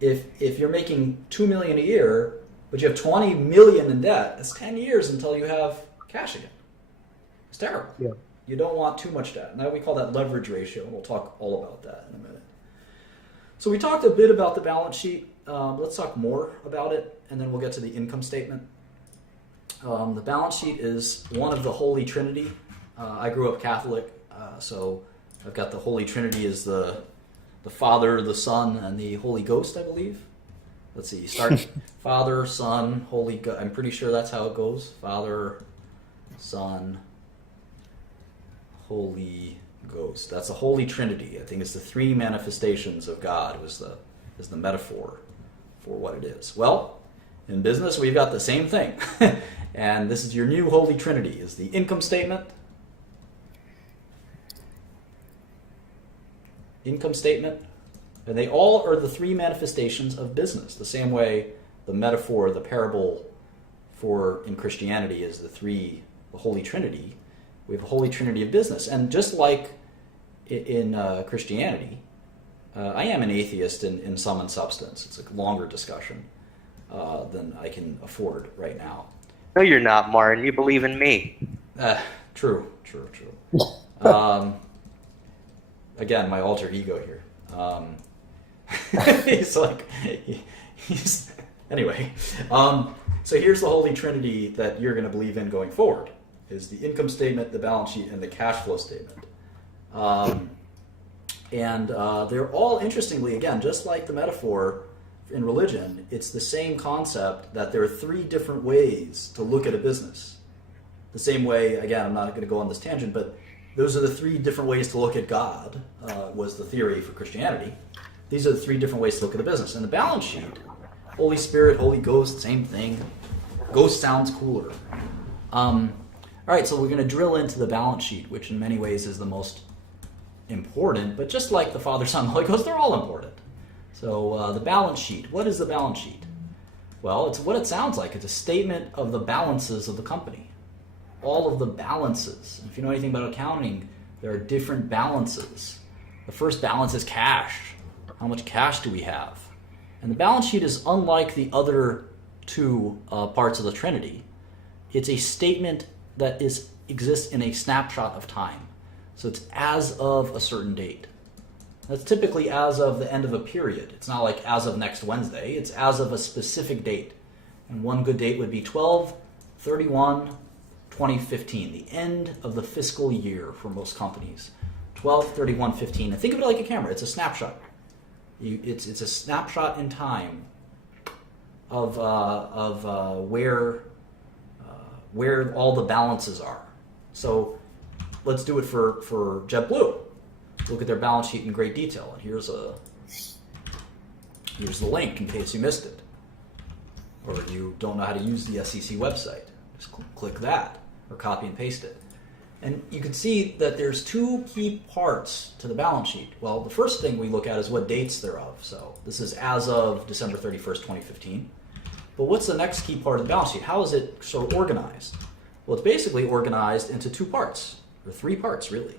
If you're making $2 million a year, but you have $20 million in debt, it's 10 years until you have cash again. It's terrible. Yeah. You don't want too much debt. Now we call that leverage ratio. We'll talk all about that in a minute. So we talked a bit about the balance sheet. Let's talk more about it, and then we'll get to the income statement. The balance sheet is one of the Holy Trinity. I grew up Catholic, so I've got the Holy Trinity as the Father, the Son, and the Holy Ghost, I believe. Let's see, you start Father, Son, Holy Ghost. I'm pretty sure that's how it goes. Father, Son, Holy Ghost. That's the Holy Trinity. I think it's the three manifestations of God is the metaphor for what it is. Well, in business, we've got the same thing. And this is your new Holy Trinity, is the income statement, and they all are the three manifestations of business. The same way the metaphor, the parable for in Christianity is the Holy Trinity. We have a Holy Trinity of business. And just like in Christianity, I am an atheist in sum and substance. It's a longer discussion than I can afford right now. No, you're not, Martin. You believe in me. True. Again, my alter ego here. Anyway. So here's the Holy Trinity that you're going to believe in going forward, is the income statement, the balance sheet, and the cash flow statement. And they're all, interestingly, again, just like the metaphor in religion, it's the same concept that there are three different ways to look at a business. The same way, again, I'm not going to go on this tangent, but those are the three different ways to look at God, was the theory for Christianity. These are the three different ways to look at a business. And the balance sheet, Holy Spirit, Holy Ghost, same thing. Ghost sounds cooler. All right, so we're going to drill into the balance sheet, which in many ways is the most important, but just like the Father, Son, Holy Ghost, they're all important. So the balance sheet, what is the balance sheet? Well, it's what it sounds like. It's a statement of the balances of the company. All of the balances. If you know anything about accounting, there are different balances. The first balance is cash. How much cash do we have? And the balance sheet is unlike the other two parts of the Trinity. It's a statement that exists in a snapshot of time. So it's as of a certain date. That's typically as of the end of a period. It's not like as of next Wednesday. It's as of a specific date. And one good date would be 12/31/2015, the end of the fiscal year for most companies. 12/31/15. And think of it like a camera. It's a snapshot. It's a snapshot in time of where all the balances are. So let's do it for JetBlue. Look at their balance sheet in great detail. And here's the link in case you missed it, or you don't know how to use the SEC website. Just click that or copy and paste it. And you can see that there's two key parts to the balance sheet. Well, the first thing we look at is what dates they're of. So this is as of December 31st, 2015. But what's the next key part of the balance sheet? How is it so organized? Well, it's basically organized into two parts, or three parts, really.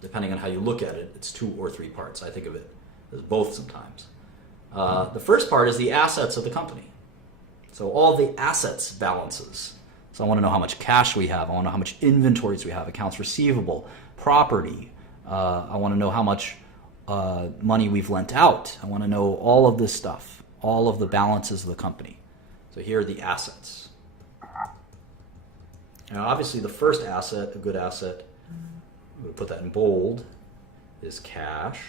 Depending on how you look at it, it's two or three parts. I think of it as both sometimes. The first part is the assets of the company. So all the assets balances. So I want to know how much cash we have. I want to know how much inventories we have, accounts receivable, property. I want to know how much money we've lent out. I want to know all of this stuff, all of the balances of the company. So here are the assets. Now, obviously, the first asset, a good asset, we'll put that in bold, is cash.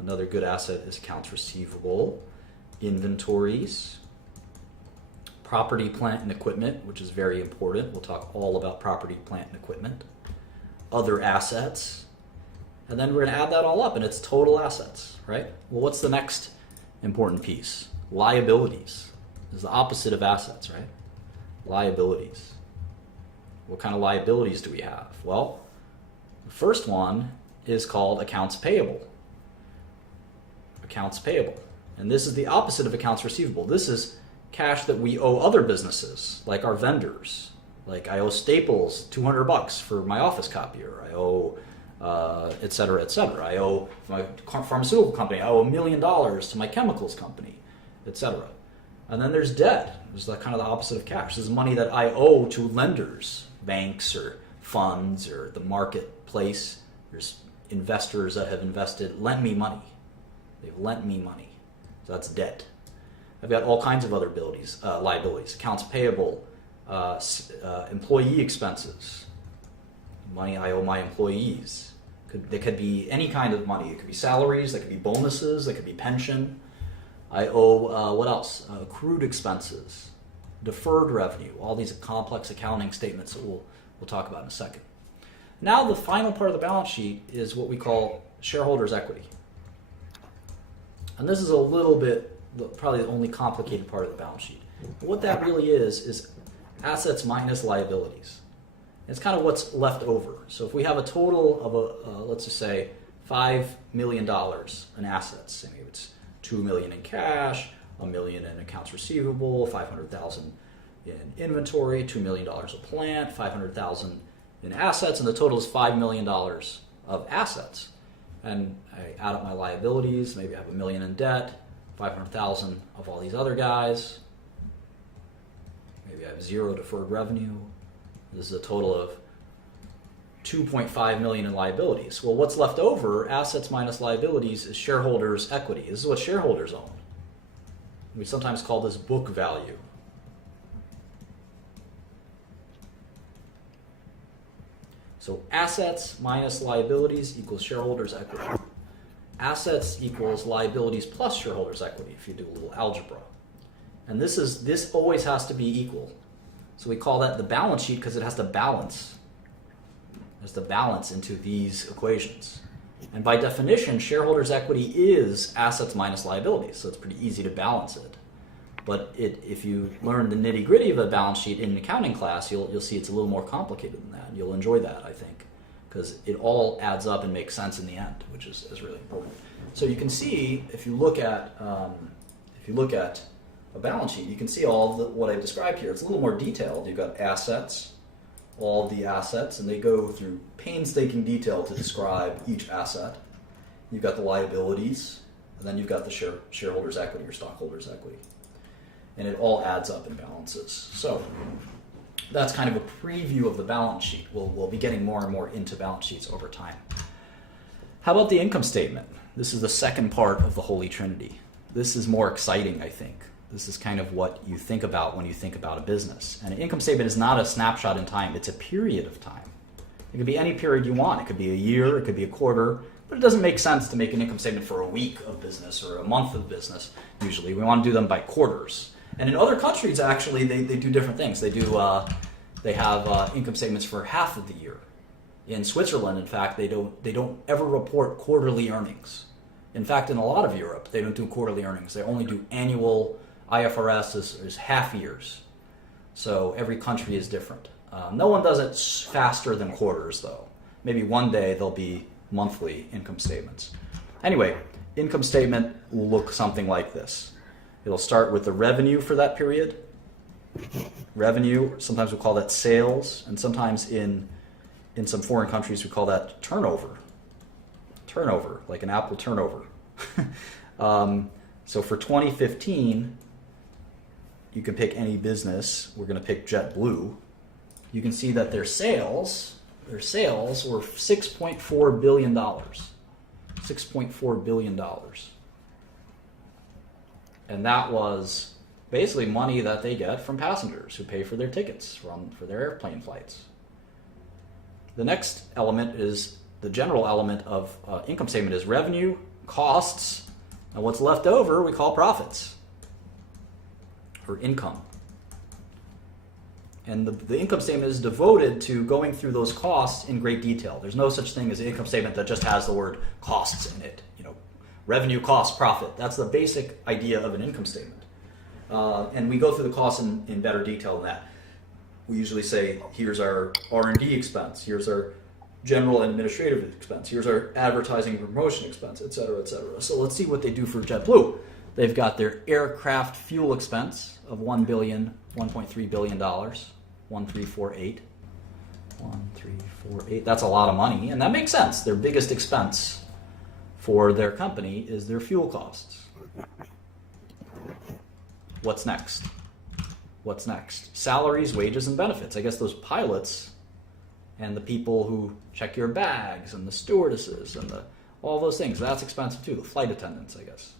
Another good asset is accounts receivable, inventories, property, plant, and equipment, which is very important. We'll talk all about property, plant, and equipment. Other assets. And then we're going to add that all up, and it's total assets, right? Well, what's the next important piece? Liabilities is the opposite of assets, right? Liabilities. What kind of liabilities do we have? Well, the first one is called accounts payable. Accounts payable. And this is the opposite of accounts receivable. This is cash that we owe other businesses, like our vendors. Like I owe Staples $200 for my office copier. I owe, et cetera, et cetera. I owe my pharmaceutical company. I owe $1 million to my chemicals company, et cetera. And then there's debt. There's the kind of the opposite of cash. This is money that I owe to lenders, banks or funds or the marketplace. There's investors that have lent me money. They've lent me money. So that's debt. I've got all kinds of other liabilities, accounts payable, employee expenses, money I owe my employees. They could be any kind of money. It could be salaries, that could be bonuses, that could be pension. I owe, what else? Accrued expenses, deferred revenue, all these complex accounting statements that we'll talk about in a second. Now the final part of the balance sheet is what we call shareholders' equity. And this is a little bit, probably the only complicated part of the balance sheet. What that really is assets minus liabilities. It's kind of what's left over. So if we have a total of, let's just say, $5 million in assets, maybe it's $2 million in cash, $1 million in accounts receivable, $500,000 in inventory, $2 million of plant, $500,000 in assets, and the total is $5 million of assets. And I add up my liabilities, maybe I have $1 million in debt, 500,000 of all these other guys. Maybe I have 0 deferred revenue. This is a total of $2.5 million in liabilities. Well, what's left over, assets minus liabilities, is shareholders' equity. This is what shareholders own. We sometimes call this book value. So assets minus liabilities equals shareholders' equity. Assets equals liabilities plus shareholders' equity, if you do a little algebra. And this always has to be equal. So we call that the balance sheet because it has to balance. It has to balance into these equations. And by definition, shareholders' equity is assets minus liabilities, so it's pretty easy to balance it. But if you learn the nitty-gritty of a balance sheet in an accounting class, you'll see it's a little more complicated than that. And you'll enjoy that, I think, because it all adds up and makes sense in the end, which is really important. So you can see, if you look at a balance sheet, you can see all what I've described here. It's a little more detailed. You've got assets, all the assets, and they go through painstaking detail to describe each asset. You've got the liabilities, and then you've got the shareholders' equity or stockholders' equity. And it all adds up and balances. So that's kind of a preview of the balance sheet. We'll be getting more and more into balance sheets over time. How about the income statement? This is the second part of the Holy Trinity. This is more exciting, I think. This is kind of what you think about when you think about a business. And an income statement is not a snapshot in time. It's a period of time. It could be any period you want. It could be a year. It could be a quarter. But it doesn't make sense to make an income statement for a week of business or a month of business, usually. We want to do them by quarters. And in other countries, actually, they do different things. They have income statements for half of the year. In Switzerland, in fact, they don't ever report quarterly earnings. In fact, in a lot of Europe, they don't do quarterly earnings. They only do annual. IFRS is half years. So every country is different. No one does it faster than quarters, though. Maybe one day there'll be monthly income statements. Anyway, income statement will look something like this. It'll start with the revenue for that period. Revenue, sometimes we call that sales, and sometimes in some foreign countries we call that turnover. Turnover, like an Apple turnover. So for 2015, you can pick any business. We're going to pick JetBlue. You can see that their sales were $6.4 billion. $6.4 billion. And that was basically money that they get from passengers who pay for their tickets for their airplane flights. The next element is the general element of income statement is revenue, costs, and what's left over we call profits or income. And the income statement is devoted to going through those costs in great detail. There's no such thing as an income statement that just has the word costs in it. Revenue, cost, profit. That's the basic idea of an income statement. And we go through the costs in better detail than that. We usually say, here's our R&D expense, here's our general and administrative expense, here's our advertising and promotion expense, et cetera, et cetera. So let's see what they do for JetBlue. They've got their aircraft fuel expense of $1.3 billion, 1348. 1348. That's a lot of money, and that makes sense. Their biggest expense for their company is their fuel costs. What's next? What's next? Salaries, wages, and benefits. I guess those pilots and the people who check your bags and the stewardesses and all those things, that's expensive too. The flight attendants, I guess.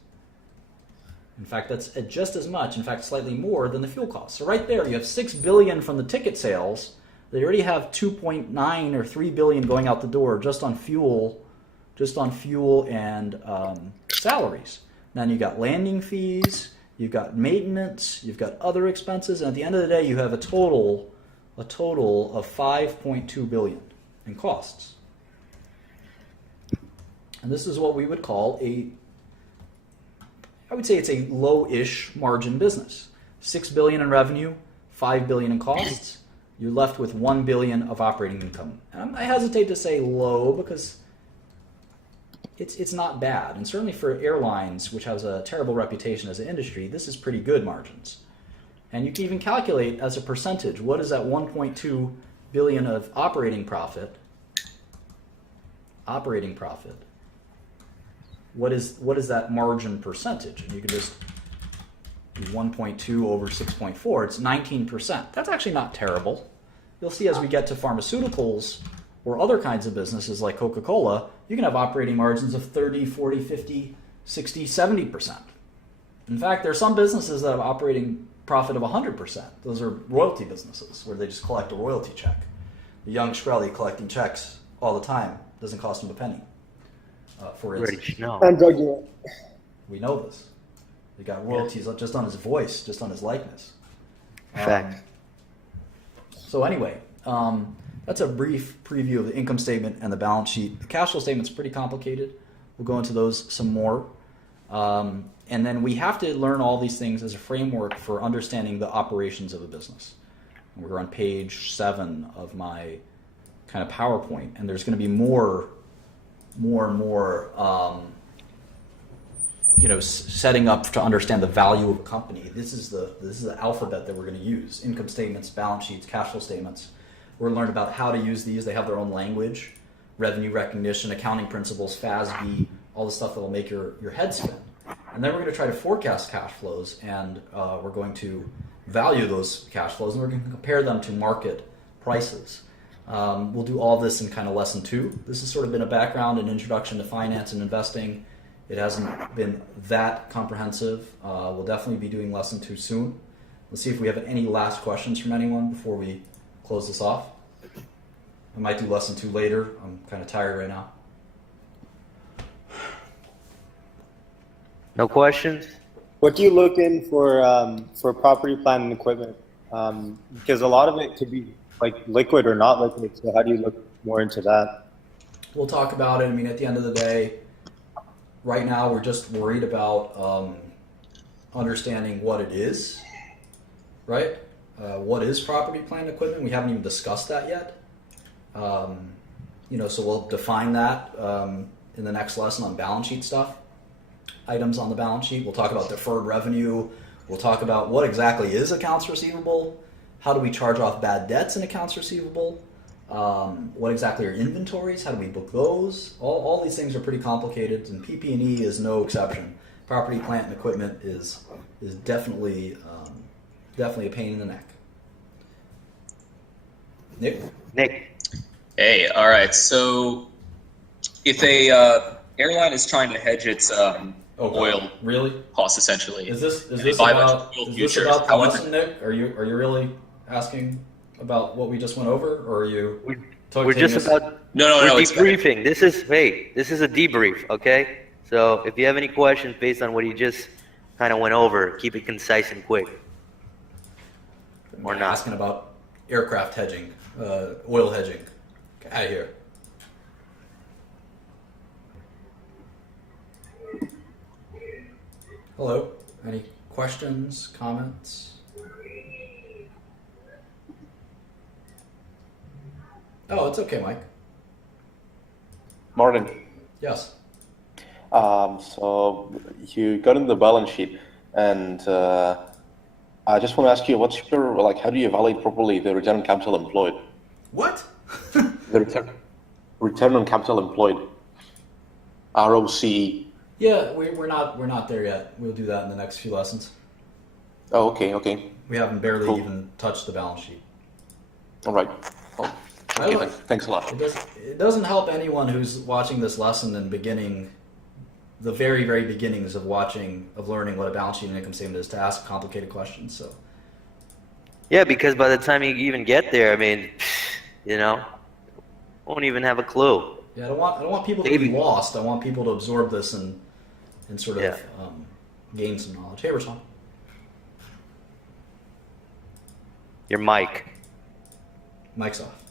In fact, that's just as much, in fact, slightly more than the fuel costs. So right there, you have $6 billion from the ticket sales. They already have 2.9 or 3 billion going out the door just on fuel and salaries. Then you got landing fees, you've got maintenance, you've got other expenses, and at the end of the day, you have a total of 5.2 billion in costs. And this is what we would call I would say it's a low-ish margin business. 6 billion in revenue, 5 billion in costs. You're left with 1 billion of operating income. And I hesitate to say low because it's not bad. And certainly for airlines, which has a terrible reputation as an industry, this is pretty good margins. And you can even calculate as a percentage, what is that 1.2 billion of operating profit? What is that margin percentage? And you can just do 1.2 over 6.4. It's 19%. That's actually not terrible. You'll see as we get to pharmaceuticals or other kinds of businesses like Coca-Cola, you can have operating margins of 30, 40, 50, 60, 70%. In fact, there are some businesses that have operating profit of 100%. Those are royalty businesses where they just collect a royalty check. The young Shkreli collecting checks all the time doesn't cost him a penny. For instance. We know this. They got royalties just on his voice, just on his likeness. Fact. So anyway, that's a brief preview of the income statement and the balance sheet. The cash flow statement's pretty complicated. We'll go into those some more. And then we have to learn all these things as a framework for understanding the operations of a business. We're on page 7 of my kind of PowerPoint, and there's going to be more and more, setting up to understand the value of a company. This is the alphabet that we're going to use: income statements, balance sheets, cash flow statements. We're going to learn about how to use these. They have their own language, revenue recognition, accounting principles, FASB, all the stuff that will make your head spin. And then we're going to try to forecast cash flows, and we're going to value those cash flows, and we're going to compare them to market prices. We'll do all this in kind of lesson 2. This has sort of been a background and introduction to finance and investing. It hasn't been that comprehensive. We'll definitely be doing lesson 2 soon. Let's see if we have any last questions from anyone before we close this off. I might do lesson 2 later. I'm kind of tired right now. No questions? What do you look in for property, plant, and equipment? Because a lot of it could be like liquid or not liquid. So how do you look more into that? We'll talk about it. I mean, at the end of the day, right now we're just worried about understanding what it is, right? What is property, plant, and equipment? We haven't even discussed that yet. So we'll define that in the next lesson on balance sheet stuff. Items on the balance sheet. We'll talk about deferred revenue. We'll talk about what exactly is accounts receivable. How do we charge off bad debts in accounts receivable? What exactly are inventories? How do we book those? All these things are pretty complicated, and PP&E is no exception. Property, plant, and equipment is definitely a pain in the neck. Nick. Hey, all right. So if a airline is trying to hedge its oil costs, essentially, Is this buy a bunch about of oil the futures. lesson, Nick? Are you really asking about what we just went over, or are you? We're just about No. We're debriefing. This is a debrief, okay? So if you have any questions based on what you just kind of went over, keep it concise and quick. Or not asking about aircraft hedging, oil hedging. Get out of here. Hello. Any questions, comments? Oh, it's okay, Mike. Martin. Yes. So you got in the balance sheet, and I just want to ask you, what's your like? How do you evaluate properly the return on capital employed? What? The return on capital employed. ROCE. Yeah, we're not there yet. We'll do that in the next few lessons. Oh, okay. We haven't barely Cool. even touched the balance sheet. All right. Oh, okay, thanks a lot. It doesn't help anyone who's watching this lesson and beginning the very, very beginnings of learning what a balance sheet and income statement is to ask complicated questions. So Yeah, because by the time you even get there, I mean, won't even have a clue. yeah, I don't want people to be lost. I want people to absorb this and sort of gain some knowledge. Hey, Rashawn. Your mic. Mic's off.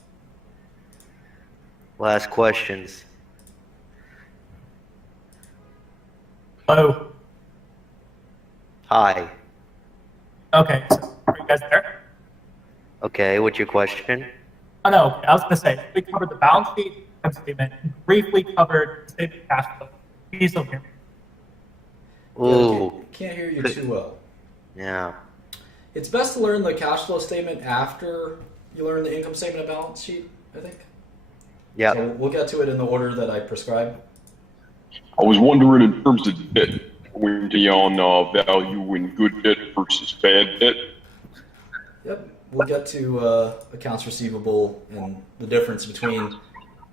Last questions. Hello. Hi. Okay. Are you guys there? Okay, what's your question? Oh, no. Okay. I was going to say, we covered the balance sheet, income statement, briefly covered the statement of cash flow. Can you still hear me? Ooh. Can't hear you too well. Yeah. It's best to learn the cash flow statement after you learn the income statement and balance sheet, I think. Yeah. So we'll get to it in the order that I prescribed. I was wondering in terms of debt, going on value in good debt versus bad debt. Yep. We'll get to accounts receivable and the difference between,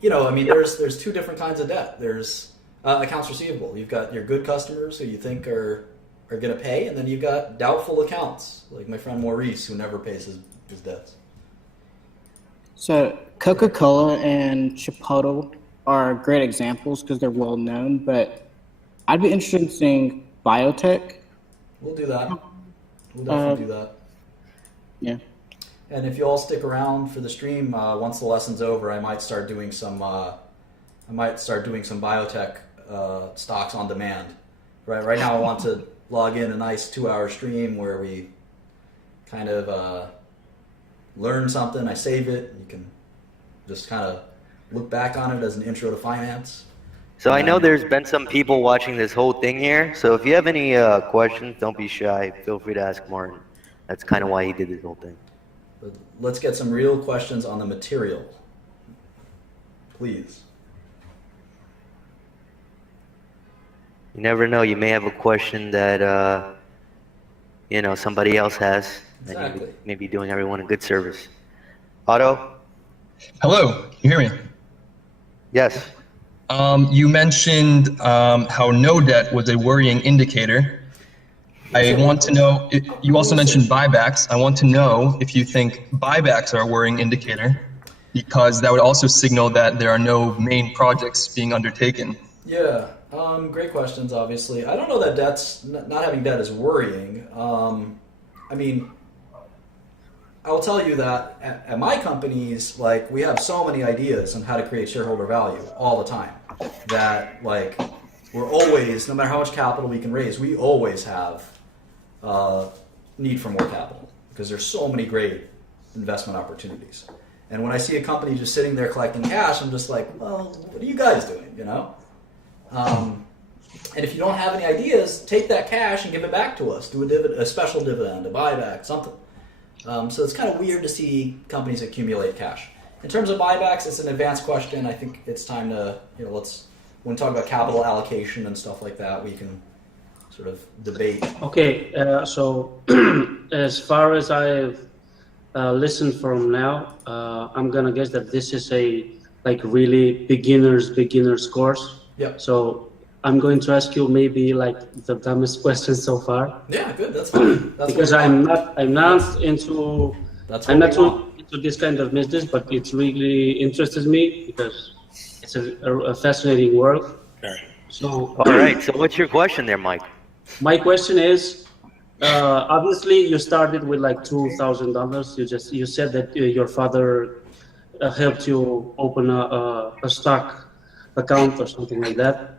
there's two different kinds of debt. There's accounts receivable. You've got your good customers who you think are going to pay, and then you've got doubtful accounts, like my friend Maurice, who never pays his debts. So Coca-Cola and Chipotle are great examples because they're well known, but I'd be interested in seeing biotech. We'll do that. We'll definitely do that. Yeah. And if you all stick around for the stream, once the lesson's over, I might start doing some biotech stocks on demand. Right now, I want to log in a nice 2-hour stream where we kind of learn something. I save it. You can just kind of look back on it as an intro to finance. So I know there's been some people watching this whole thing here, so if you have any questions, don't be shy. Feel free to ask Martin. That's kind of why he did this whole thing. But let's get some real questions on the material. Please. You never know. You may have a question that, somebody else has. Exactly. And you may be doing everyone a good service. Otto? Hello, can you hear me? Yes. You mentioned how no debt was a worrying indicator. I want to know, you also mentioned buybacks. I want to know if you think buybacks are a worrying indicator, because that would also signal that there are no main projects being undertaken. Yeah, great questions, obviously. I don't know that not having debt is worrying. I will tell you that at my companies, we have so many ideas on how to create shareholder value all the time that, we're always, no matter how much capital we can raise, we always have need for more capital because there's so many great investment opportunities. And when I see a company just sitting there collecting cash, I'm just like, well, what are you guys doing, And if you don't have any ideas, take that cash and give it back to us. Do a special dividend, a buyback, something. So it's kind of weird to see companies accumulate cash. In terms of buybacks, it's an advanced question. I think it's time to, when we talk about capital allocation and stuff like that, we can sort of debate. Okay, so as far as I've listened from now, I'm gonna guess that this is a really beginner's course. Yeah. So I'm going to ask you maybe the dumbest question so far. Yeah, good. That's fine. Because I'm not into this kind of business, but it really interests me because it's a fascinating world. So. All right. So what's your question there, Mike? My question is, obviously you started with $2,000. You said that your father helped you open a stock account or something like that.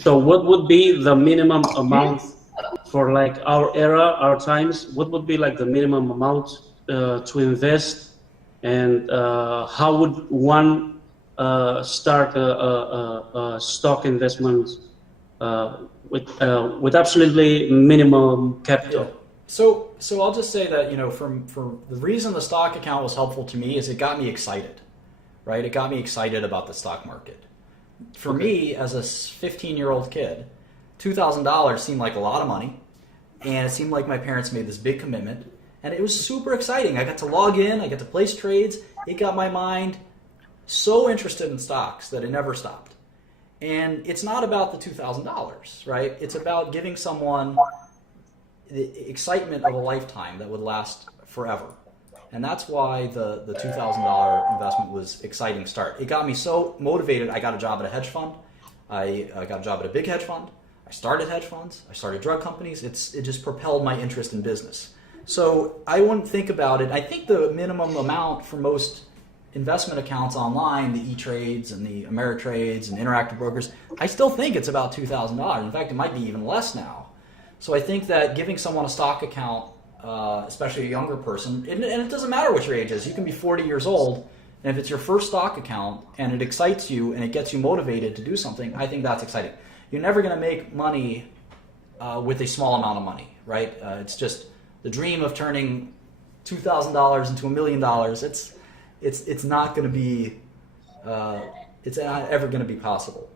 So what would be the minimum amount for our era, our times? What would be the minimum amount to invest, and how would one start stock investments with absolutely minimum capital? So I'll just say that, from the reason the stock account was helpful to me is it got me excited, right? It got me excited about the stock market. For me, as a 15-year-old kid, $2,000 seemed like a lot of money, and it seemed like my parents made this big commitment, and it was super exciting. I got to log in, I got to place trades. It got my mind so interested in stocks that it never stopped. And it's not about the $2,000, right? It's about giving someone the excitement of a lifetime that would last forever. And that's why the $2,000 investment was exciting start. It got me so motivated. I got a job at a hedge fund. I got a job at a big hedge fund. I started hedge funds. I started drug companies. It just propelled my interest in business. So I wouldn't think about it. I think the minimum amount for most investment accounts online, the E-Trades and the Ameritrades and Interactive Brokers, I still think it's about $2,000. In fact, it might be even less now. So I think that giving someone a stock account, especially a younger person, and it doesn't matter what your age is. You can be 40 years old, and if it's your first stock account and it excites you and it gets you motivated to do something, I think that's exciting. You're never going to make money with a small amount of money, right? It's just the dream of turning $2,000 into $1 million. It's not going to be, it's not ever going to be possible.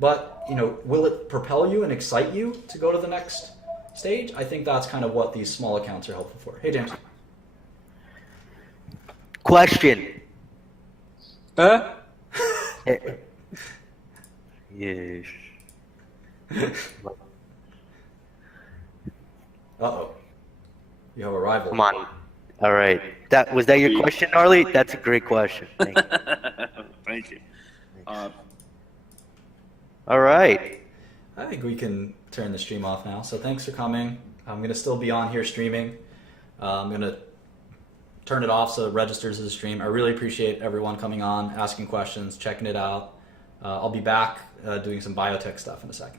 But will it propel you and excite you to go to the next stage? I think that's kind of what these small accounts are helpful for. Hey, James. Question. Yes. Uh-oh. You have a rival. Come on. All right. Was that your question, Gnarly? That's a great question. Thank you. Thank you. All right. I think we can turn the stream off now. So thanks for coming. I'm going to still be on here streaming. I'm going to turn it off so it registers as a stream. I really appreciate everyone coming on, asking questions, checking it out. I'll be back doing some biotech stuff in a second.